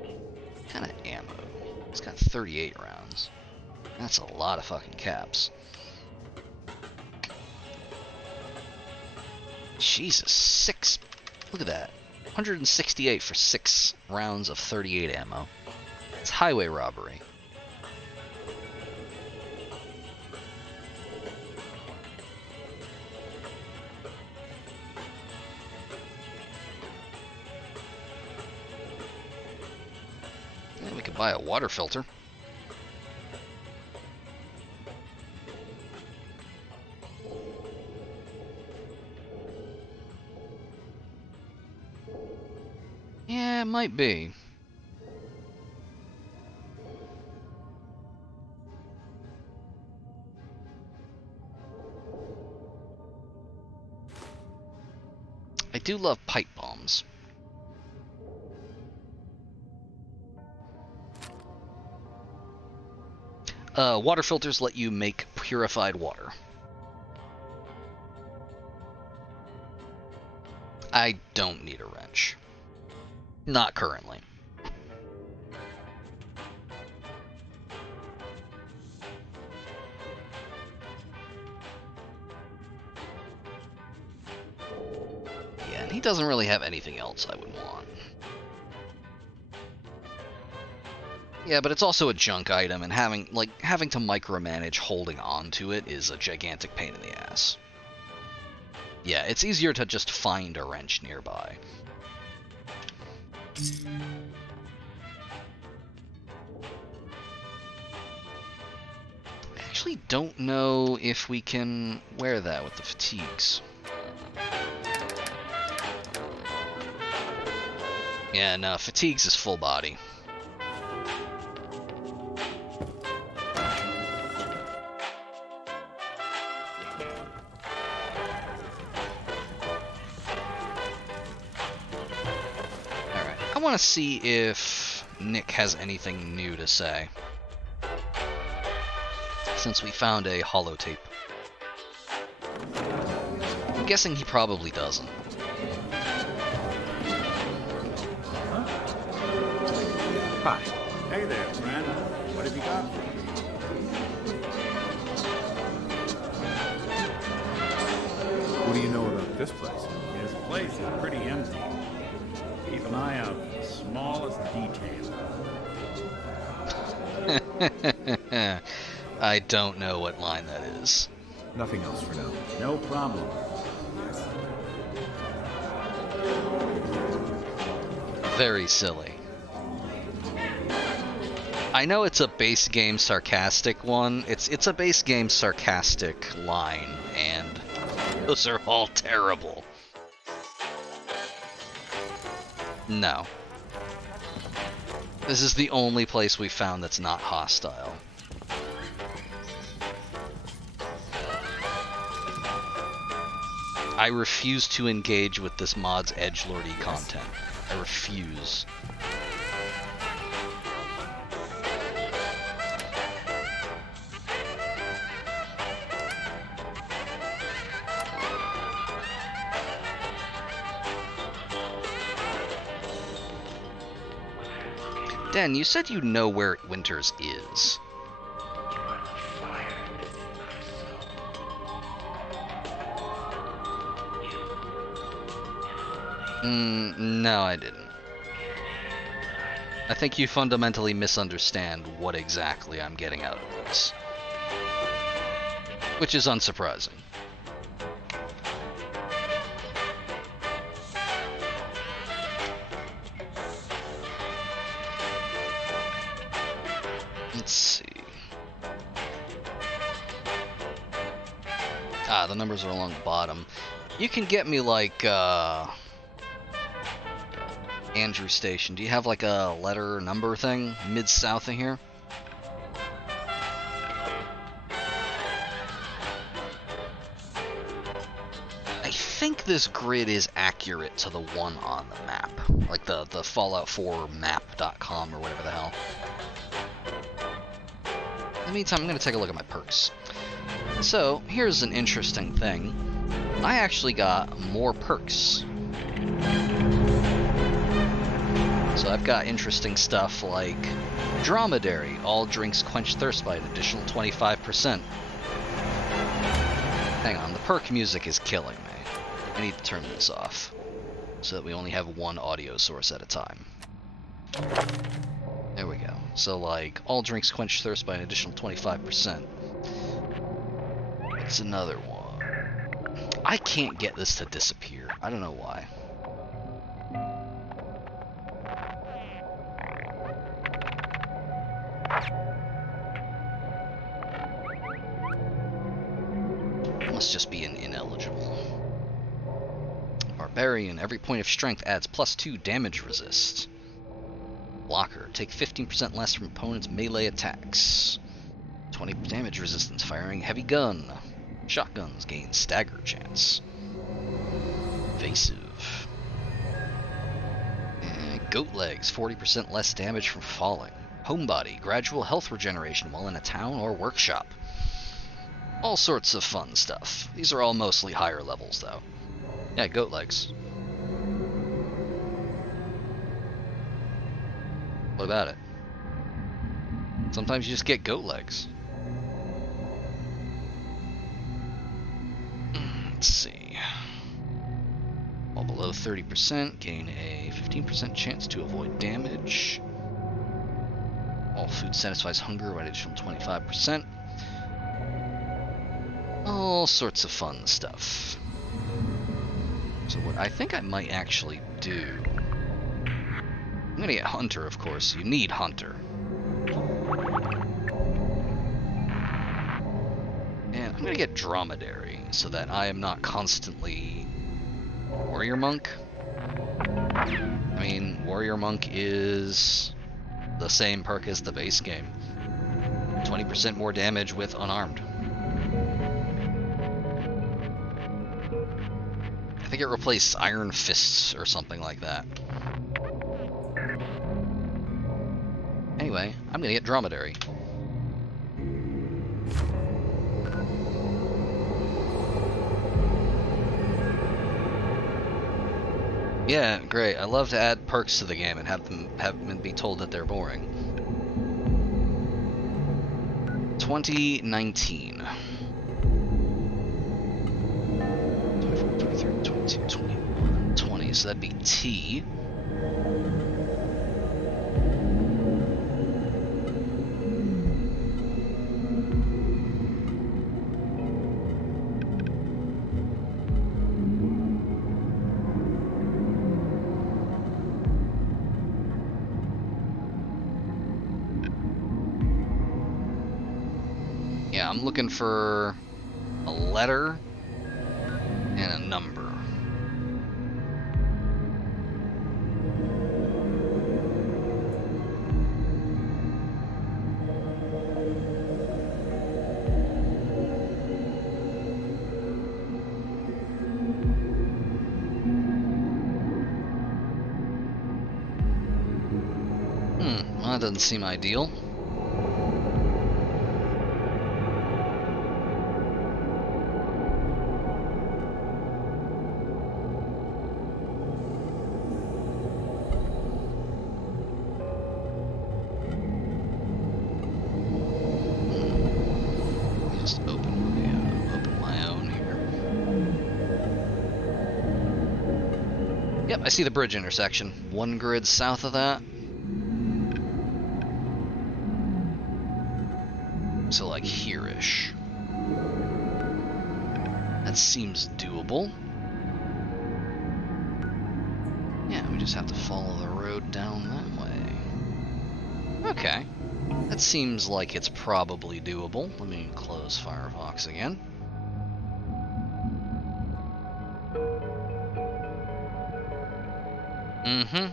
What kind of ammo? He's got 38 rounds. That's a lot of fucking caps. Jesus, 6. Look at that. 168 for 6 rounds of 38 ammo. It's highway robbery. Yeah, we could buy a water filter. Yeah, it might be. I do love pipe bombs. Water filters let you make purified water. I don't need a wrench. Not currently. Yeah, and he doesn't really have anything else I would want. Yeah, but it's also a junk item, and having to micromanage holding on to it is a gigantic pain in the ass. Yeah, it's easier to just find a wrench nearby. I actually don't know if we can wear that with the fatigues. Yeah, no, fatigues is full body. I want to see if Nick has anything new to say, since we found a holotape. I'm guessing he probably doesn't. Hi. Hey there, friend. What have you got for me? What do you know about this place? This place is pretty empty. Keep an eye out for the smallest detail. I don't know what line that is. Nothing else for now. No problem. Very silly. I know it's a base game sarcastic one. It's a base game sarcastic line, and those are all terrible. No. This is the only place we found that's not hostile. I refuse to engage with this mod's edgelordy content. I refuse. Den, you said you know where Winters is. No, I didn't. I think you fundamentally misunderstand what exactly I'm getting out of this. Which is unsurprising. Let's see. Ah, the numbers are along the bottom. You can get me like, Andrew Station. Do you have like a letter number thing mid-south of here? think this grid is accurate to the one on the map. Like the Fallout 4 map.com or whatever the hell. In the meantime, I'm going to take a look at my perks. So, here's an interesting thing. I actually got more perks. So I've got interesting stuff like Dromedary. All drinks quench thirst by an additional 25%. Hang on, the perk music is killing me. I need to turn this off so that we only have one audio source at a time. There we go. So like, all drinks quench thirst by an additional 25%. What's another one? I can't get this to disappear. I don't know why. Must just be an ineligible. Barbarian, every point of strength adds +2 damage resist. Blocker, take 15% less from opponent's melee attacks. 20 damage resistance firing heavy gun. Shotguns gain stagger chance. Evasive. And goat legs, 40% less damage from falling. Homebody, gradual health regeneration while in a town or workshop. All sorts of fun stuff. These are all mostly higher levels, though. Yeah, goat legs. What about it? Sometimes you just get goat legs. Let's see. All below 30%, gain a 15% chance to avoid damage. All food satisfies hunger by an additional 25%. All sorts of fun stuff. So what I think I might actually do... I'm gonna get Hunter, of course. You need Hunter. And I'm gonna get Dromedary, so that I am not constantly... Warrior Monk? I mean, Warrior Monk is the same perk as the base game. 20% more damage with unarmed. I think it replaced Iron Fists or something like that. Anyway, I'm gonna get Dromedary. Yeah, great. I love to add perks to the game and have them be told that they're boring. 2019. 24, 23, 22, 21, 20. So that'd be T. Yeah, I'm looking for a letter and a number. Well, that doesn't seem ideal. Yep, I see the bridge intersection. One grid south of that. So like here-ish. That seems doable. Yeah, we just have to follow the road down that way. Okay. That seems like it's probably doable. Let me close Firefox again.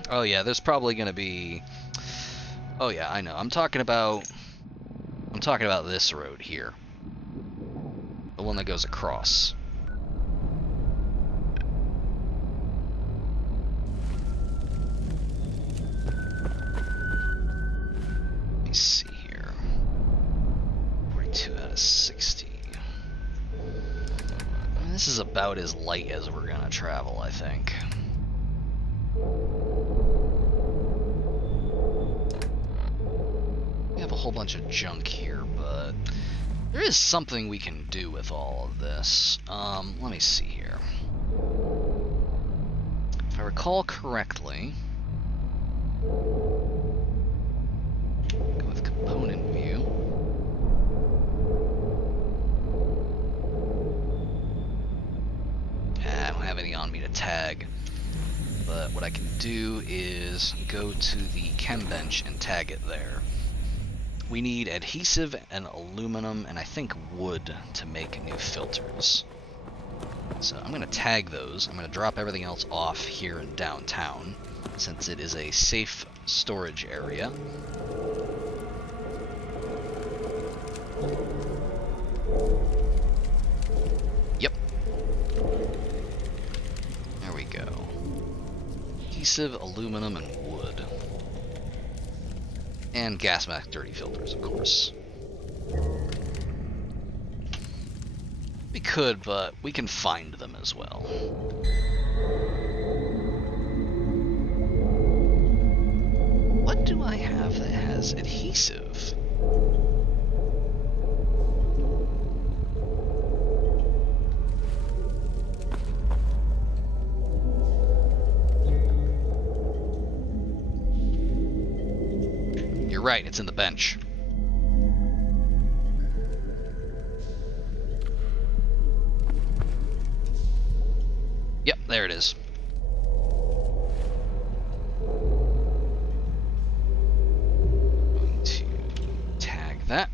Oh yeah, there's probably gonna be... Oh yeah, I know. I'm talking about this road here. The one that goes across. This is about as light as we're gonna travel, I think. We have a whole bunch of junk here, but there is something we can do with all of this. Let me see here. If I recall correctly, go with component view. I don't have any on me to tag, but what I can do is go to the chem bench and tag it there. We need adhesive and aluminum and I think wood to make new filters. So I'm going to tag those. I'm going to drop everything else off here in downtown since it is a safe storage area. Yep. There we go. Adhesive, aluminum, and wood. And gas mask dirty filters, of course. We could, but we can find them as well. What do I have that has adhesive? You're right, it's in the bench. Yep, there it is. Going to tag that.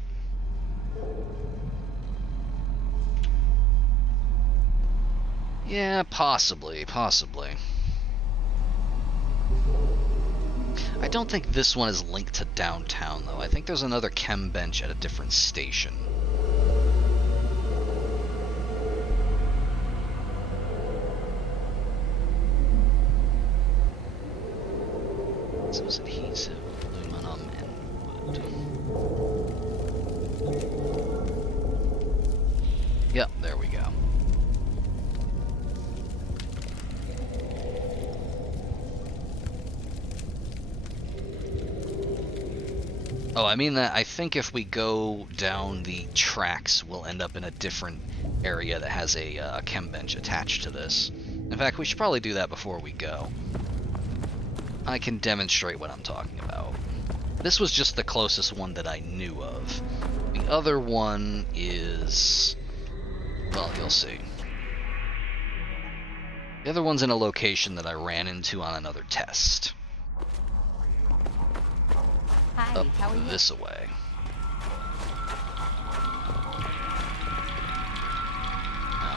Yeah, possibly. I don't think this one is linked to downtown, though. I think there's another chem bench at a different station. So it's adhesive, aluminum, and wood. Yep, there we go. Oh, I mean that I think if we go down the tracks, we'll end up in a different area that has a chem bench attached to this. In fact, we should probably do that before we go. I can demonstrate what I'm talking about. This was just the closest one that I knew of. The other one is... well, you'll see. The other one's in a location that I ran into on another test. Hi, Up how are you? this way.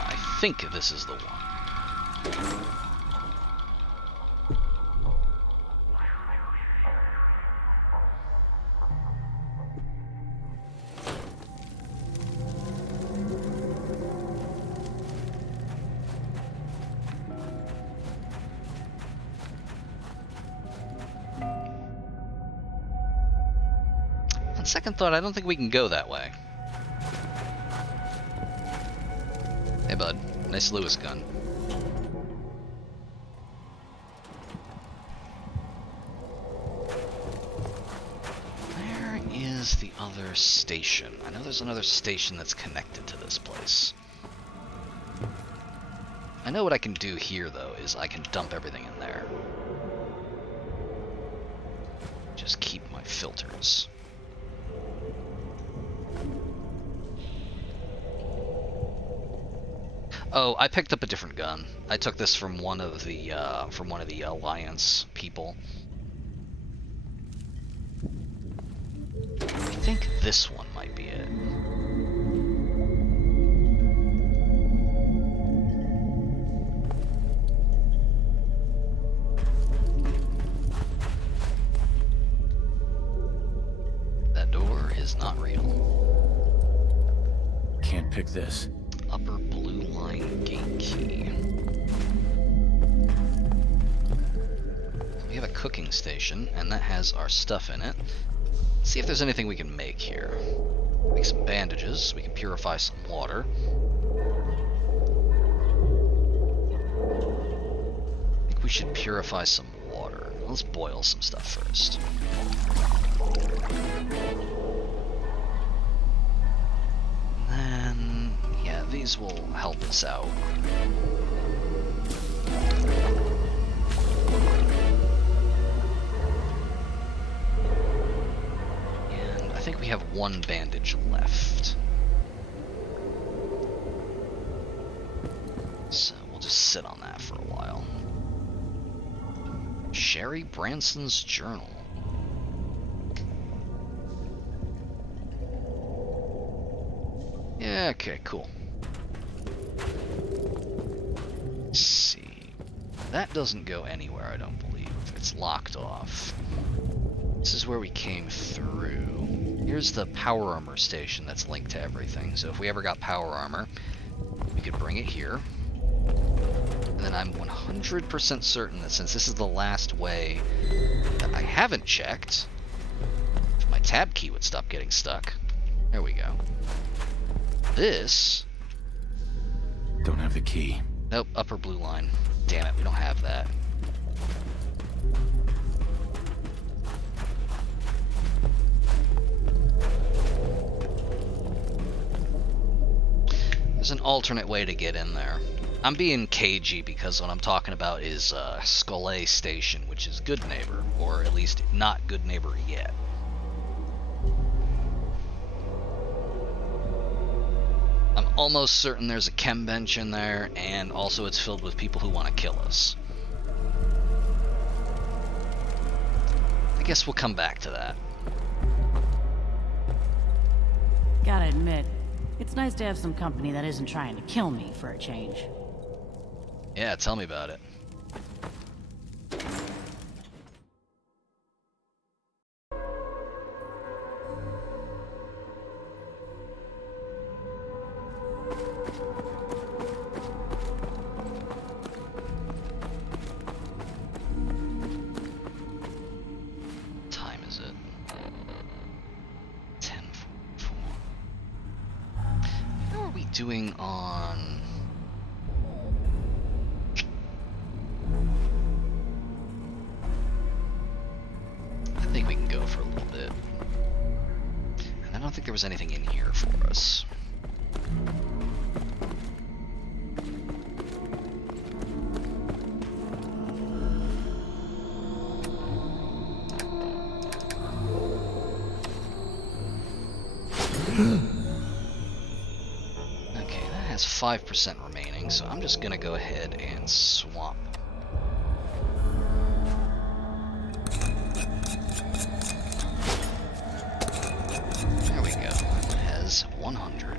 I think this is the one. On second thought, I don't think we can go that way. Hey bud, nice Lewis gun. Where is the other station? I know there's another station that's connected to this place. I know what I can do here though, is I can dump everything in there. Just keep my filters. Oh, I picked up a different gun. I took this from one of the Alliance people. I think this one might be it. That door is not real. Can't pick this. Upper blue line gate key. We have a cooking station, and that has our stuff in it. Let's see if there's anything we can make here. Make some bandages. We can purify some water. we should purify some water. Let's boil some stuff first. And then, yeah, these will help us out. And I think we have one bandage left. So we'll just sit on that for a while. Sherry Branson's journal. Yeah, okay, cool. Let's see. That doesn't go anywhere, I don't believe. It's locked off. This is where we came through. Here's the power armor station that's linked to everything. So if we ever got power armor, we could bring it here. And then I'm 100% certain that since this is the last way that I haven't checked, if my tab key would stop getting stuck. There we go. This... Don't have the key. Nope, upper blue line. Damn it, we don't have that. There's an alternate way to get in there. I'm being cagey because what I'm talking about is Skull A Station, which is Good Neighbor, or at least not Good Neighbor yet. I'm almost certain there's a chem bench in there, and also it's filled with people who want to kill us. I guess we'll come back to that. Gotta admit, it's nice to have some company that isn't trying to kill me for a change. Yeah, tell me about it. What time is it? 10:44. How are we doing on... I think we can go for a little bit. And I don't think there was anything in here for us. Okay, that has 5% remaining, so I'm just gonna go ahead and swap. There we go. It has 100.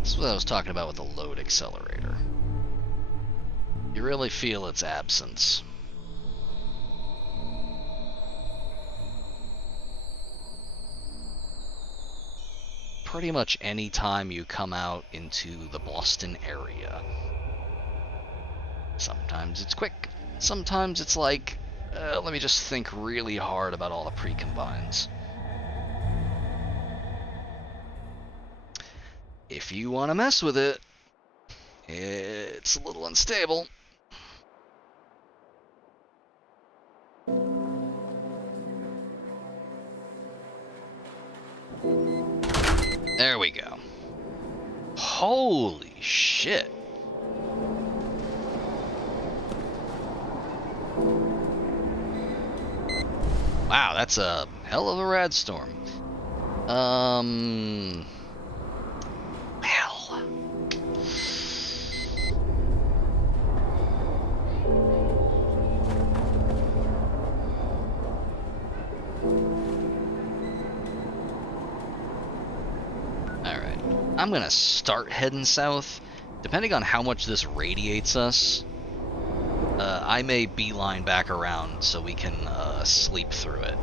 This is what I was talking about with the load accelerator. You really feel its absence. Pretty much any time you come out into the Boston area. Sometimes it's quick. Sometimes it's like, let me just think really hard about all the pre-combines. If you want to mess with it, it's a little unstable. There we go. Holy shit. Wow, that's a hell of a rad storm. Well. I'm gonna start heading south. Depending on how much this radiates us, I may beeline back around so we can sleep through it.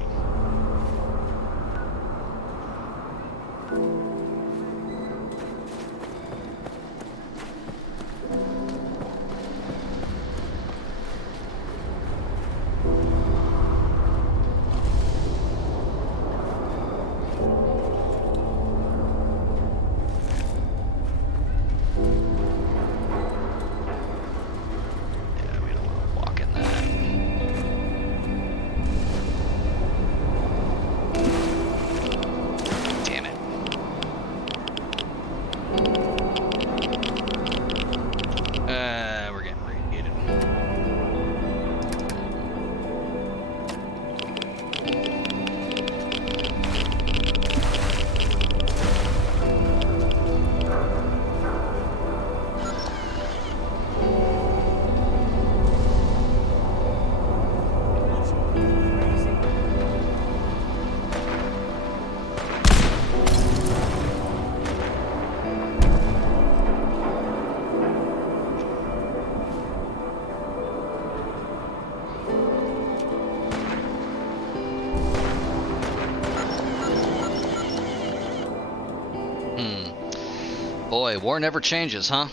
Boy, war never changes, huh?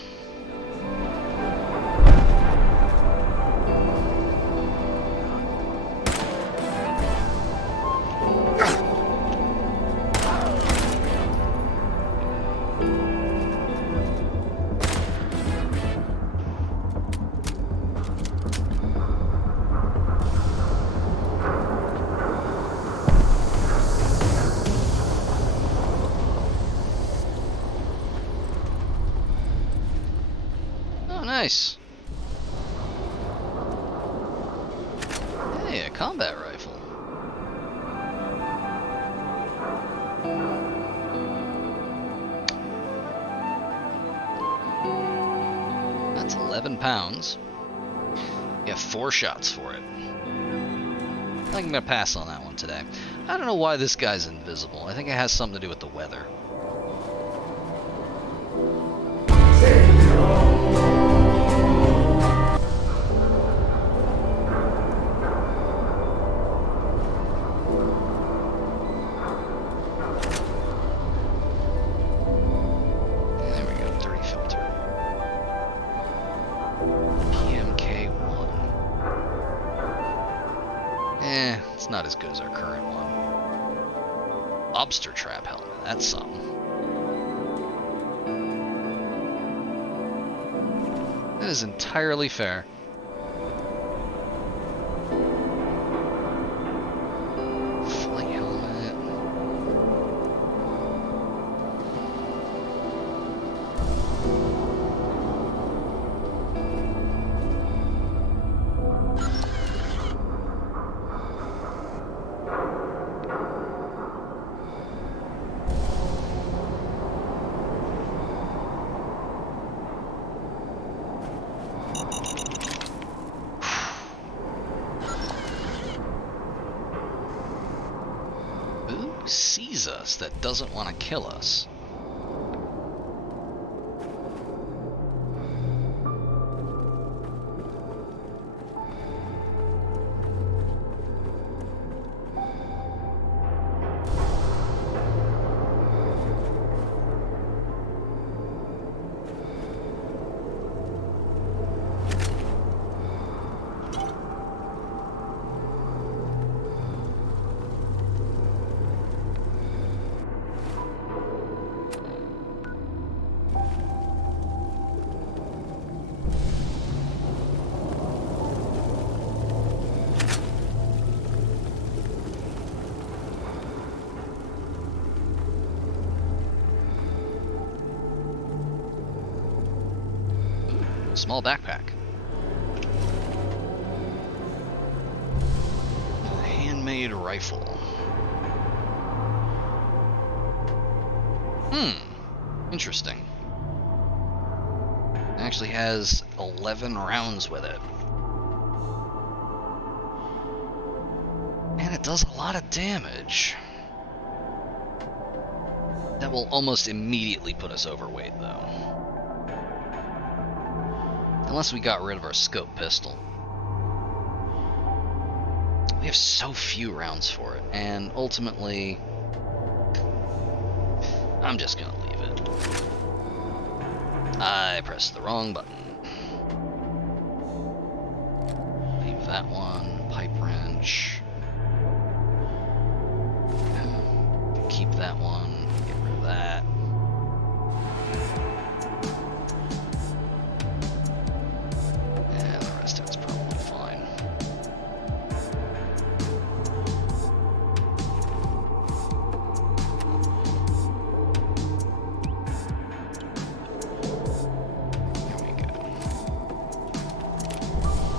Nice. Hey, a combat rifle. That's 11 pounds. You have 4 shots for it. I think I'm gonna pass on that one today. I don't know why this guy's invisible. I think it has something to do with the weather. Not as good as our current one. Lobster trap helmet, that's something. That is entirely fair. Flight helmet. Sees us that doesn't want to kill us. Small backpack. A handmade rifle. Interesting. It actually has 11 rounds with it. And it does a lot of damage. That will almost immediately put us overweight, though. Unless we got rid of our scope pistol. We have so few rounds for it, and ultimately, I'm just gonna leave it. I pressed the wrong button. Leave that one. Pipe wrench. Keep that one. Get rid of that. And the rest of it's probably fine.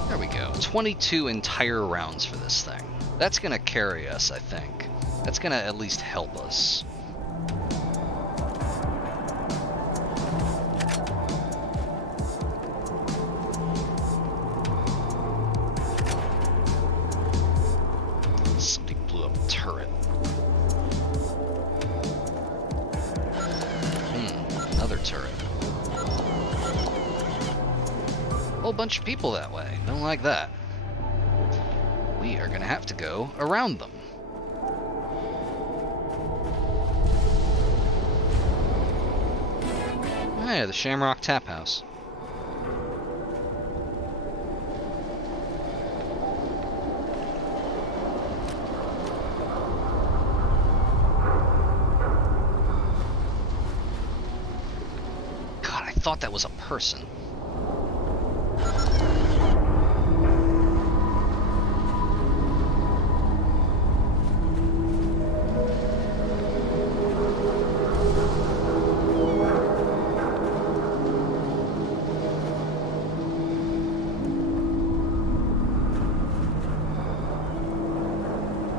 There we go. 22 entire rounds for this thing. That's gonna carry us, I think. That's gonna at least help us. Somebody blew up a turret. Another turret. Whole bunch of people that way. Don't like that. We are gonna have to go around them. Hey, the Shamrock Tap House. God, I thought that was a person.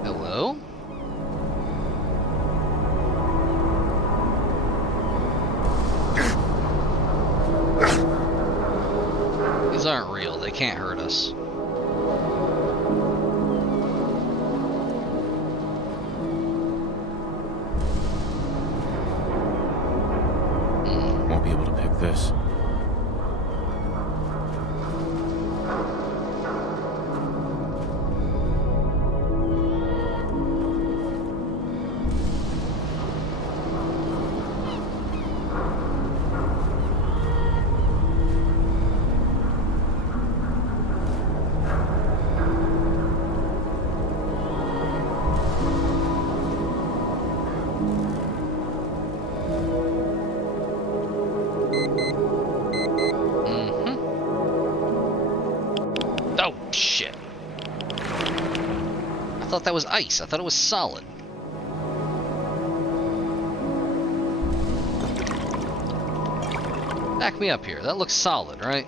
Hello? These aren't real. They can't hurt us. Won't be able to pick this. Oh, shit. I thought that was ice. I thought it was solid. Back me up here. That looks solid, right?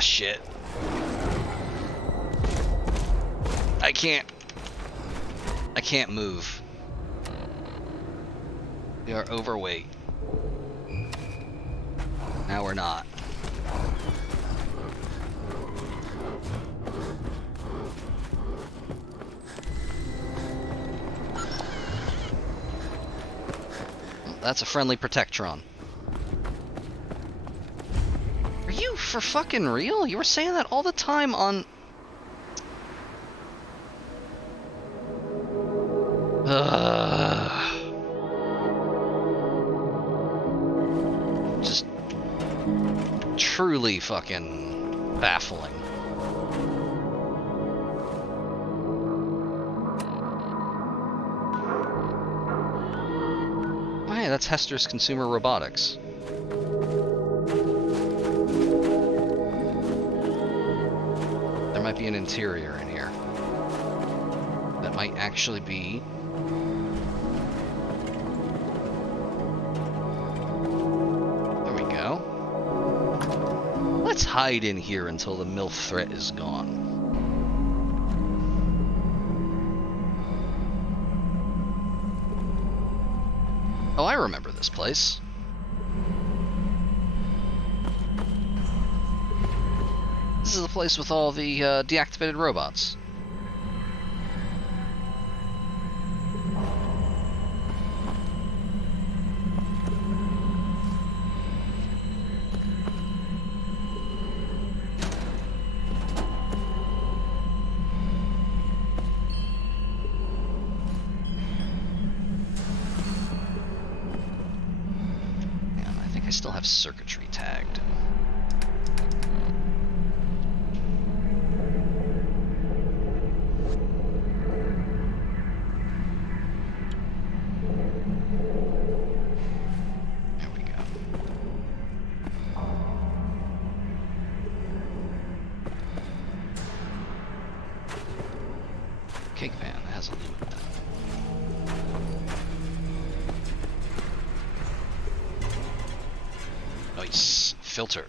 Shit. I can't move. We are overweight. Now we're not. That's a friendly Protectron. for fucking real? You were saying that all the time on... Just truly fucking baffling. Oh, hey, that's Hester's Consumer Robotics. There might be an interior in here. That might actually be... Let's hide in here until the MILF threat is gone. Oh, I remember this place. This is the place with all the deactivated robots. I still have circuitry tagged. There we go. Cake pan has a loop. Nice. Filter.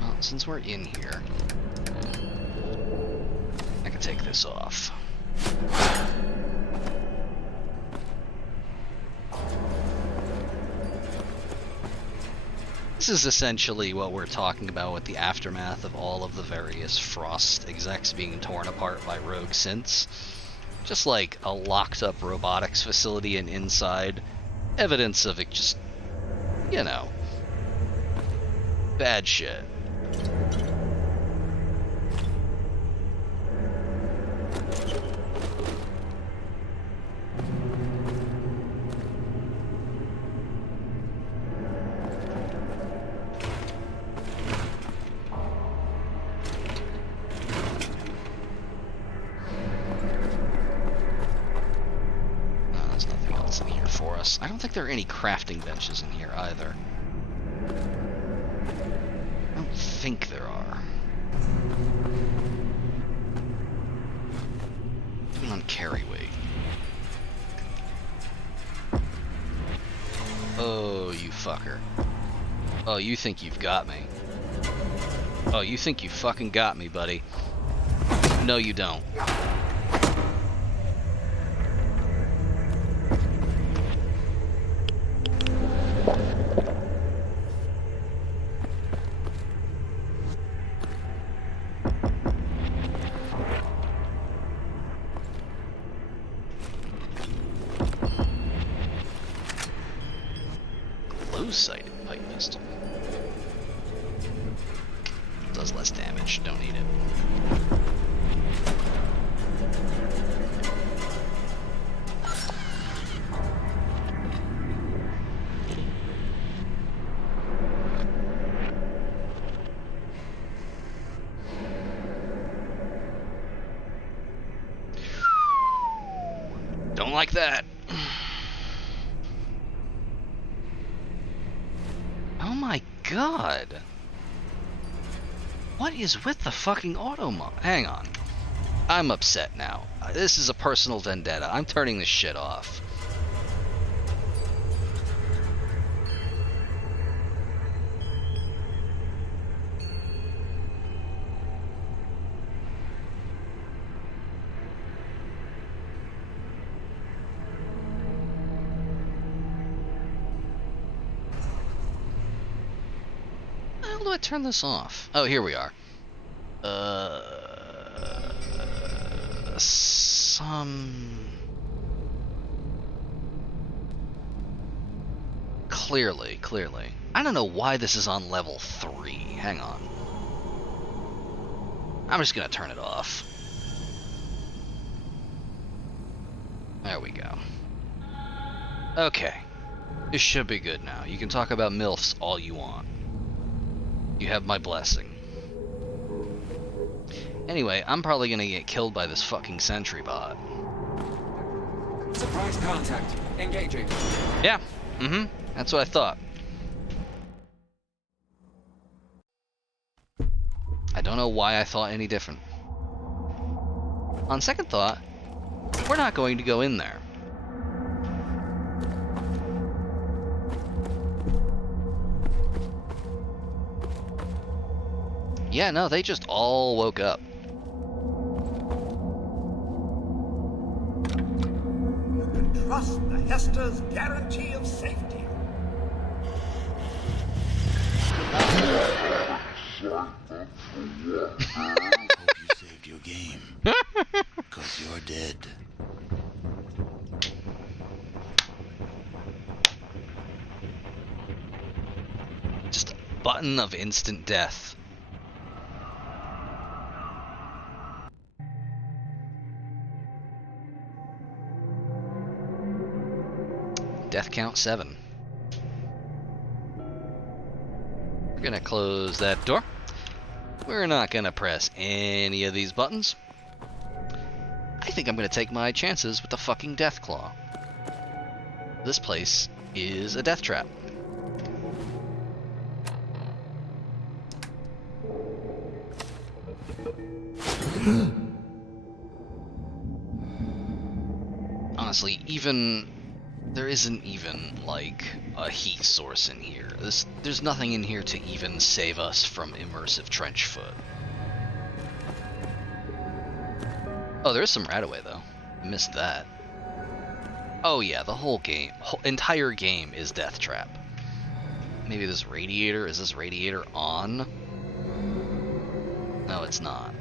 Well, since we're in here, I can take this off. This is essentially what we're talking about with the aftermath of all of the various Frost execs being torn apart by rogue synths. Just like a locked up robotics facility and inside evidence of it just, you know, bad shit. I don't think there are any crafting benches in here either. I don't think there are. Even on carry weight. Oh, you fucker. Oh, you think you've got me. Oh, you think you fucking got me, buddy. No, you don't. Sighted pipe pistol. Does less damage, don't need it. Don't like that. Oh my god. What is with the fucking auto mod? Hang on. I'm upset now. This is a personal vendetta. I'm turning this shit off. hell do I turn this off? Oh, here we are. Clearly. I don't know why this is on level 3. Hang on. I'm just gonna turn it off. There we go. Okay. This should be good now. You can talk about MILFs all you want. You have my blessing. Anyway, I'm probably gonna get killed by this fucking sentry bot. Surprise contact. Engaging. Yeah. That's what I thought. I don't know why I thought any different. On second thought, we're not going to go in there. Yeah, no, they just all woke up. You can trust the Hester's guarantee of safety. Hope you saved your game. Because you're dead. Just a button of instant death. Death count 7. We're gonna close that door. We're not gonna press any of these buttons. I think I'm gonna take my chances with the fucking death claw. This place is a death trap. Honestly, there isn't even, like, a heat source in here. There's nothing in here to even save us from immersive trench foot. Oh, there is some Radaway, though. I missed that. Oh yeah, the whole entire game is death trap. Maybe this radiator, is this radiator on? No, it's not.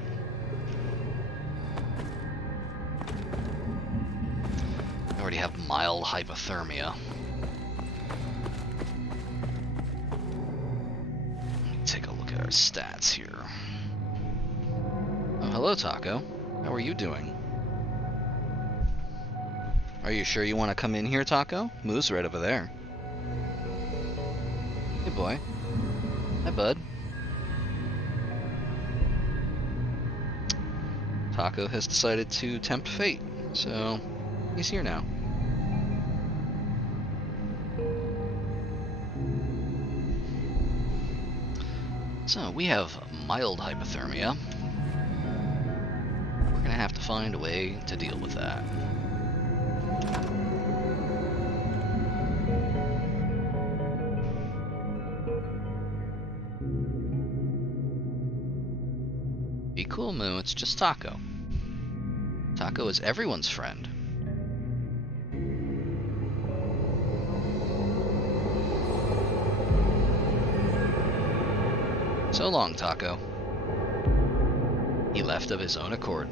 I already have mild hypothermia. Let me take a look at our stats here. Oh, hello, Taco. How are you doing? Are you sure you want to come in here, Taco? Moo's right over there. Hey, boy. Hi, bud. Taco has decided to tempt fate, so he's here now. So, we have mild hypothermia. We're gonna have to find a way to deal with that. Be cool, Moo, it's just Taco. Taco is everyone's friend. So long, Taco. He left of his own accord.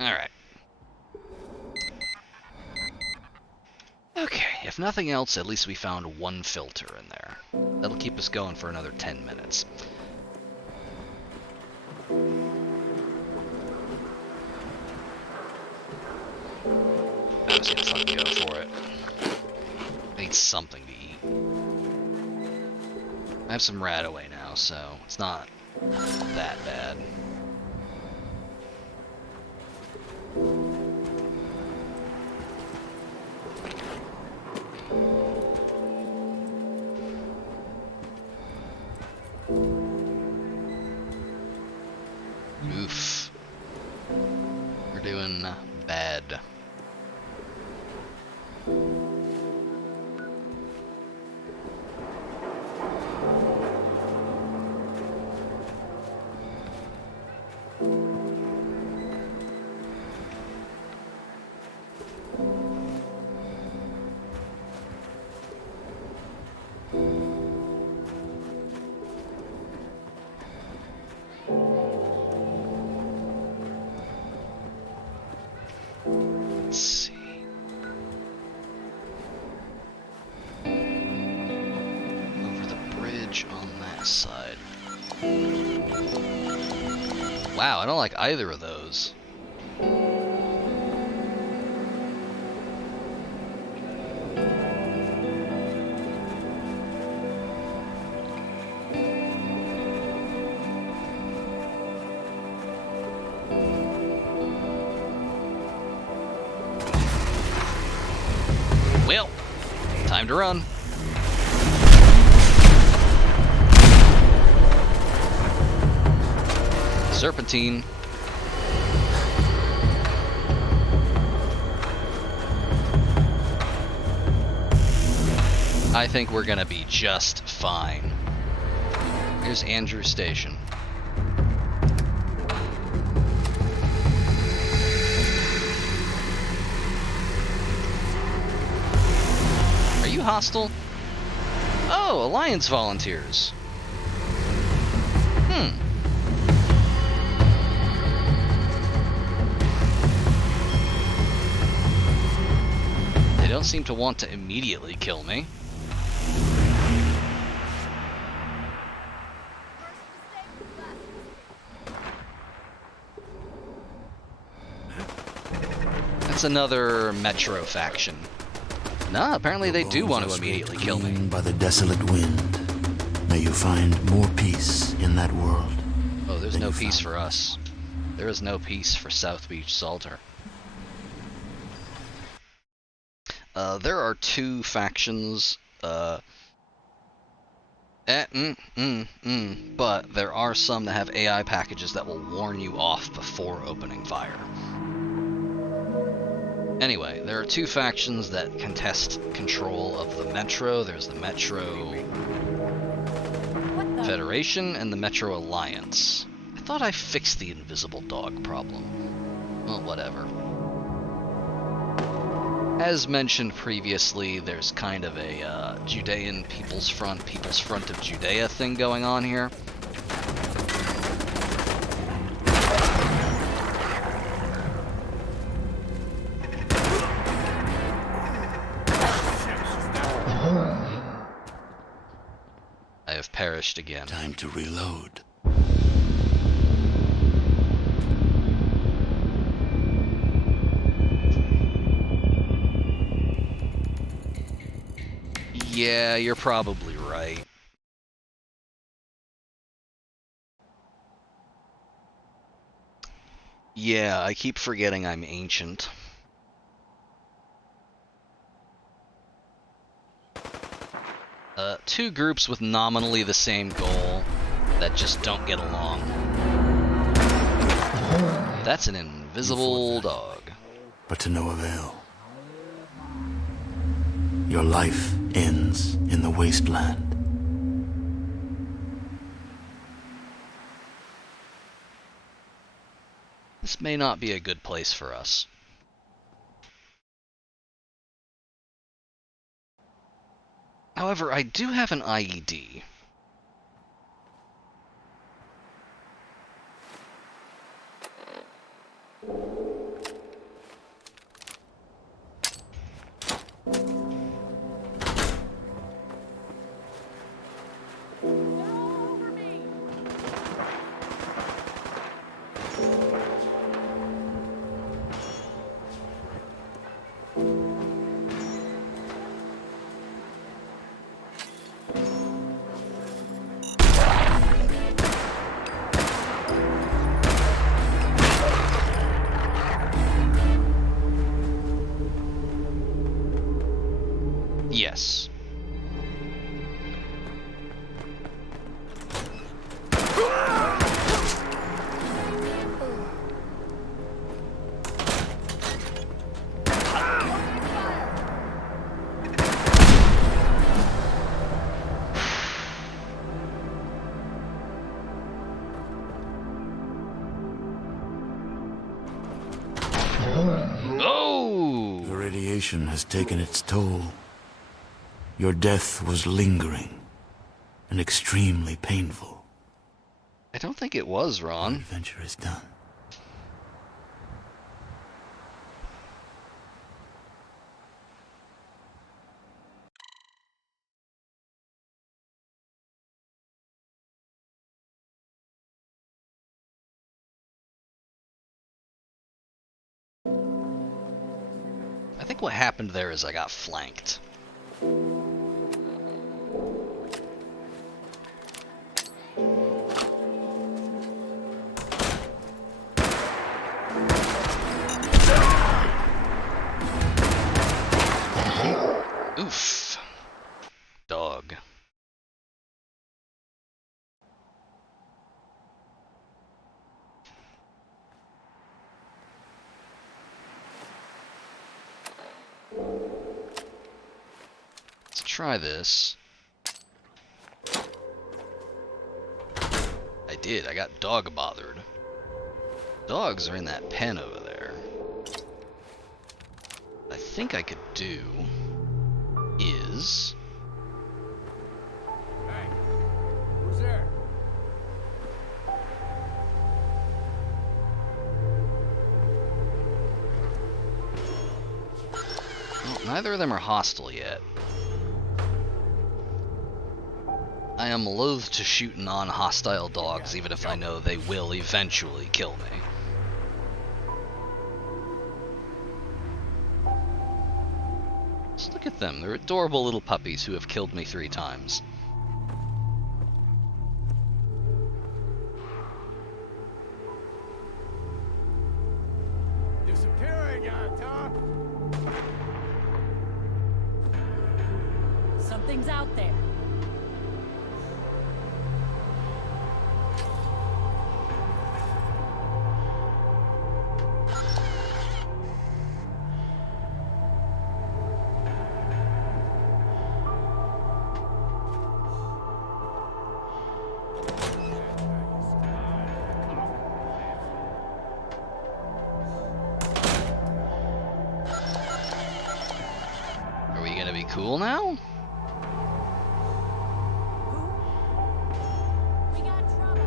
Alright. Okay, if nothing else, at least we found one filter in there. That'll keep us going for another 10 minutes. I'm just gonna fucking go for it. I need something to eat. I have some Radaway now, so it's not that bad. Oof. We're doing bad. Wow, I don't like either of those. Well, time to run. Serpentine. I think we're gonna be just fine. Here's Andrew Station. Are you hostile? Oh, Alliance volunteers. They don't seem to want to immediately kill me. That's another Metro faction. Nah, apparently they do want to immediately kill me. By the desolate wind, may you find more peace in that world. Oh, there's no peace for us. There is no peace for South Beach Salter. There are two factions, but there are some that have AI packages that will warn you off before opening fire. Anyway, there are two factions that contest control of the Metro. There's the Metro Federation and the Metro Alliance. I thought I fixed the invisible dog problem. Well, whatever. As mentioned previously, there's kind of a Judean People's Front of Judea thing going on here. I have perished again. Time to reload. Yeah, you're probably right. Yeah, I keep forgetting I'm ancient. Two groups with nominally the same goal that just don't get along. That's an invisible dog. But to no avail. Your life ends in the Wasteland. This may not be a good place for us. However, I do have an IED. Yes. Oh! The radiation has taken its toll. Your death was lingering and extremely painful. I don't think it was, Ron. Your adventure is done. I think what happened there is I got flanked. Oof. Dog. Let's try this. I did. I got dog bothered. Dogs are in that pen over there. What I think I could do is... Hey, who's there? Well, neither of them are hostile yet. I am loath to shoot non-hostile dogs, even if I know they will eventually kill me. Just look at them. They're adorable little puppies who have killed me 3 times. Disappearing, Tom. Something's out there. Are we gonna be cool now? We got trouble.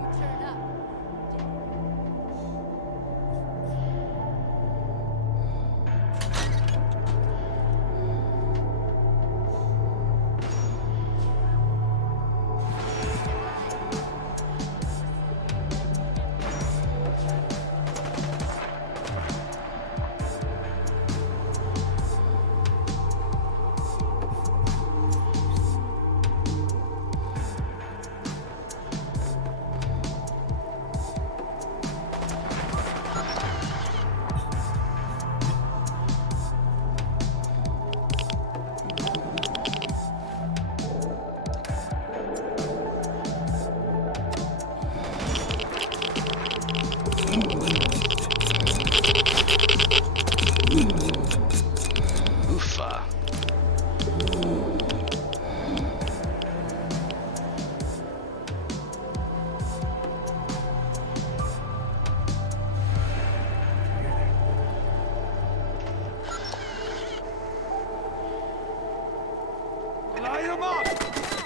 You turn up. Oofa. Light 'em up!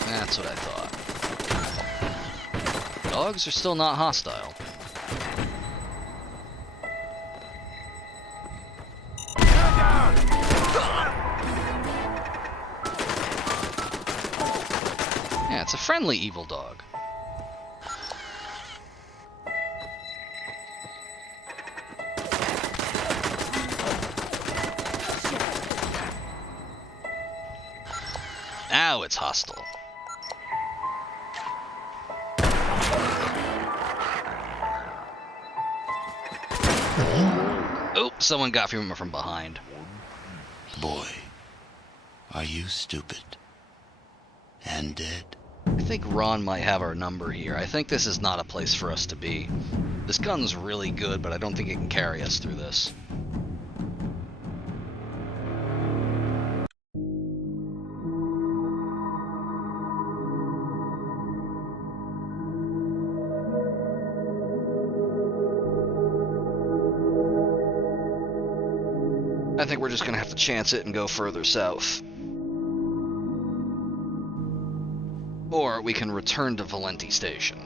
That's what I thought. Dogs are still not hostile. Yeah, it's a friendly evil dog. Now it's hostile. Oh, someone got from behind. Boy, are you stupid and dead? I think Ron might have our number here. I think this is not a place for us to be. This gun's really good, but I don't think it can carry us through this. I think we're just gonna have to chance it and go further south. Or we can return to Valenti Station.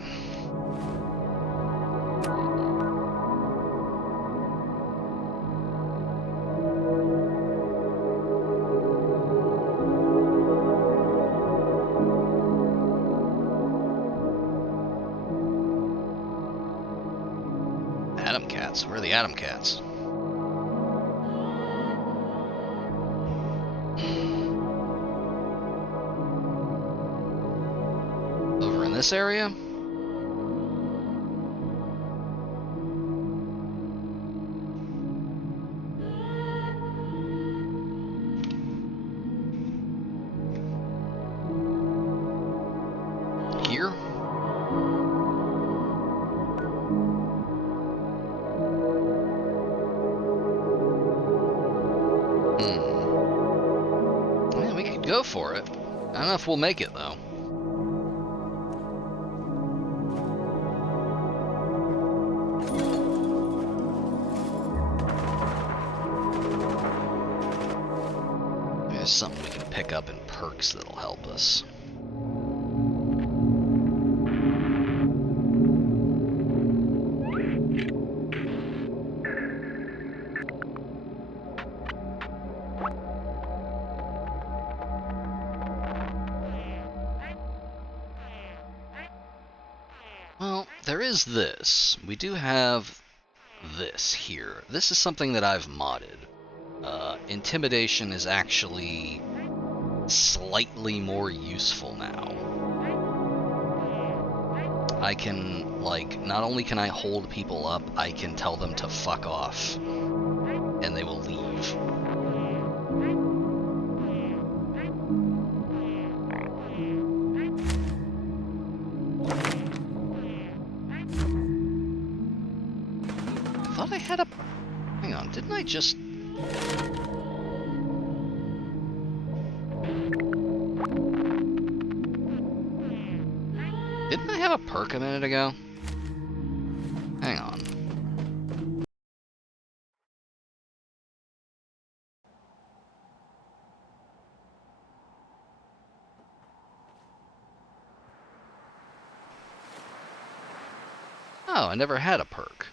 cats? Where are the Atom cats? Over in this area? Here? Yeah, we could go for it. I don't know if we'll make it, though. There's something we can pick up in perks that'll help us. Well, there is this. We do have this here. This is something that I've modded. Intimidation is actually slightly more useful now. I can, like, not only can I hold people up, I can tell them to fuck off, and they will leave. I thought I had a... Hang on, didn't I just... Didn't I have a perk a minute ago? Hang on. Oh, I never had a perk.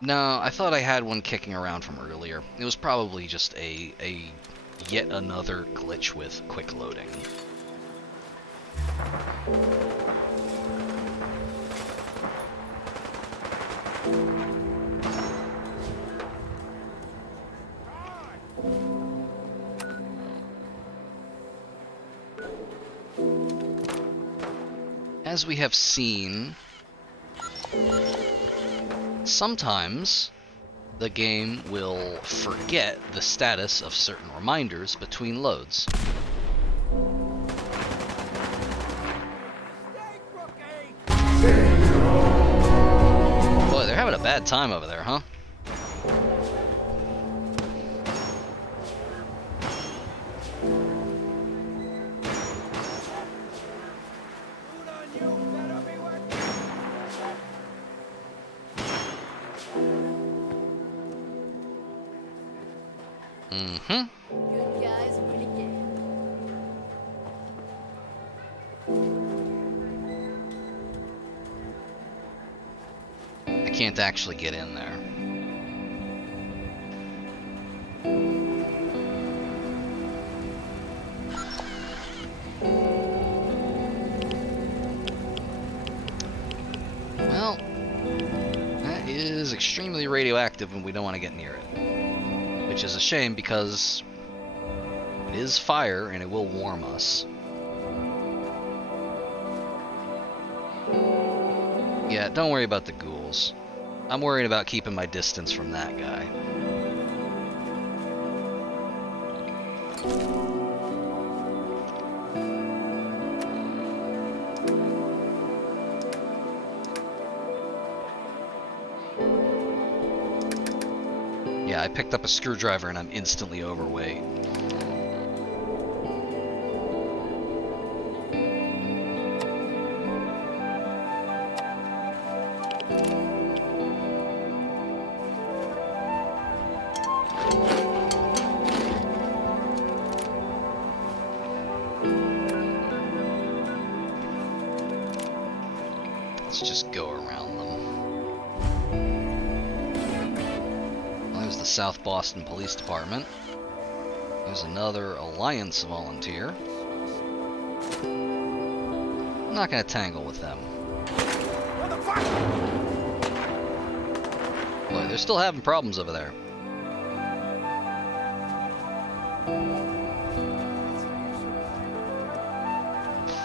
No, I thought I had one kicking around from earlier. It was probably just a yet another glitch with quick loading. As we have seen, sometimes the game will forget the status of certain reminders between loads. Boy, they're having a bad time over there, huh? Good guys win again. I can't actually get in there. Well, that is extremely radioactive and we don't want to get near it. Which is a shame because it is fire and it will warm us. Yeah, don't worry about the ghouls. I'm worried about keeping my distance from that guy. Yeah, I picked up a screwdriver and I'm instantly overweight. Let's just go around them. Well, there's the South Boston Police Department. There's another Alliance volunteer. I'm not going to tangle with them. Where the Boy, they're still having problems over there.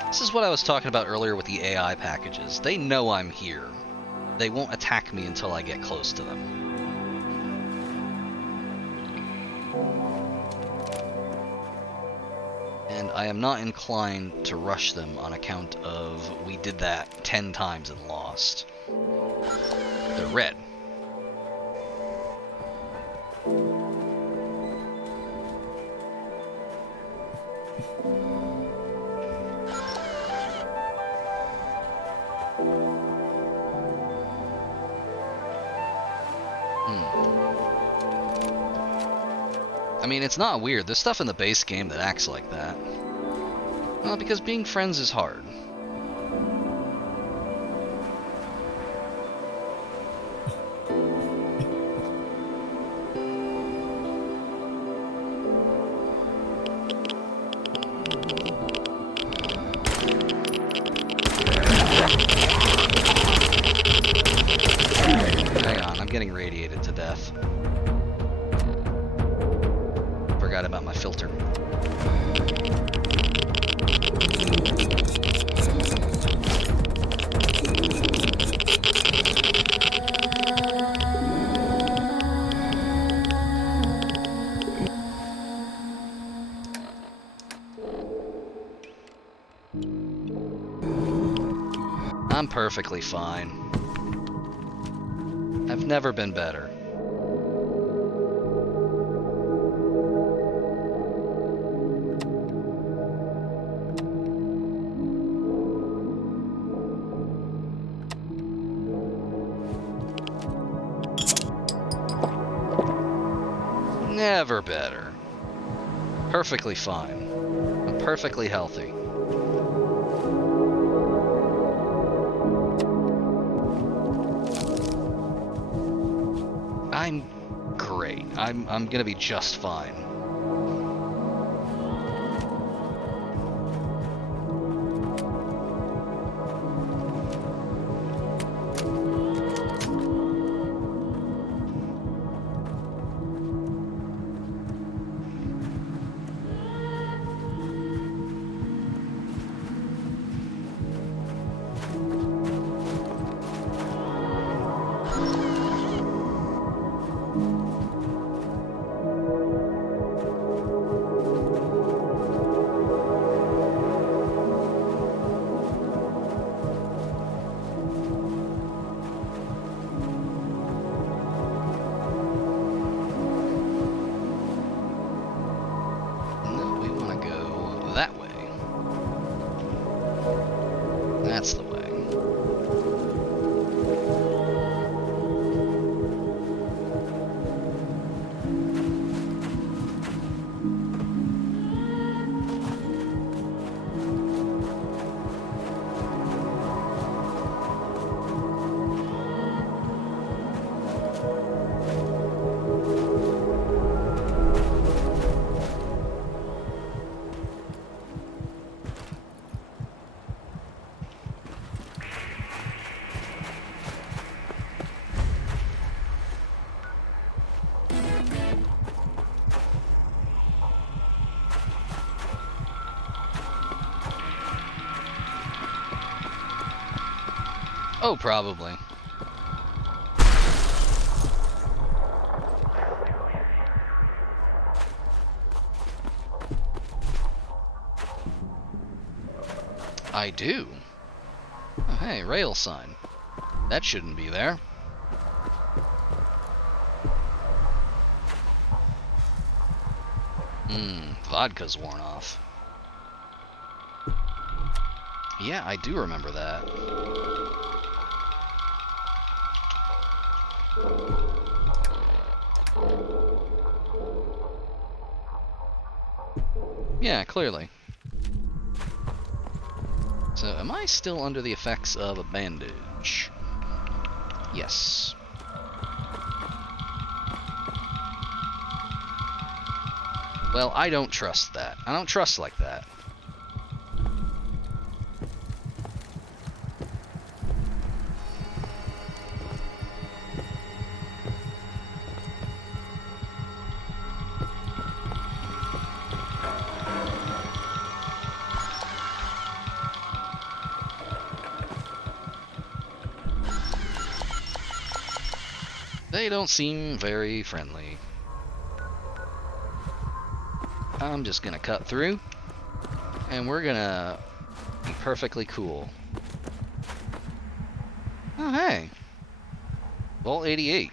This is what I was talking about earlier with the AI packages. They know I'm here. They won't attack me until I get close to them. And I am not inclined to rush them on account of we did that 10 times and lost. They're red. I mean, it's not weird. There's stuff in the base game that acts like that. Well, because being friends is hard. Hang on, I'm getting radiated to death. Forgot about my filter. I'm perfectly fine. I've never been better. Never better. Perfectly fine. I'm perfectly healthy. I'm great. I'm gonna be just fine. That's the way. Oh, probably. I do. Oh, hey, rail sign. That shouldn't be there. Vodka's worn off. Yeah, I do remember that. Yeah, clearly. So, am I still under the effects of a bandage? Yes. Well, I don't trust that. I don't trust like that. They don't seem very friendly. I'm just gonna cut through, and we're gonna be perfectly cool. Oh, hey. Vault 88.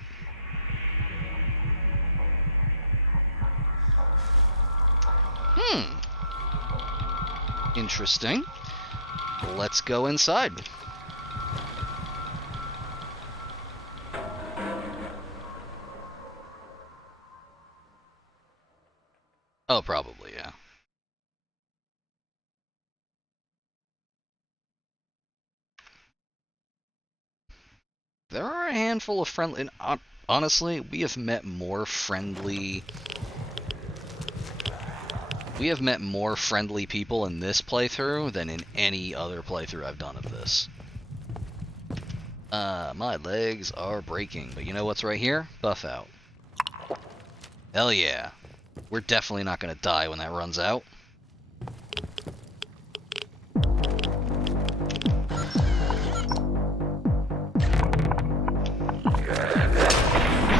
Interesting. Let's go inside. Oh, probably, yeah. There are a handful of friendly... And honestly, we have met more friendly... We have met more friendly people in this playthrough than in any other playthrough I've done of this. My legs are breaking, but you know what's right here? Buff out. Hell yeah. We're definitely not gonna die when that runs out.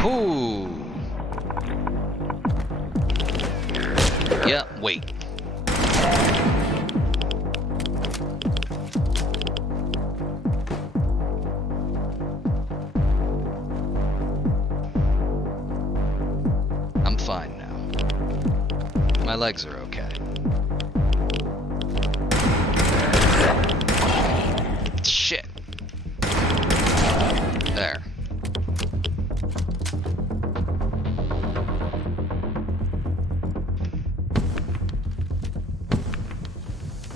Ooh. Yeah, wait. I'm fine now. My legs are okay. Shit. There.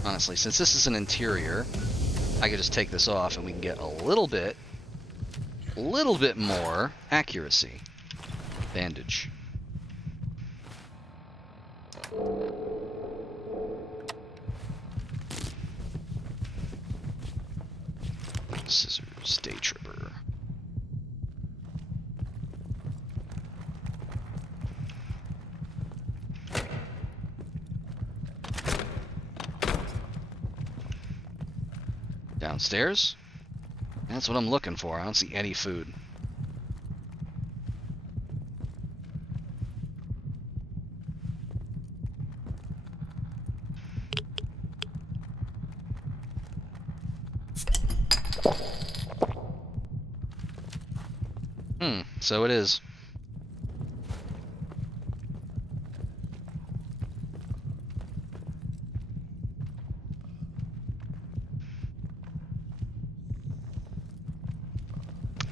Honestly, since this is an interior, I could just take this off and we can get a little bit more accuracy. Bandage. Scissors, day tripper. Downstairs? That's what I'm looking for. I don't see any food. So it is.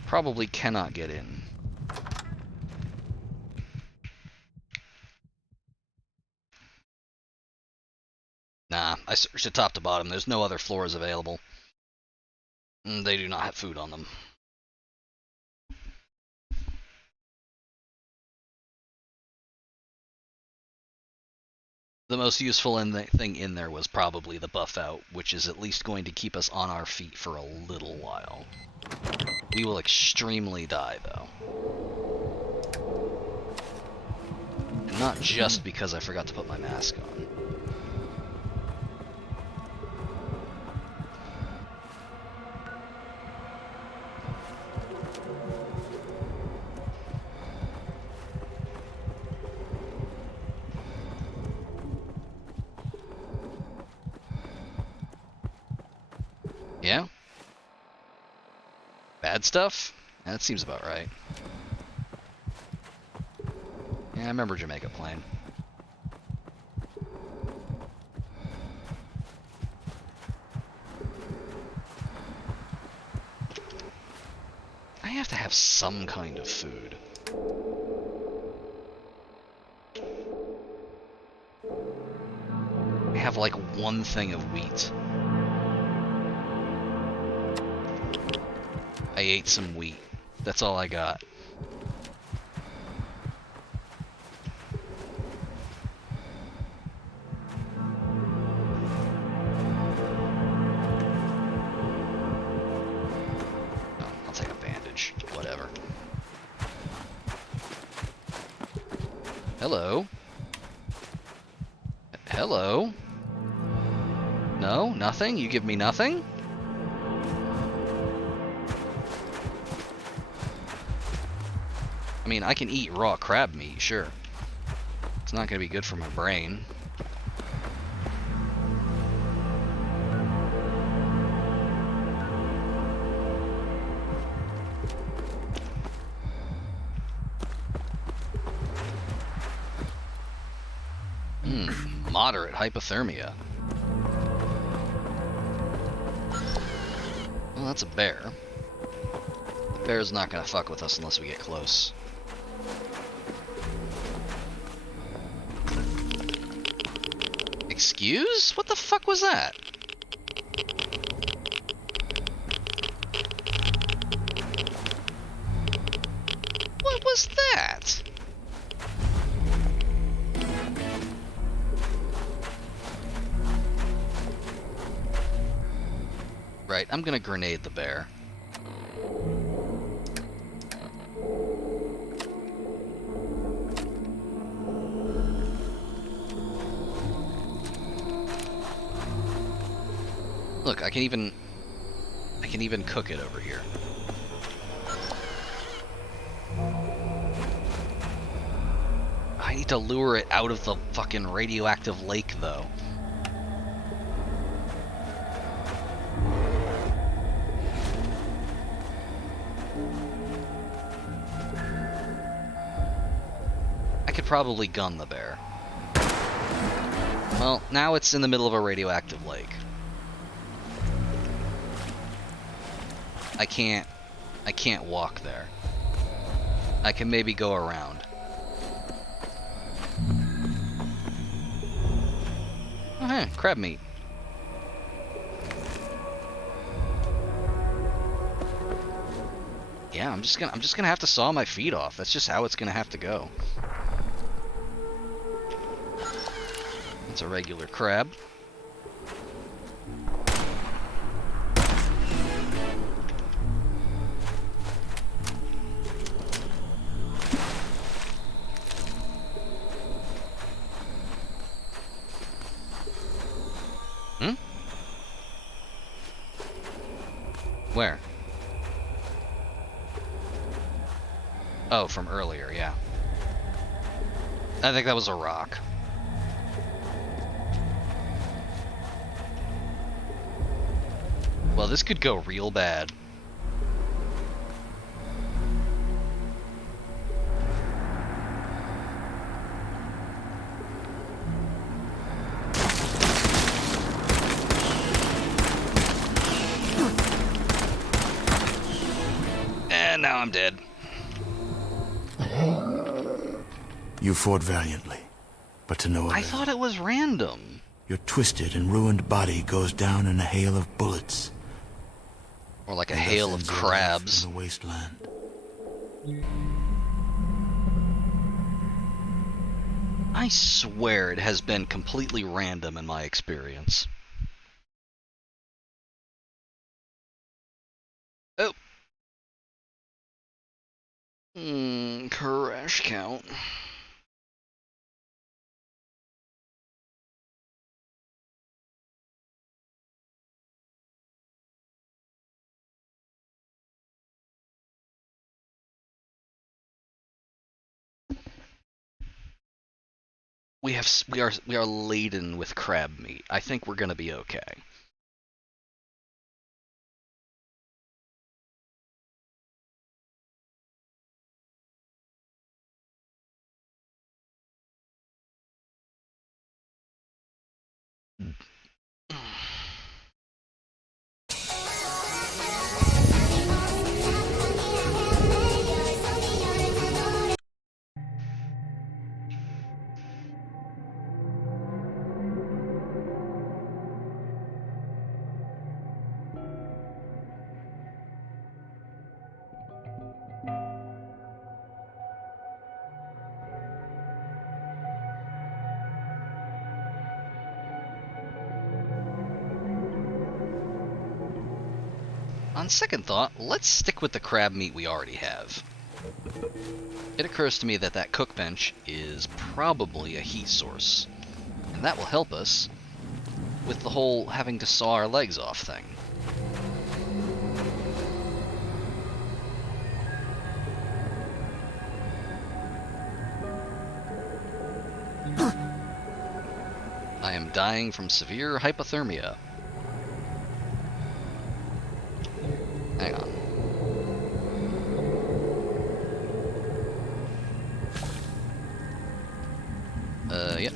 Probably cannot get in. Nah, I searched it top to bottom. There's no other floors available. They do not have food on them. The most useful thing in there was probably the buff out, which is at least going to keep us on our feet for a little while. We will extremely die, though. And not just because I forgot to put my mask on. Yeah? Bad stuff? Yeah, that seems about right. Yeah, I remember Jamaica Plain. I have to have some kind of food. I have like one thing of wheat. I ate some wheat. That's all I got. Oh, I'll take a bandage. Whatever. Hello? Hello? No? Nothing? You give me nothing? I mean, I can eat raw crab meat, sure. It's not gonna be good for my brain. Moderate hypothermia. Well, that's a bear. The bear's not gonna fuck with us unless we get close. Excuse? What the fuck was that? What was that? Right, I'm gonna grenade the bear. Look, I can even cook it over here. I need to lure it out of the fucking radioactive lake, though. I could probably gun the bear. Well, now it's in the middle of a radioactive lake. I can't walk there. I can maybe go around. Oh, hey, crab meat. Yeah, I'm just gonna have to saw my feet off. That's just how it's gonna have to go. It's a regular crab. Where? Oh, from earlier, yeah. I think that was a rock. Well, this could go real bad. And now I'm dead. You fought valiantly, but to no avail. I thought it was random. Your twisted and ruined body goes down in a hail of bullets. Or like a hail of crabs. In the wasteland. I swear it has been completely random in my experience. Oh. Crash count. We are laden with crab meat. I think we're gonna be okay. On second thought, let's stick with the crab meat we already have. It occurs to me that that cook bench is probably a heat source, and that will help us with the whole having to saw our legs off thing. I am dying from severe hypothermia. Hang on. Yep.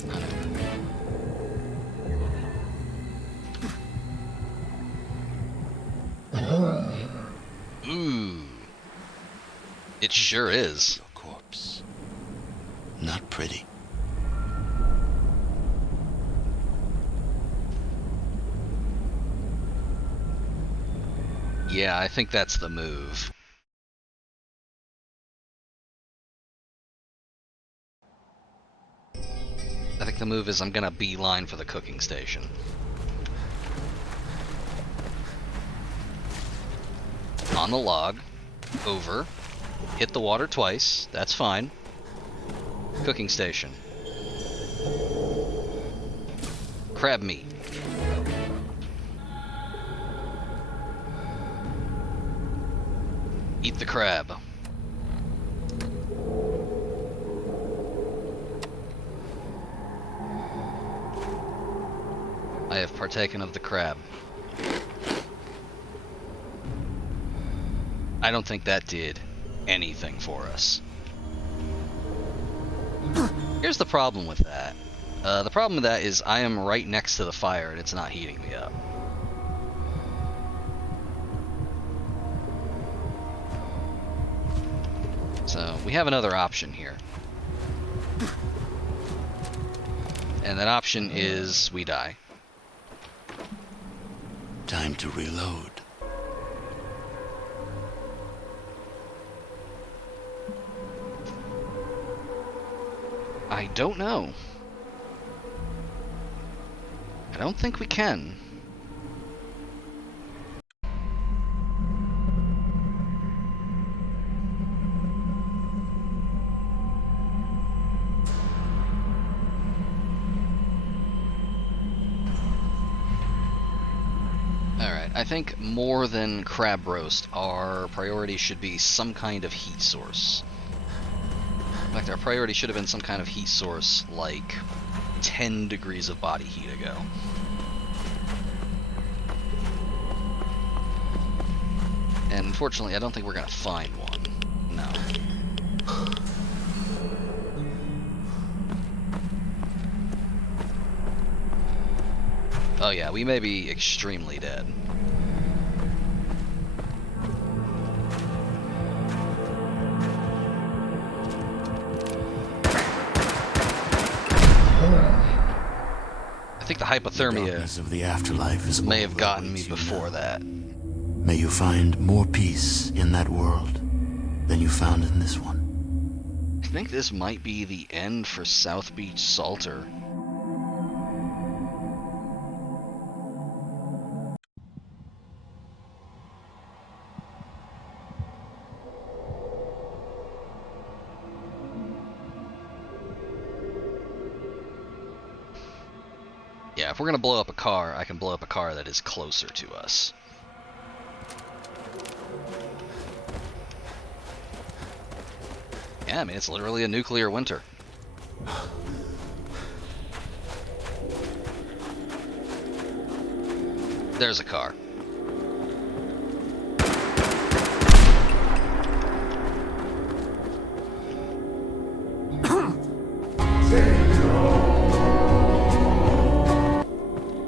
Ooh. It sure is. Your corpse. Not pretty. Yeah, I think that's the move. I think the move is I'm gonna beeline for the cooking station. On the log, over, hit the water twice, that's fine. Cooking station. Crab meat. Eat the crab. I have partaken of the crab. I don't think that did anything for us. Here's the problem with that. The problem with that is I am right next to the fire and it's not heating me up. So we have another option here. And that option is we die. Time to reload. I don't know. I don't think we can. Alright, I think more than crab roast, our priority should be some kind of heat source. In fact, our priority should have been some kind of heat source like 10 degrees of body heat ago. And unfortunately, I don't think we're going to find one. No. Oh yeah, we may be extremely dead. I think the hypothermia of the afterlife is may have gotten me before that. May you find more peace in that world than you found in this one. I think this might be the end for South Beach Salter. Yeah, if we're gonna blow up a car, I can blow up a car that is closer to us. Yeah, I mean, it's literally a nuclear winter. There's a car.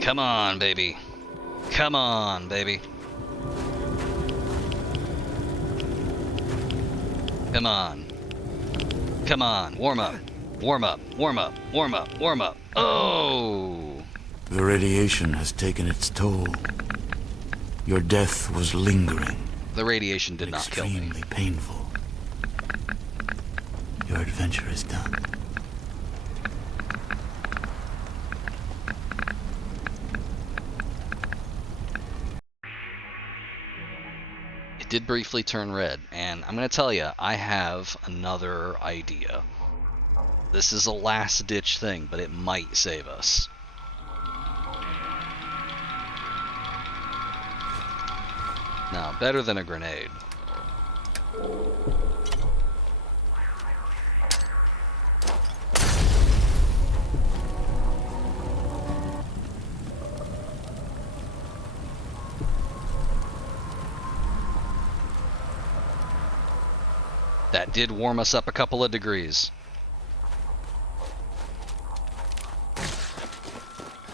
Come on, baby. Come on, baby. Come on. Come on. Warm up. Warm up. Warm up. Warm up. Warm up. Oh! The radiation has taken its toll. Your death was lingering. The radiation did not kill me. Extremely painful. Your adventure is done. It did briefly turn red, and I'm going to tell you, I have another idea. This is a last-ditch thing, but it might save us. Now, better than a grenade. That did warm us up a couple of degrees.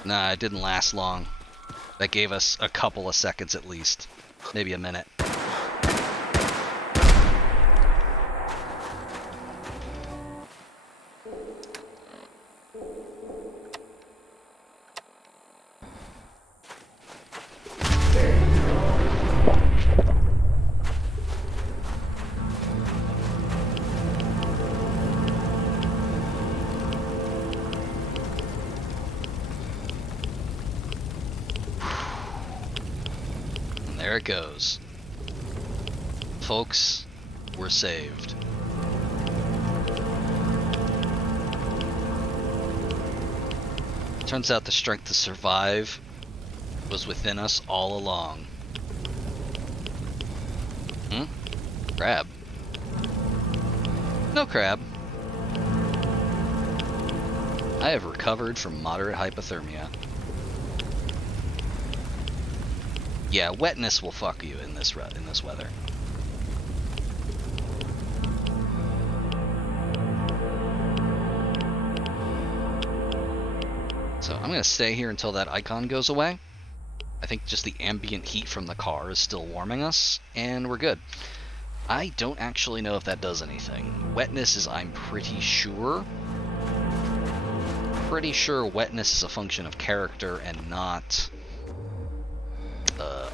Nah, it didn't last long. That gave us a couple of seconds at least. Maybe a minute. There it goes. Folks, we're saved. Turns out the strength to survive was within us all along. Crab. No crab. I have recovered from moderate hypothermia. Yeah, wetness will fuck you in this weather. So I'm gonna stay here until that icon goes away. I think just the ambient heat from the car is still warming us, and we're good. I don't actually know if that does anything. Wetness is, I'm pretty sure wetness is a function of character and not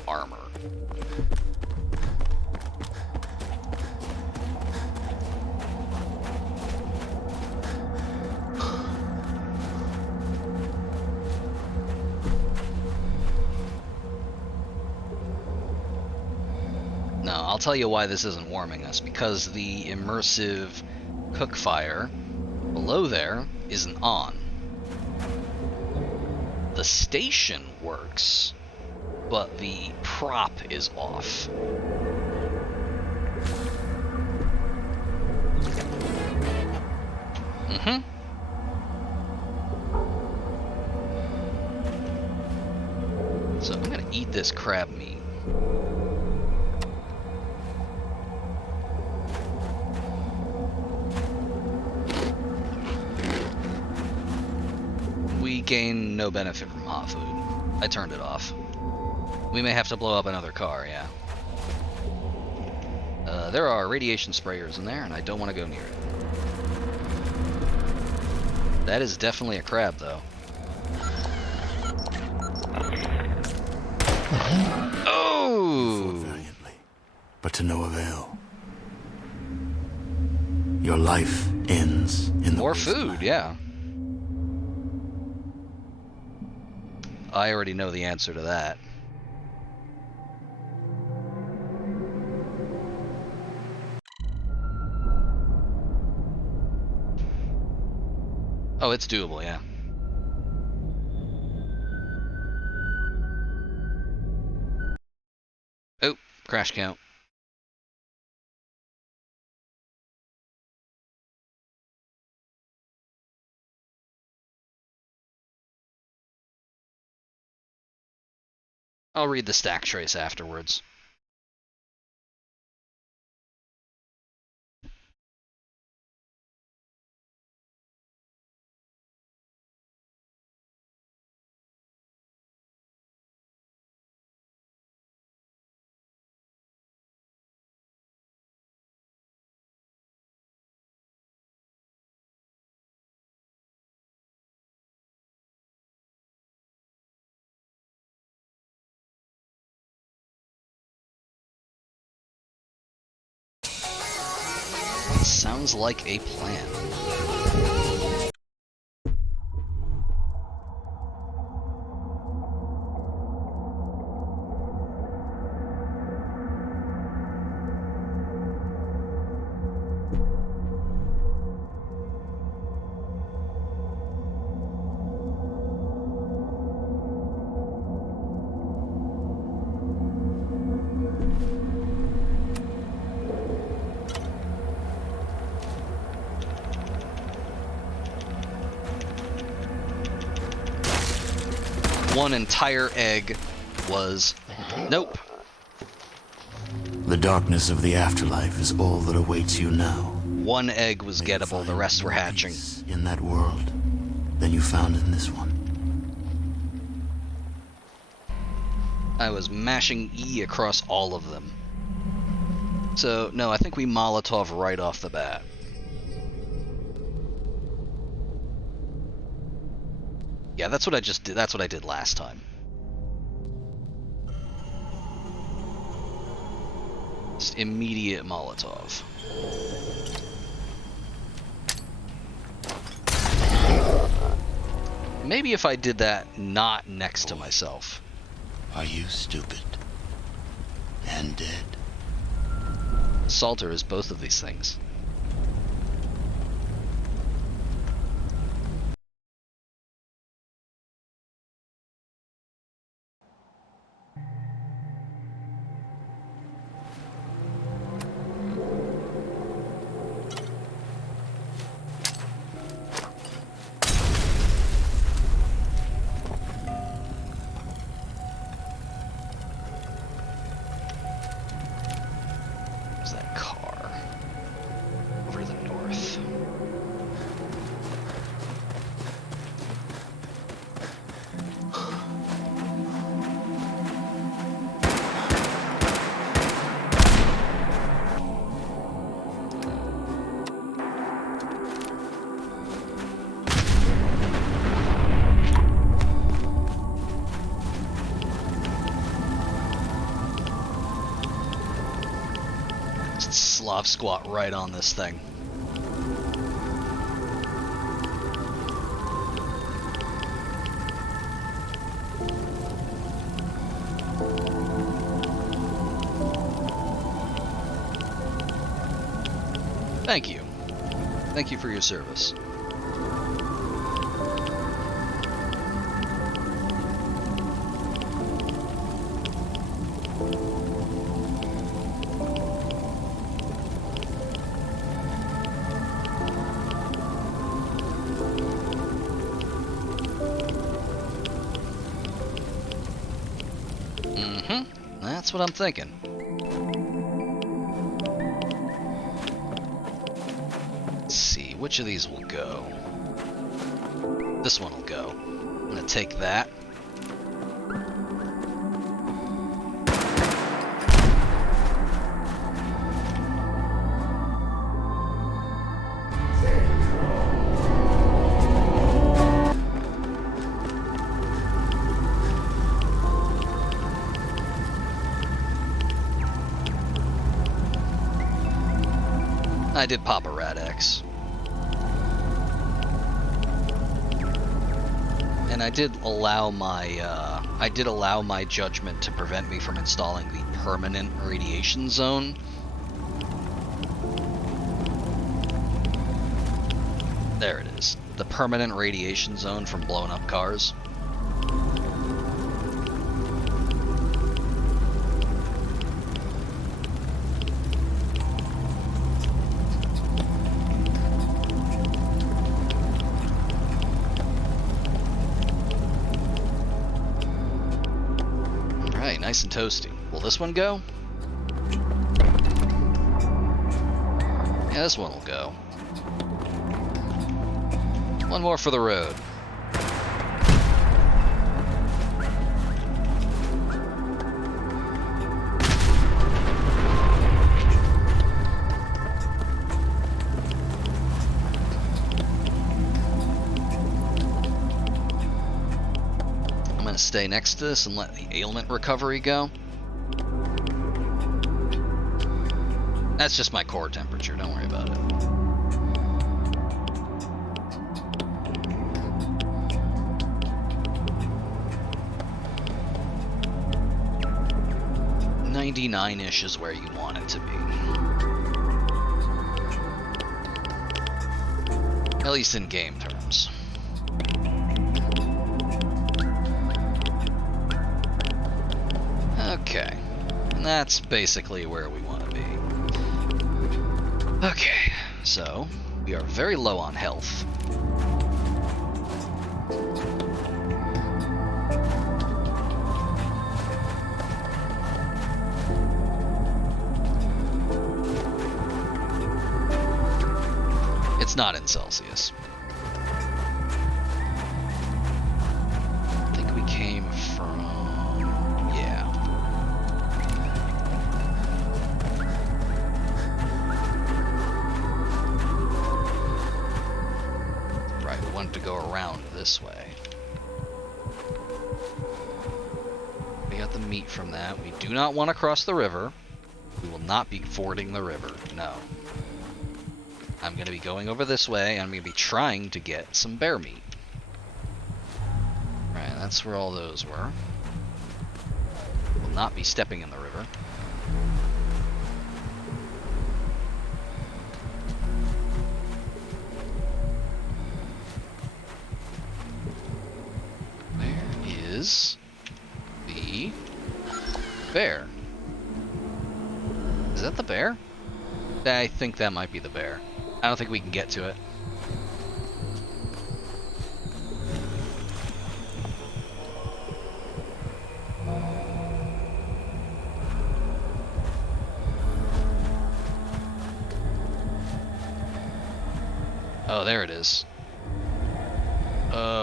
armor. No, I'll tell you why this isn't warming us. Because the immersive cook fire below there isn't on. The station works, but the prop is off. So I'm gonna eat this crab meat. We gain no benefit from hot food. I turned it off. We may have to blow up another car, yeah. There are radiation sprayers in there, and I don't want to go near it. That is definitely a crab, though. Oh! Valiantly, but to no avail. Your life ends in the More wasteland. food, yeah. I already know the answer to that. Oh, it's doable, yeah. Oh, crash count. I'll read the stack trace afterwards. Sounds like a plan. One entire egg was... Nope. The darkness of the afterlife is all that awaits you now. One egg was gettable, the rest were hatching. In that world than you found in this one. I was mashing E across all of them. So, no, I think we Molotov right off the bat. Yeah, that's what I just did. That's what I did last time. Just immediate Molotov. Maybe if I did that not next to myself. Are you stupid and dead? Salter is both of these things. Slav squat right on this thing. Thank you. Thank you for your service. That's what I'm thinking. Let's see, which of these will go? This one will go. I'm gonna take that. I did pop a Rad-X. And I did allow my judgment to prevent me from installing the permanent radiation zone. There it is. The permanent radiation zone from blowing up cars. Nice and toasty. Will this one go? Yeah, this one will go. One more for the road. Stay next to this and let the ailment recovery go. That's just my core temperature, don't worry about it. "99-ish" is where you want it to be. At least in game terms. Okay, and that's basically where we want to be. Okay, so we are very low on health. not in Celsius. I think we came from... yeah. Right, we wanted to go around this way. We got the meat from that. We do not want to cross the river. We will not be fording the river, no. I'm going to be going over this way, and I'm going to be trying to get some bear meat. Right, that's where all those were. Will not be stepping in the river. Where is the bear? Is that the bear? I think that might be the bear. I don't think we can get to it. Oh, there it is.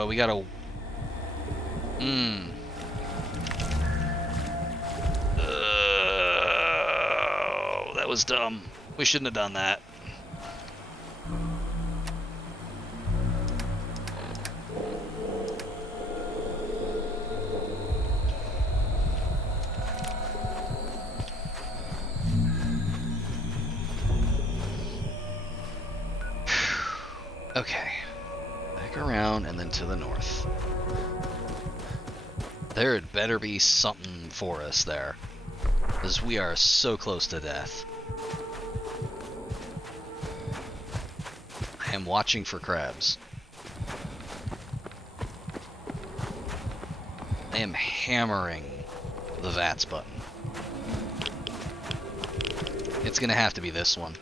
We gotta... that was dumb. We shouldn't have done that. Okay. Back around and then to the north. There had better be something for us there, because we are so close to death. I am watching for crabs. I am hammering the VATS button. It's gonna have to be this one.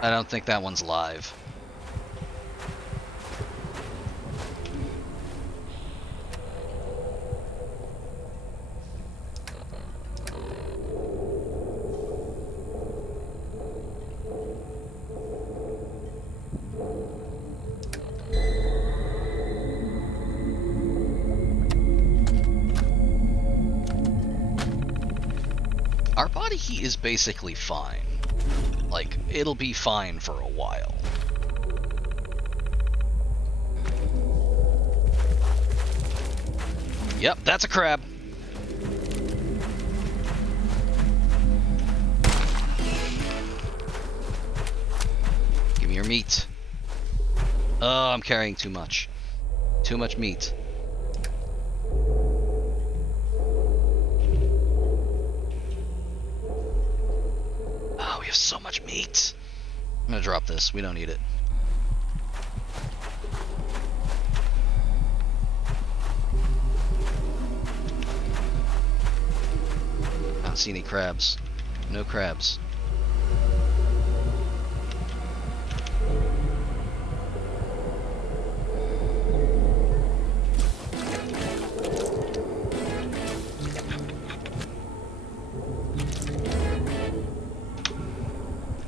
I don't think that one's live. Our body heat is basically fine. Like, it'll be fine for a while. Yep, that's a crab. Give me your meat. Oh, I'm carrying too much. Too much meat. Oh, we have so much meat. I'm gonna drop this. We don't need it. I don't see any crabs. No crabs.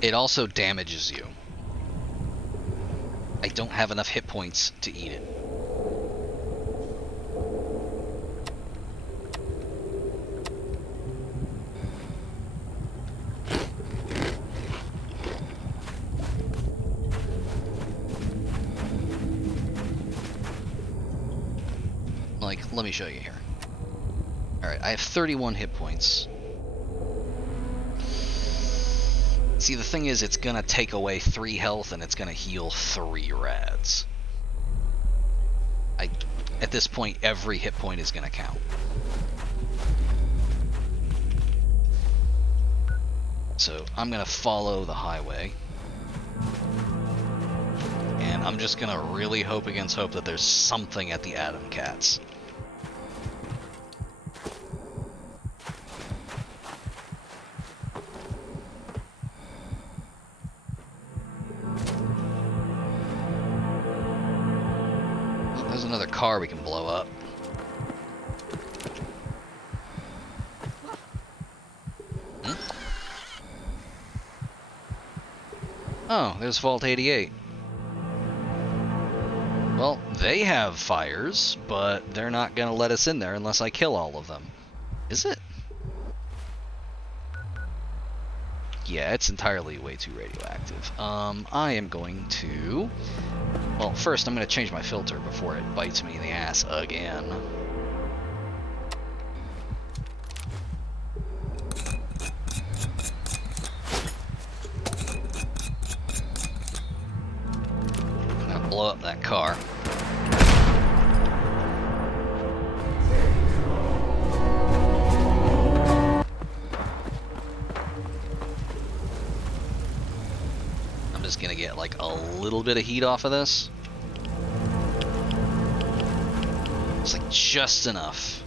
It also damages you. I don't have enough hit points to eat it. Like, let me show you here. Alright, I have 31 hit points. See, the thing is, it's gonna take away 3 health and it's gonna heal 3 rads. At this point, every hit point is gonna count. So, I'm gonna follow the highway. And I'm just gonna really hope against hope that there's something at the Atom Cats. Another car we can blow up. Oh, there's Vault 88. Well, they have fires, but they're not going to let us in there unless I kill all of them. Is it? Yeah, it's entirely way too radioactive. I am going to... Well, first I'm going to change my filter before it bites me in the ass again. I'm going to blow up that car. Gonna get like a little bit of heat off of this. It's like just enough.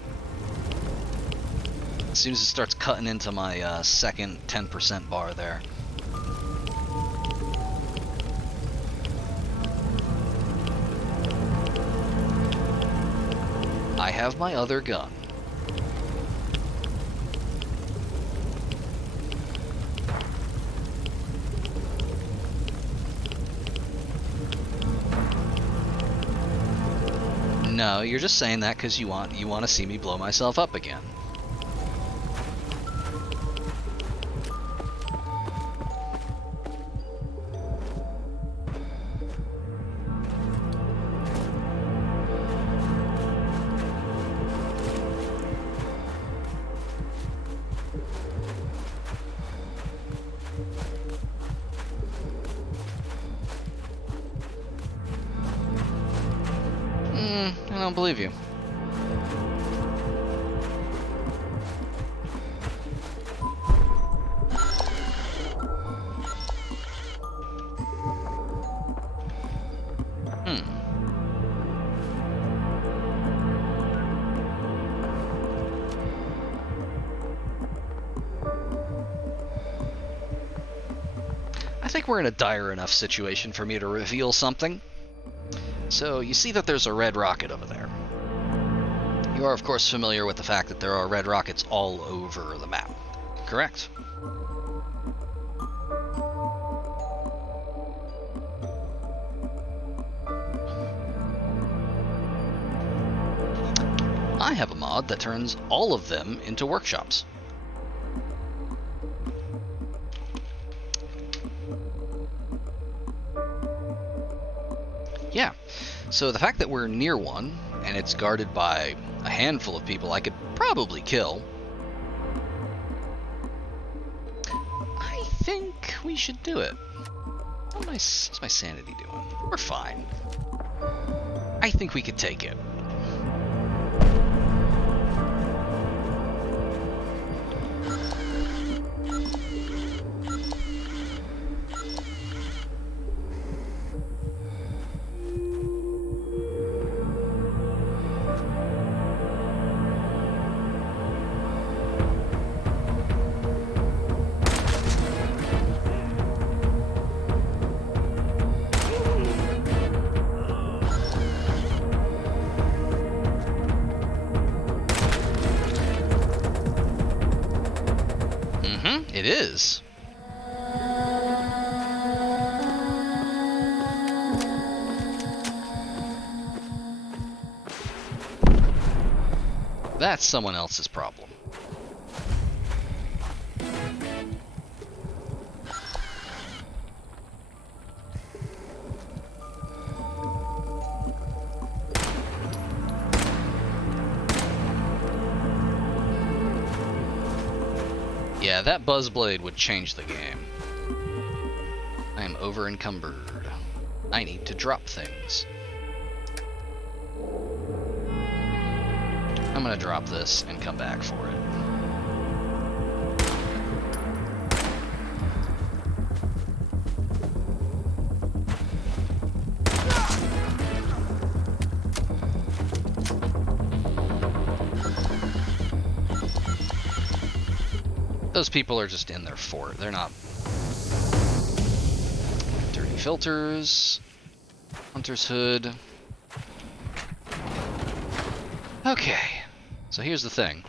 As soon as it starts cutting into my second 10% bar there. I have my other gun. No, you're just saying that because you want to see me blow myself up again. I don't believe you. I think we're in a dire enough situation for me to reveal something. So, you see that there's a red rocket over there. You are, of course, familiar with the fact that there are red rockets all over the map, correct? I have a mod that turns all of them into workshops. Yeah, so the fact that we're near one, and it's guarded by a handful of people I could probably kill, I think we should do it. How's my sanity doing? We're fine. I think we could take it. It is. That's someone else's problem. Yeah, that buzzblade would change the game. I am over encumbered. I need to drop things. I'm gonna drop this and come back for it. Those people are just in their fort. They're not... Dirty filters. Hunter's hood. Okay. So here's the thing.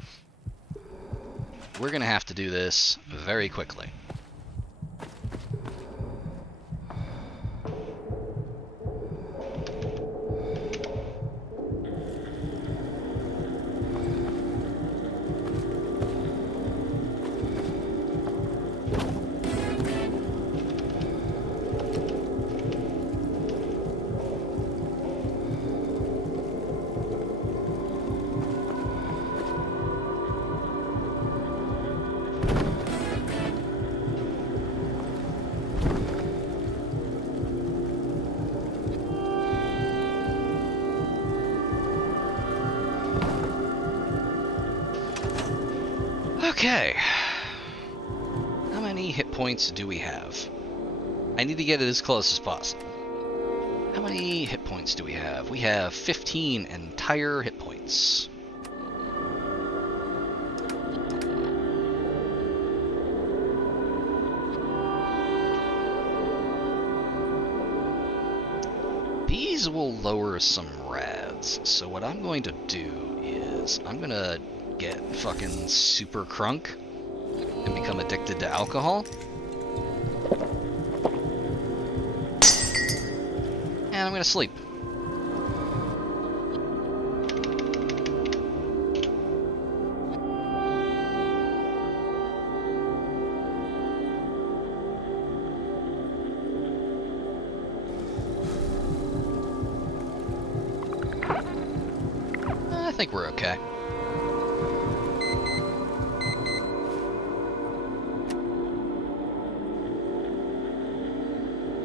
We're gonna have to do this very quickly. Okay. How many hit points do we have? I need to get it as close as possible. How many hit points do we have? We have 15 entire hit points. These will lower some rads, so what I'm going to do is I'm gonna get fucking super crunk and become addicted to alcohol. And I'm gonna sleep. I think we're okay.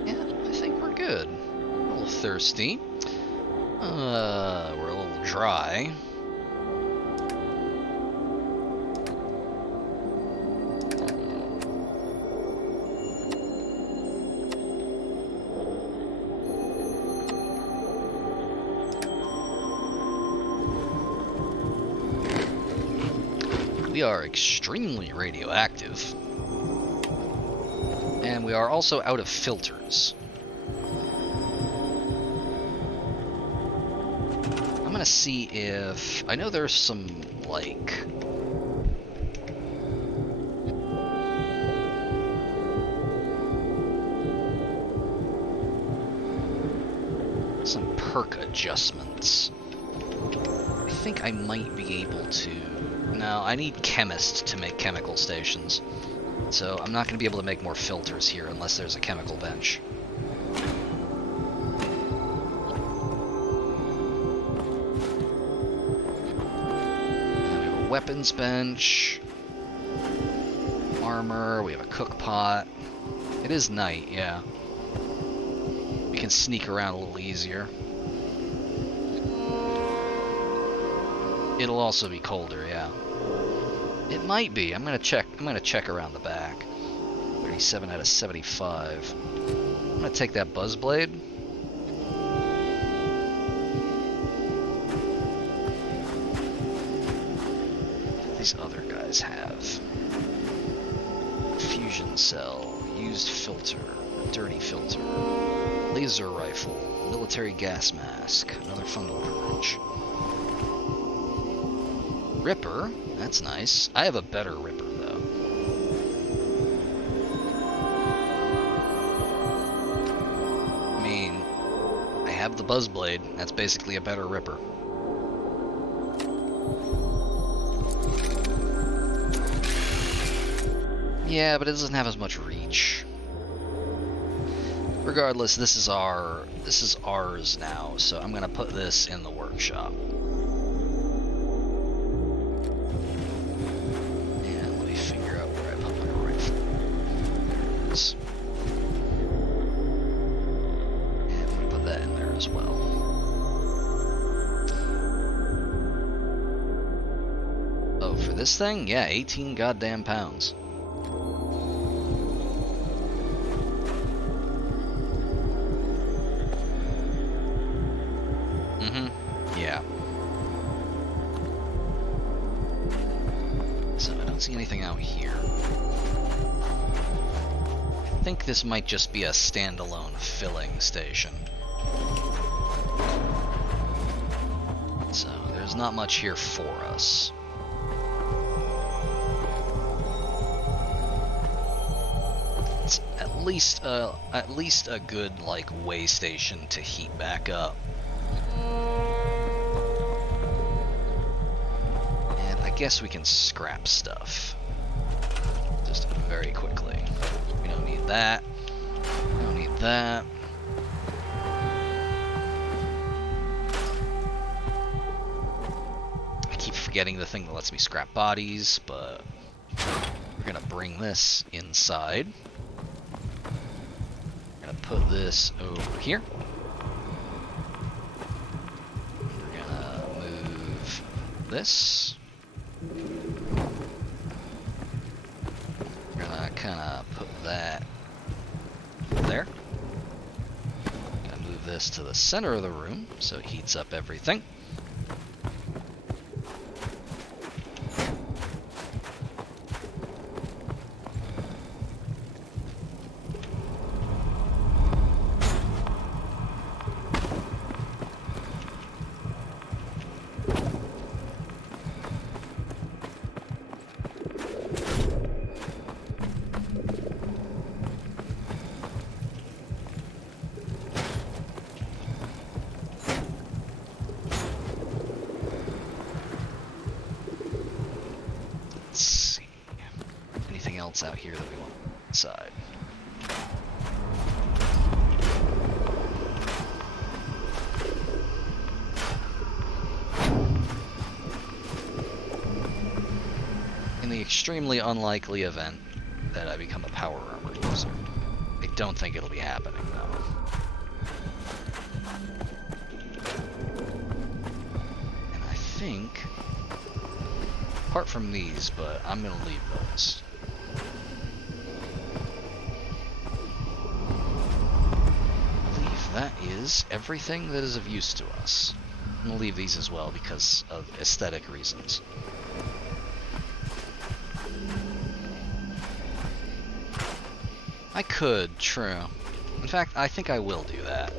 Yeah, I think we're good. A little thirsty. We're a little dry. We are extremely radioactive. And we are also out of filters. I'm gonna see if... I know there's some, like... some perk adjustments. I think I might be able to... No, I need chemists to make chemical stations. So I'm not going to be able to make more filters here unless there's a chemical bench. And then we have a weapons bench. Armor, we have a cook pot. It is night, yeah. We can sneak around a little easier. It'll also be colder, yeah. It might be. I'm gonna check around the back. 37 out of 75. I'm gonna take that buzzblade. What do these other guys have? Fusion cell, used filter, dirty filter, laser rifle, military gas mask, another fungal purge. Ripper, that's nice. I have a better Ripper, though. I mean, I have the Buzzblade. That's basically a better Ripper. Yeah, but it doesn't have as much reach. Regardless, this is ours now, so I'm gonna put this in the workshop. This thing? Yeah, 18 goddamn pounds. Yeah. So I don't see anything out here. I think this might just be a standalone filling station. So there's not much here for us. At least a good, like, way station to heat back up. And I guess we can scrap stuff. Just very quickly. We don't need that. We don't need that. I keep forgetting the thing that lets me scrap bodies, but we're gonna bring this inside. Put this over here. We're gonna move this. kind of put that there. Gonna move this to the center of the room so it heats up everything. Out here that we want inside. In the extremely unlikely event that I become a power armor user, I don't think it'll be happening though. And I think, apart from these, but I'm gonna leave those. That is everything that is of use to us. I'm going to leave these as well because of aesthetic reasons. I could, true. In fact, I think I will do that.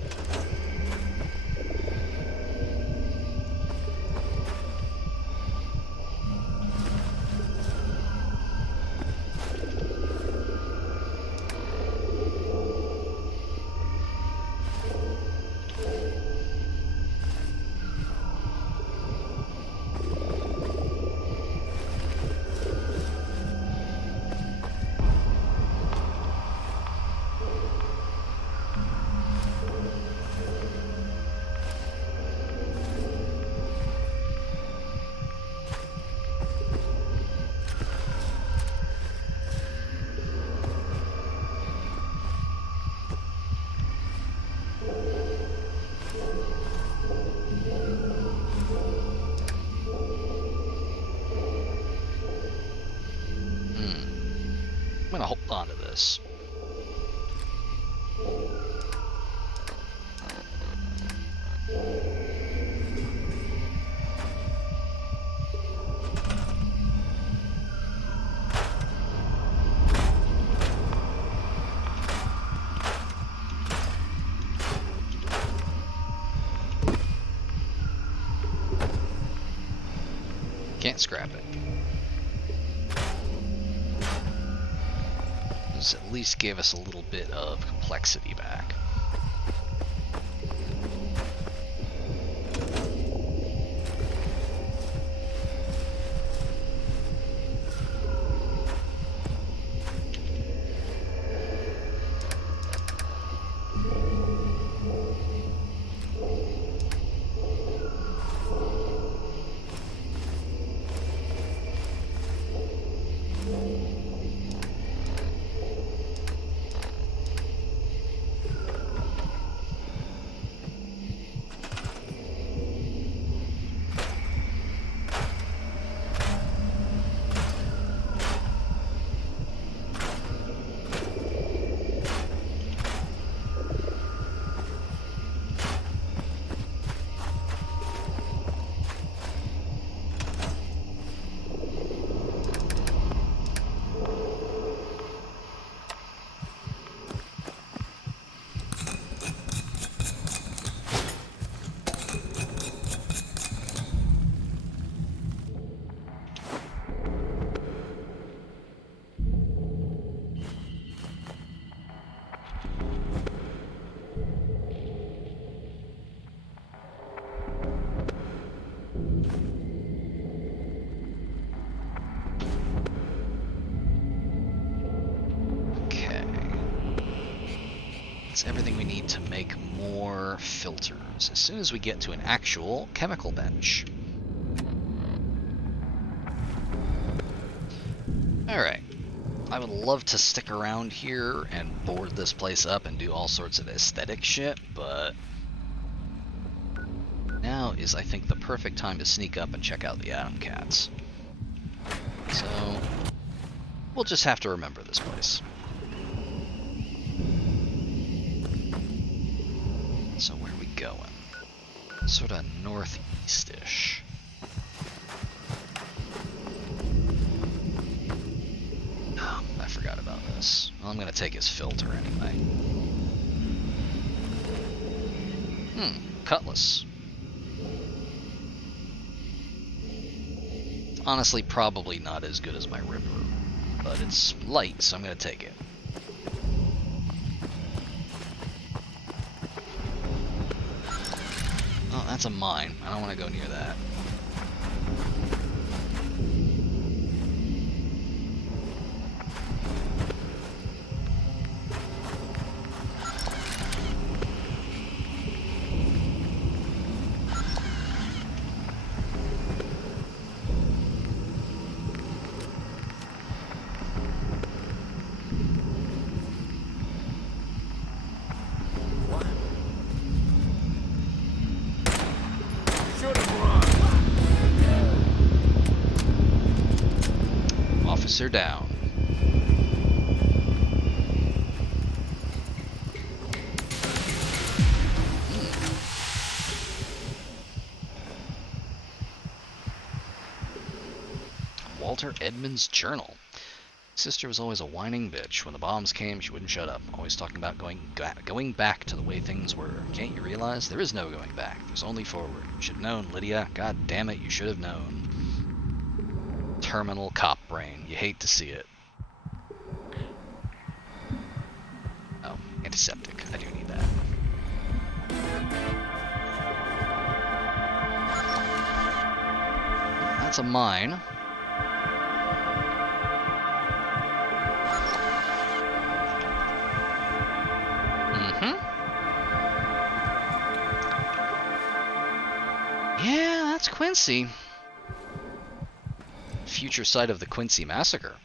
I'm gonna hold on to this. Can't scrap it. This at least gave us a little bit of complexity back. Everything we need to make more filters as soon as we get to an actual chemical bench. Alright, I would love to stick around here and board this place up and do all sorts of aesthetic shit, but now is, I think, the perfect time to sneak up and check out the Atom Cats. So, We'll just have to remember this place. So where are we going? Sort of northeast-ish. Oh, I forgot about this. Well, I'm gonna take his filter anyway. Cutlass. Honestly, probably not as good as my Ripper, but it's light, so I'm gonna take it. Oh, that's a mine. I don't want to go near that. Officer down. Walter Edmonds' journal. Sister was always a whining bitch. When the bombs came, she wouldn't shut up. Always talking about going back to the way things were. Can't you realize? There is no going back. There's only forward. You should have known, Lydia. God damn it, you should have known. Terminal cop brain. You hate to see it. Oh, antiseptic. I do need that. That's a mine. Yeah, that's Quincy. Future site of the Quincy Massacre.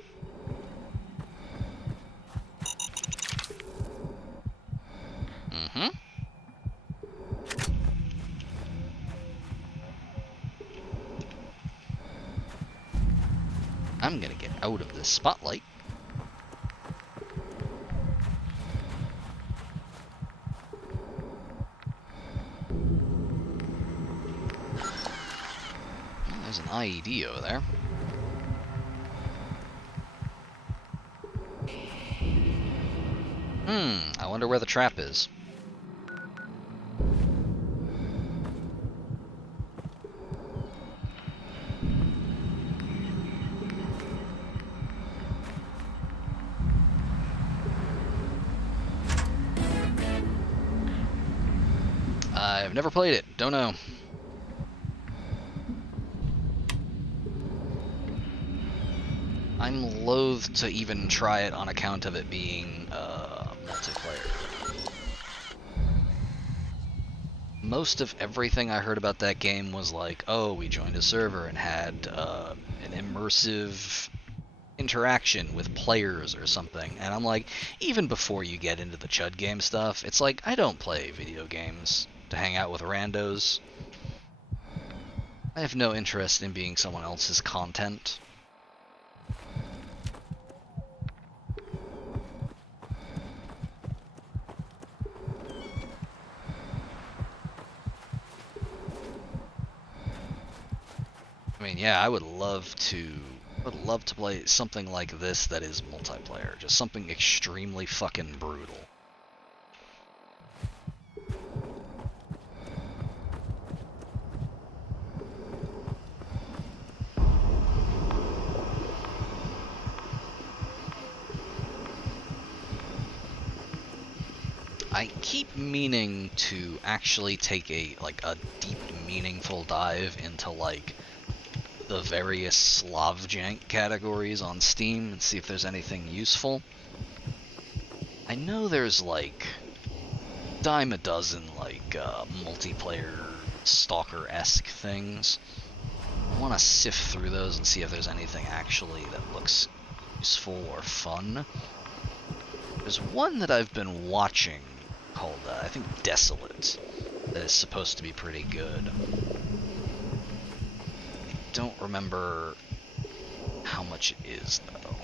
I'm gonna get out of this spotlight. Well, there's an IED over there. I wonder where the trap is. I've never played it, don't know. I'm loath to even try it on account of it being multiplayer. Most of everything I heard about that game was like, oh, we joined a server and had an immersive interaction with players or something. And I'm like, even before you get into the Chud game stuff, it's like, I don't play video games to hang out with randos. I have no interest in being someone else's content. I mean, yeah, I would love to play something like this that is multiplayer. Just something extremely fucking brutal. I keep meaning to actually take a deep, meaningful dive into the various Slav jank categories on Steam and see if there's anything useful. I know there's dime a dozen multiplayer stalker-esque things. I want to sift through those and see if there's anything actually that looks useful or fun. There's one that I've been watching called, I think, Desolate, that is supposed to be pretty good. I don't remember how much it is, though.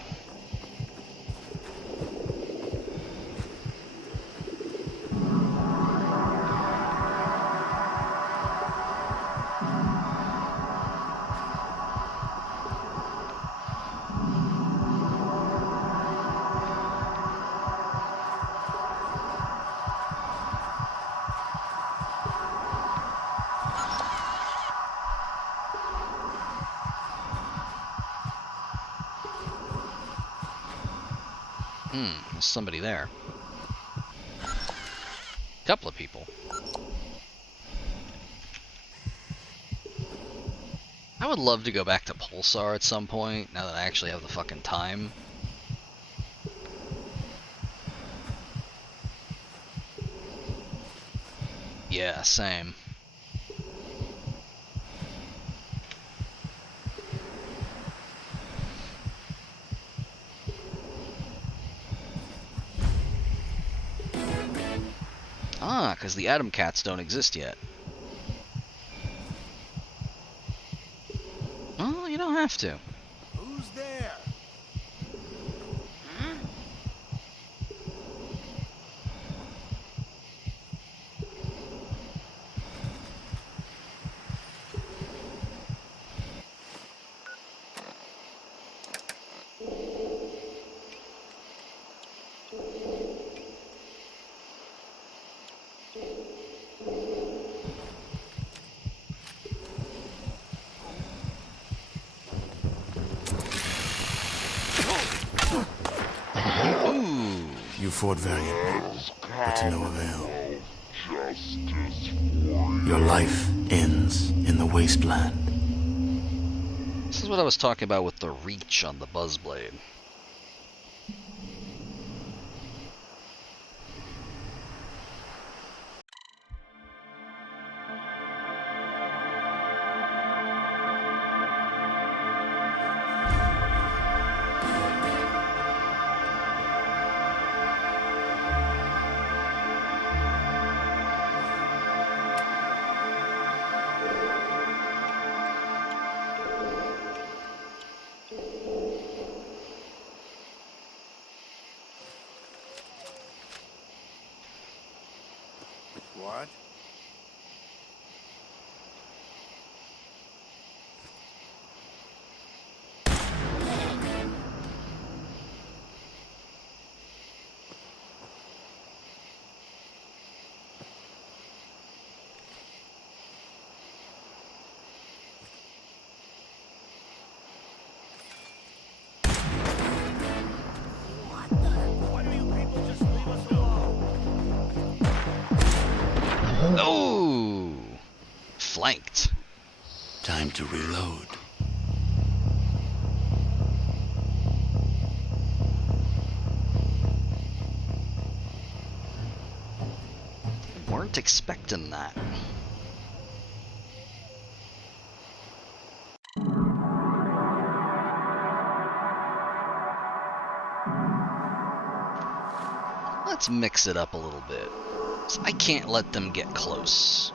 There's somebody there. Couple of people. I would love to go back to Pulsar at some point, now that I actually have the fucking time. Yeah, same. Ah, because the Atom Cats don't exist yet. Well, you don't have to. Who's there? You fought valiantly, but to no avail. Your life ends in the Wasteland. This is what I was talking about with the reach on the Buzzblade. What? Oh! Flanked. Time to reload. Weren't expecting that. Let's mix it up a little bit. I can't let them get close,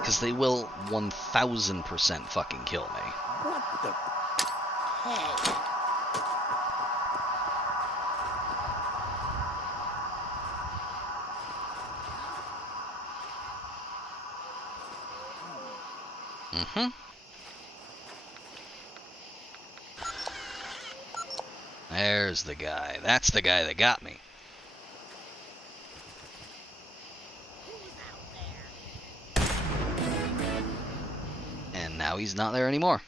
because they will 1000% fucking kill me. What the heck? Mm-hmm. There's the guy. That's the guy that got me. And now he's not there anymore.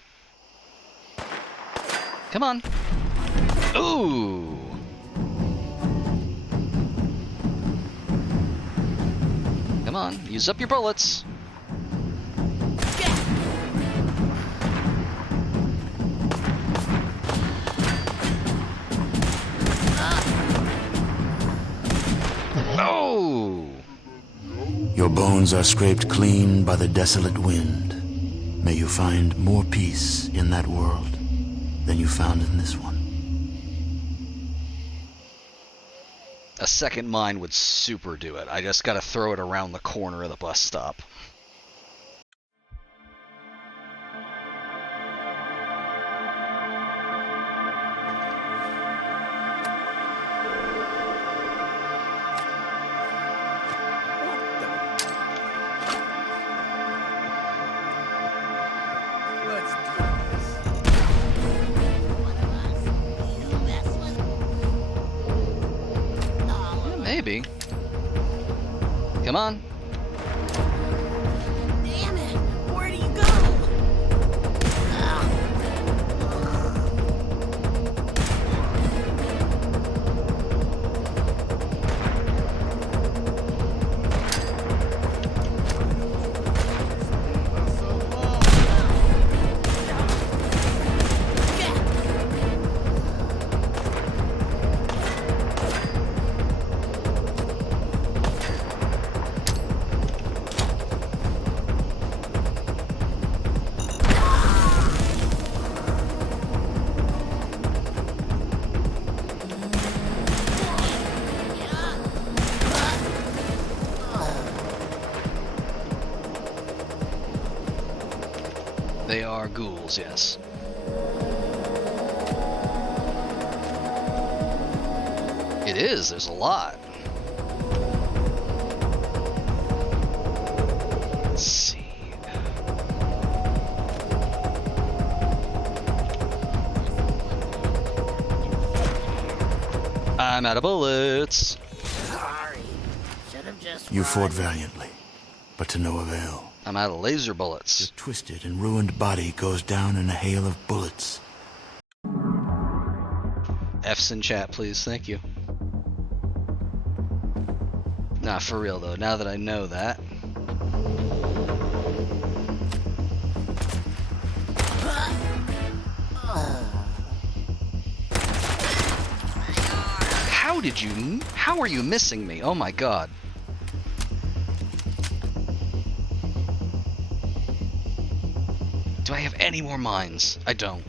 Come on. Ooh. Come on, use up your bullets. Oh! Your bones are scraped clean by the desolate wind. May you find more peace in that world than you found in this one. A second mine would super do it. I just gotta throw it around the corner of the bus stop. Maybe. Come on. Damn it! Where do you go? rifles, yes. It is, there's a lot. Let's see. I'm out of bullets. Sorry. Should have just You run. fought valiantly, but to no avail. I'm out of laser bullets. Your twisted and ruined body goes down in a hail of bullets. F's in chat, please. Thank you. Nah, for real though, now that I know that. How are you missing me? Oh my god. Do I have any more mines? I don't.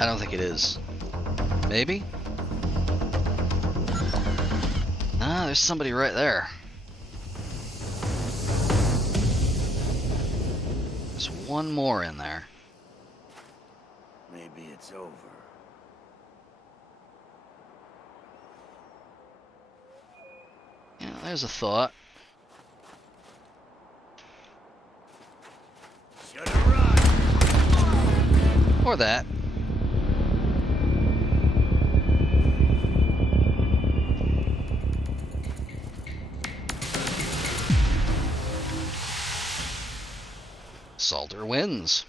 I don't think it is. Maybe? Ah, there's somebody right there. There's one more in there. Maybe it's over. Yeah, there's a thought. Should've run. Or that. Salter wins.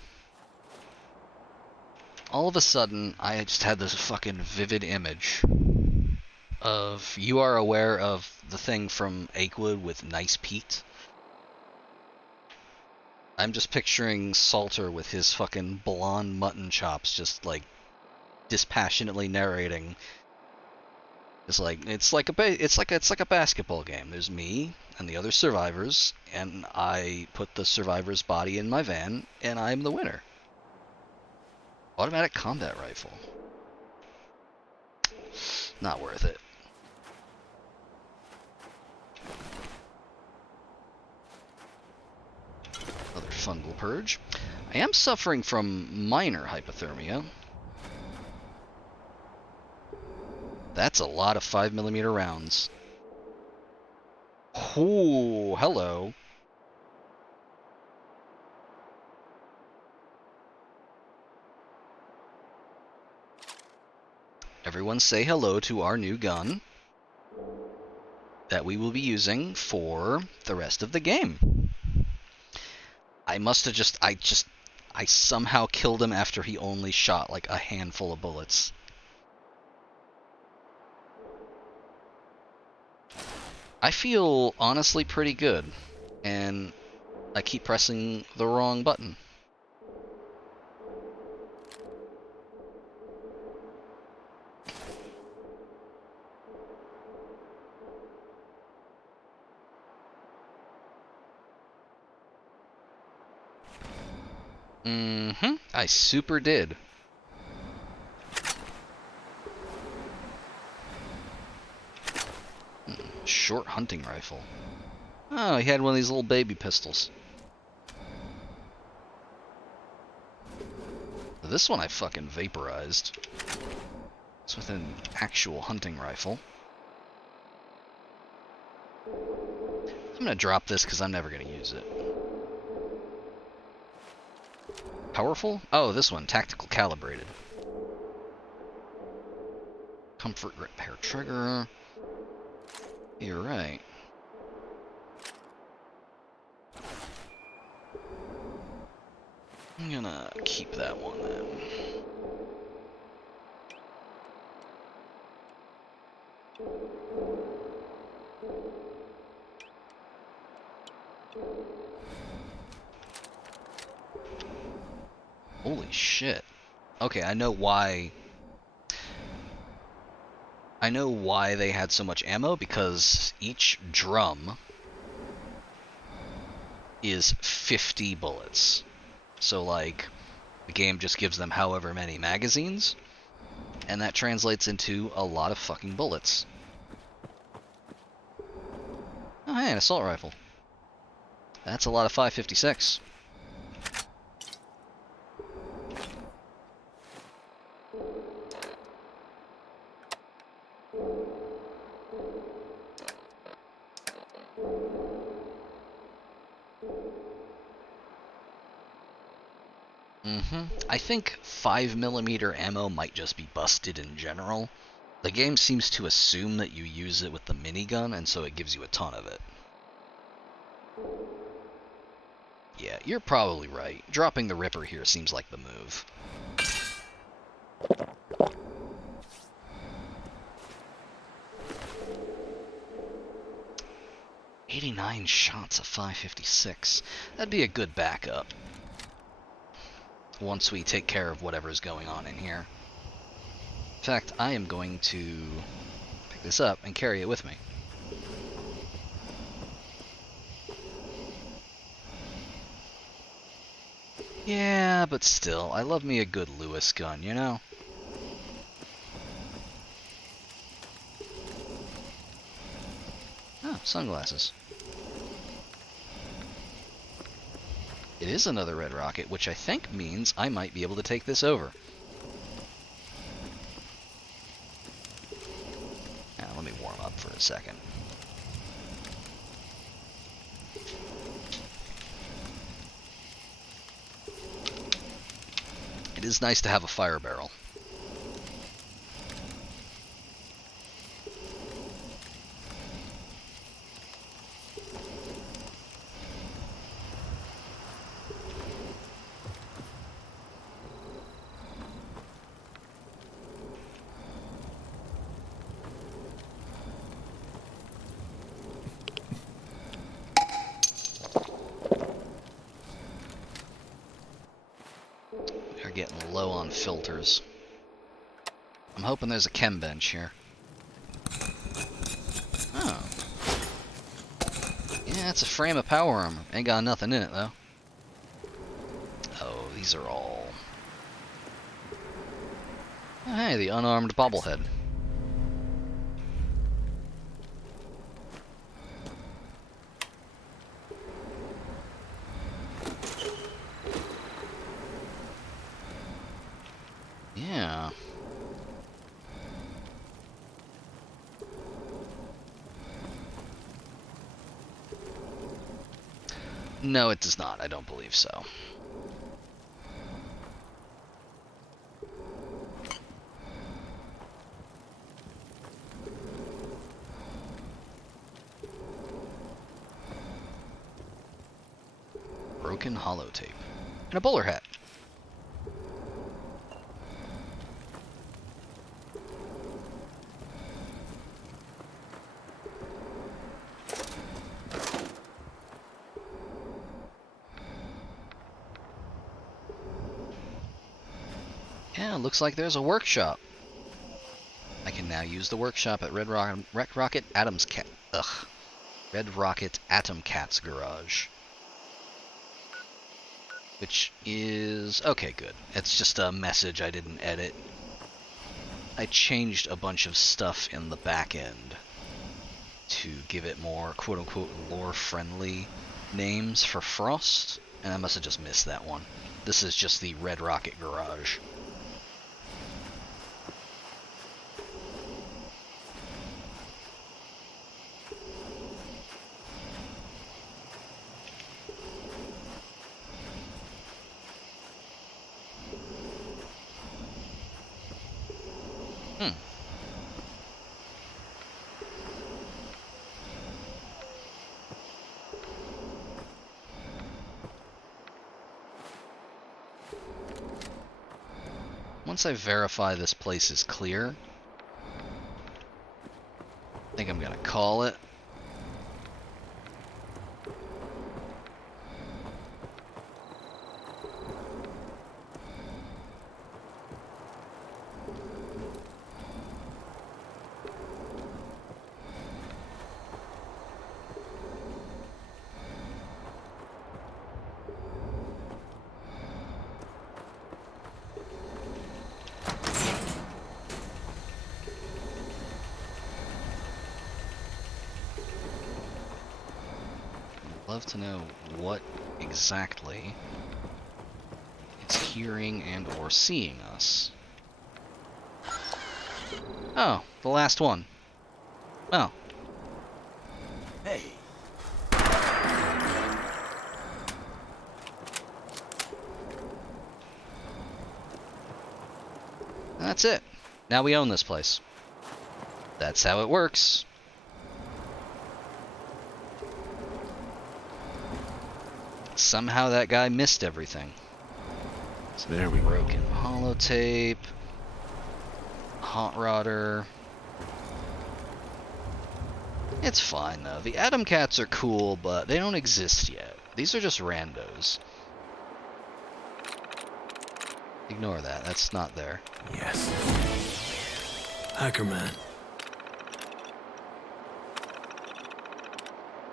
All of a sudden, I just had this fucking vivid image of, you are aware of the thing from Achewood with Nice Pete? I'm just picturing Salter with his fucking blonde mutton chops just like dispassionately narrating. It's like a basketball game. There's me and the other survivors, and I put the survivor's body in my van, and I'm the winner. Automatic combat rifle. Not worth it. Another fungal purge. I am suffering from minor hypothermia. That's a lot of 5mm rounds. Ooh, hello. Everyone say hello to our new gun that we will be using for the rest of the game. I somehow killed him after he only shot like a handful of bullets. I feel honestly pretty good, and I keep pressing the wrong button. I super did. Short hunting rifle. Oh, he had one of these little baby pistols. This one I fucking vaporized. It's with an actual hunting rifle. I'm gonna drop this because I'm never gonna use it. Powerful? Oh, this one, tactical calibrated. Comfort grip hair trigger. You're right. I'm gonna keep that one then. Holy shit. Okay, I know why they had so much ammo, because each drum is 50 bullets. So like The game just gives them however many magazines, and that translates into a lot of fucking bullets. Oh, hey, an assault rifle. That's a lot of 5.56. I think 5mm ammo might just be busted in general. The game seems to assume that you use it with the minigun, and so it gives you a ton of it. Yeah, you're probably right. Dropping the Ripper here seems like the move. "89 shots of 5.56. That'd be a good backup. Once we take care of whatever's going on in here. In fact, I am going to pick this up and carry it with me. Yeah, but still, I love me a good Lewis gun, you know? Oh, sunglasses. It is another red rocket, which I think means I might be able to take this over. Now, let me warm up for a second. It is nice to have a fire barrel. We're getting low on filters. I'm hoping there's a chem bench here. Oh. Yeah, it's a frame of power armor. Ain't got nothing in it, though. Oh, these are all... Oh, hey, the unarmed bobblehead. Yeah. No, it does not. I don't believe so. Broken holotape. And a bowler hat. Yeah, looks like there's a workshop. I can now use the workshop at Red Rocket Atom Cat's garage. Which is... okay, good. It's just a message I didn't edit. I changed a bunch of stuff in the back end to give it more quote-unquote lore-friendly names for Frost, and I must have just missed that one. This is just the Red Rocket garage. Once I verify this place is clear, I think I'm gonna call it. Love to know what exactly it's hearing and or seeing us. Oh, the last one. Oh. Hey. That's it. Now we own this place. That's how it works. Somehow that guy missed everything. So there we go. Broken holotape. Hot rodder. It's fine though. The Atom Cats are cool, but they don't exist yet. These are just randos. Ignore that. That's not there. Yes. Hacker man.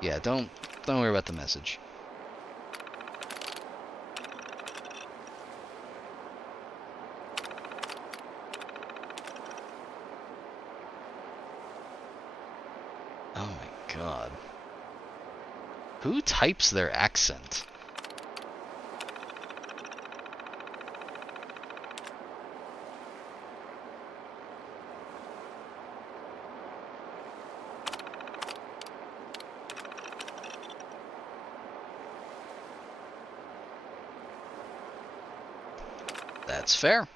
Yeah, don't worry about the message. Oh my god. Who types their accent? That's fair.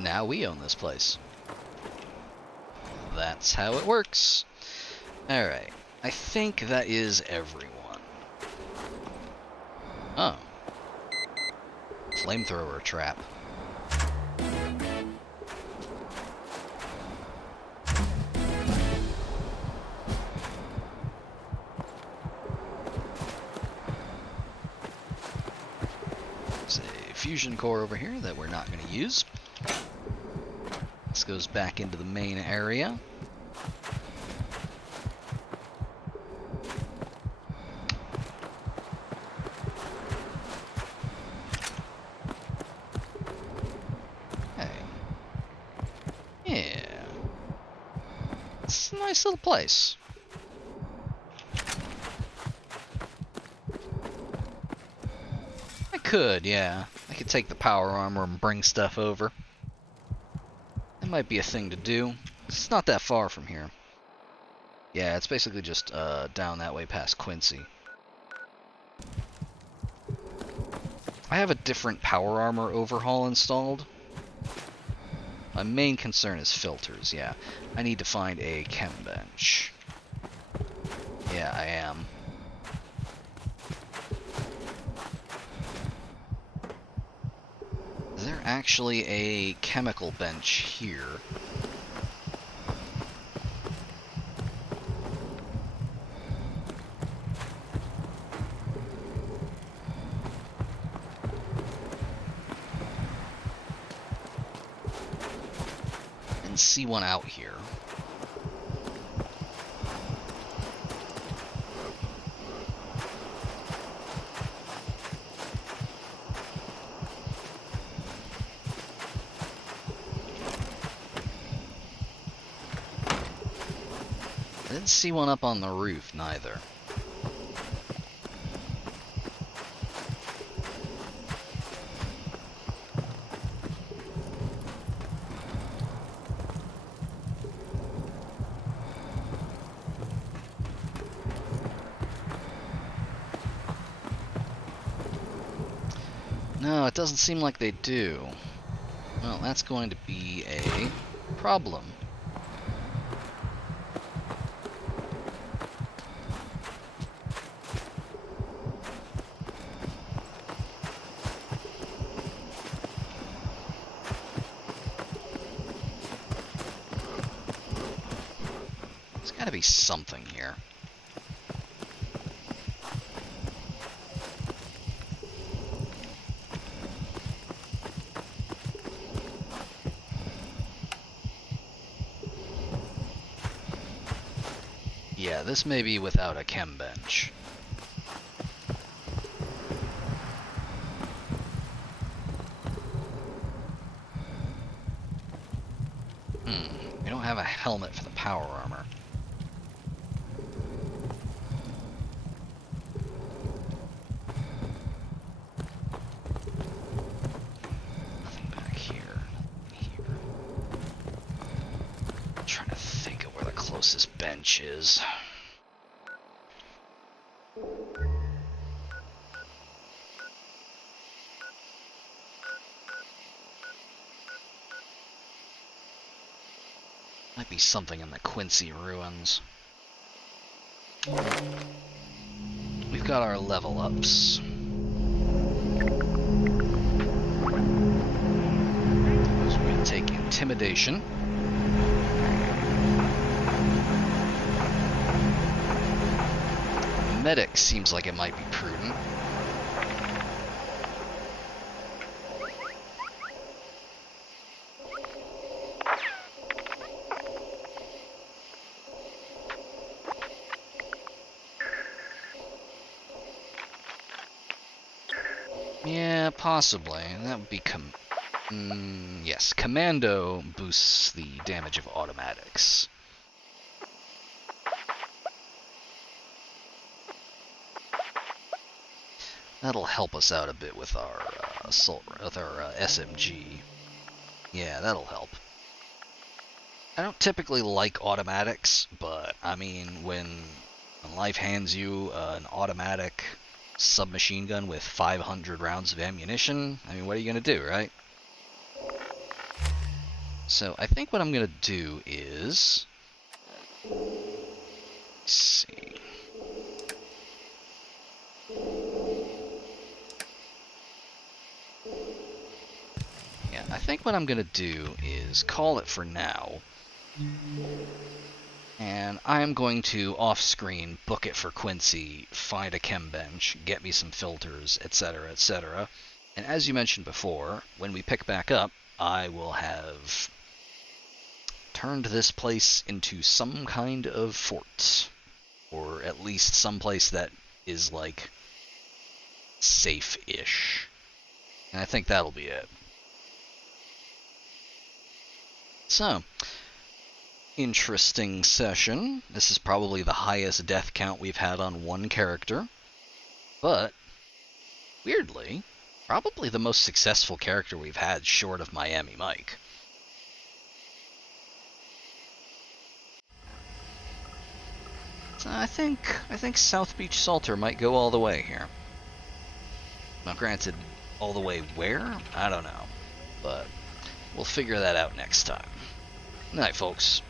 Now we own this place. That's how it works. Alright. I think that is everyone. Oh. Flamethrower trap. There's a fusion core over here that we're not going to use. This goes back into the main area. Okay. Yeah. It's a nice little place. I could, yeah. I could take the power armor and bring stuff over. That might be a thing to do. It's not that far from here. Yeah, it's basically just down that way past Quincy. I have a different power armor overhaul installed. My main concern is filters, yeah. I need to find a chem bench. Yeah, I am. Is there actually a chemical bench here? Didn't see one out here. I didn't see one up on the roof, neither. No, it doesn't seem like they do. Well, that's going to be a problem. There's got to be something here. Yeah, this may be without a chem bench. We don't have a helmet for the power armor. Nothing back here. I'm trying to think of where the closest bench is. Might be something in the Quincy ruins. We've got our level ups. So we take intimidation. Medic seems like it might be prudent. Yeah, possibly. That would be yes, Commando boosts the damage of automatics. That'll help us out a bit with our SMG. Yeah, that'll help. I don't typically like automatics, but I mean, when life hands you an automatic submachine gun with 500 rounds of ammunition, I mean, what are you gonna do, right? So I think what I'm gonna do is, let's see. Yeah, I think what I'm gonna do is call it for now. And I'm going to, off-screen, book it for Quincy, find a chem bench, get me some filters, etc., etc. And as you mentioned before, when we pick back up, I will have turned this place into some kind of fort. Or at least some place that is, like, safe-ish. And I think that'll be it. So, interesting session. This is probably the highest death count we've had on one character. But, weirdly, probably the most successful character we've had short of Miamee Myke. So I think South Beach Salter might go all the way here. Now granted, all the way where? I don't know. But we'll figure that out next time. Night, folks.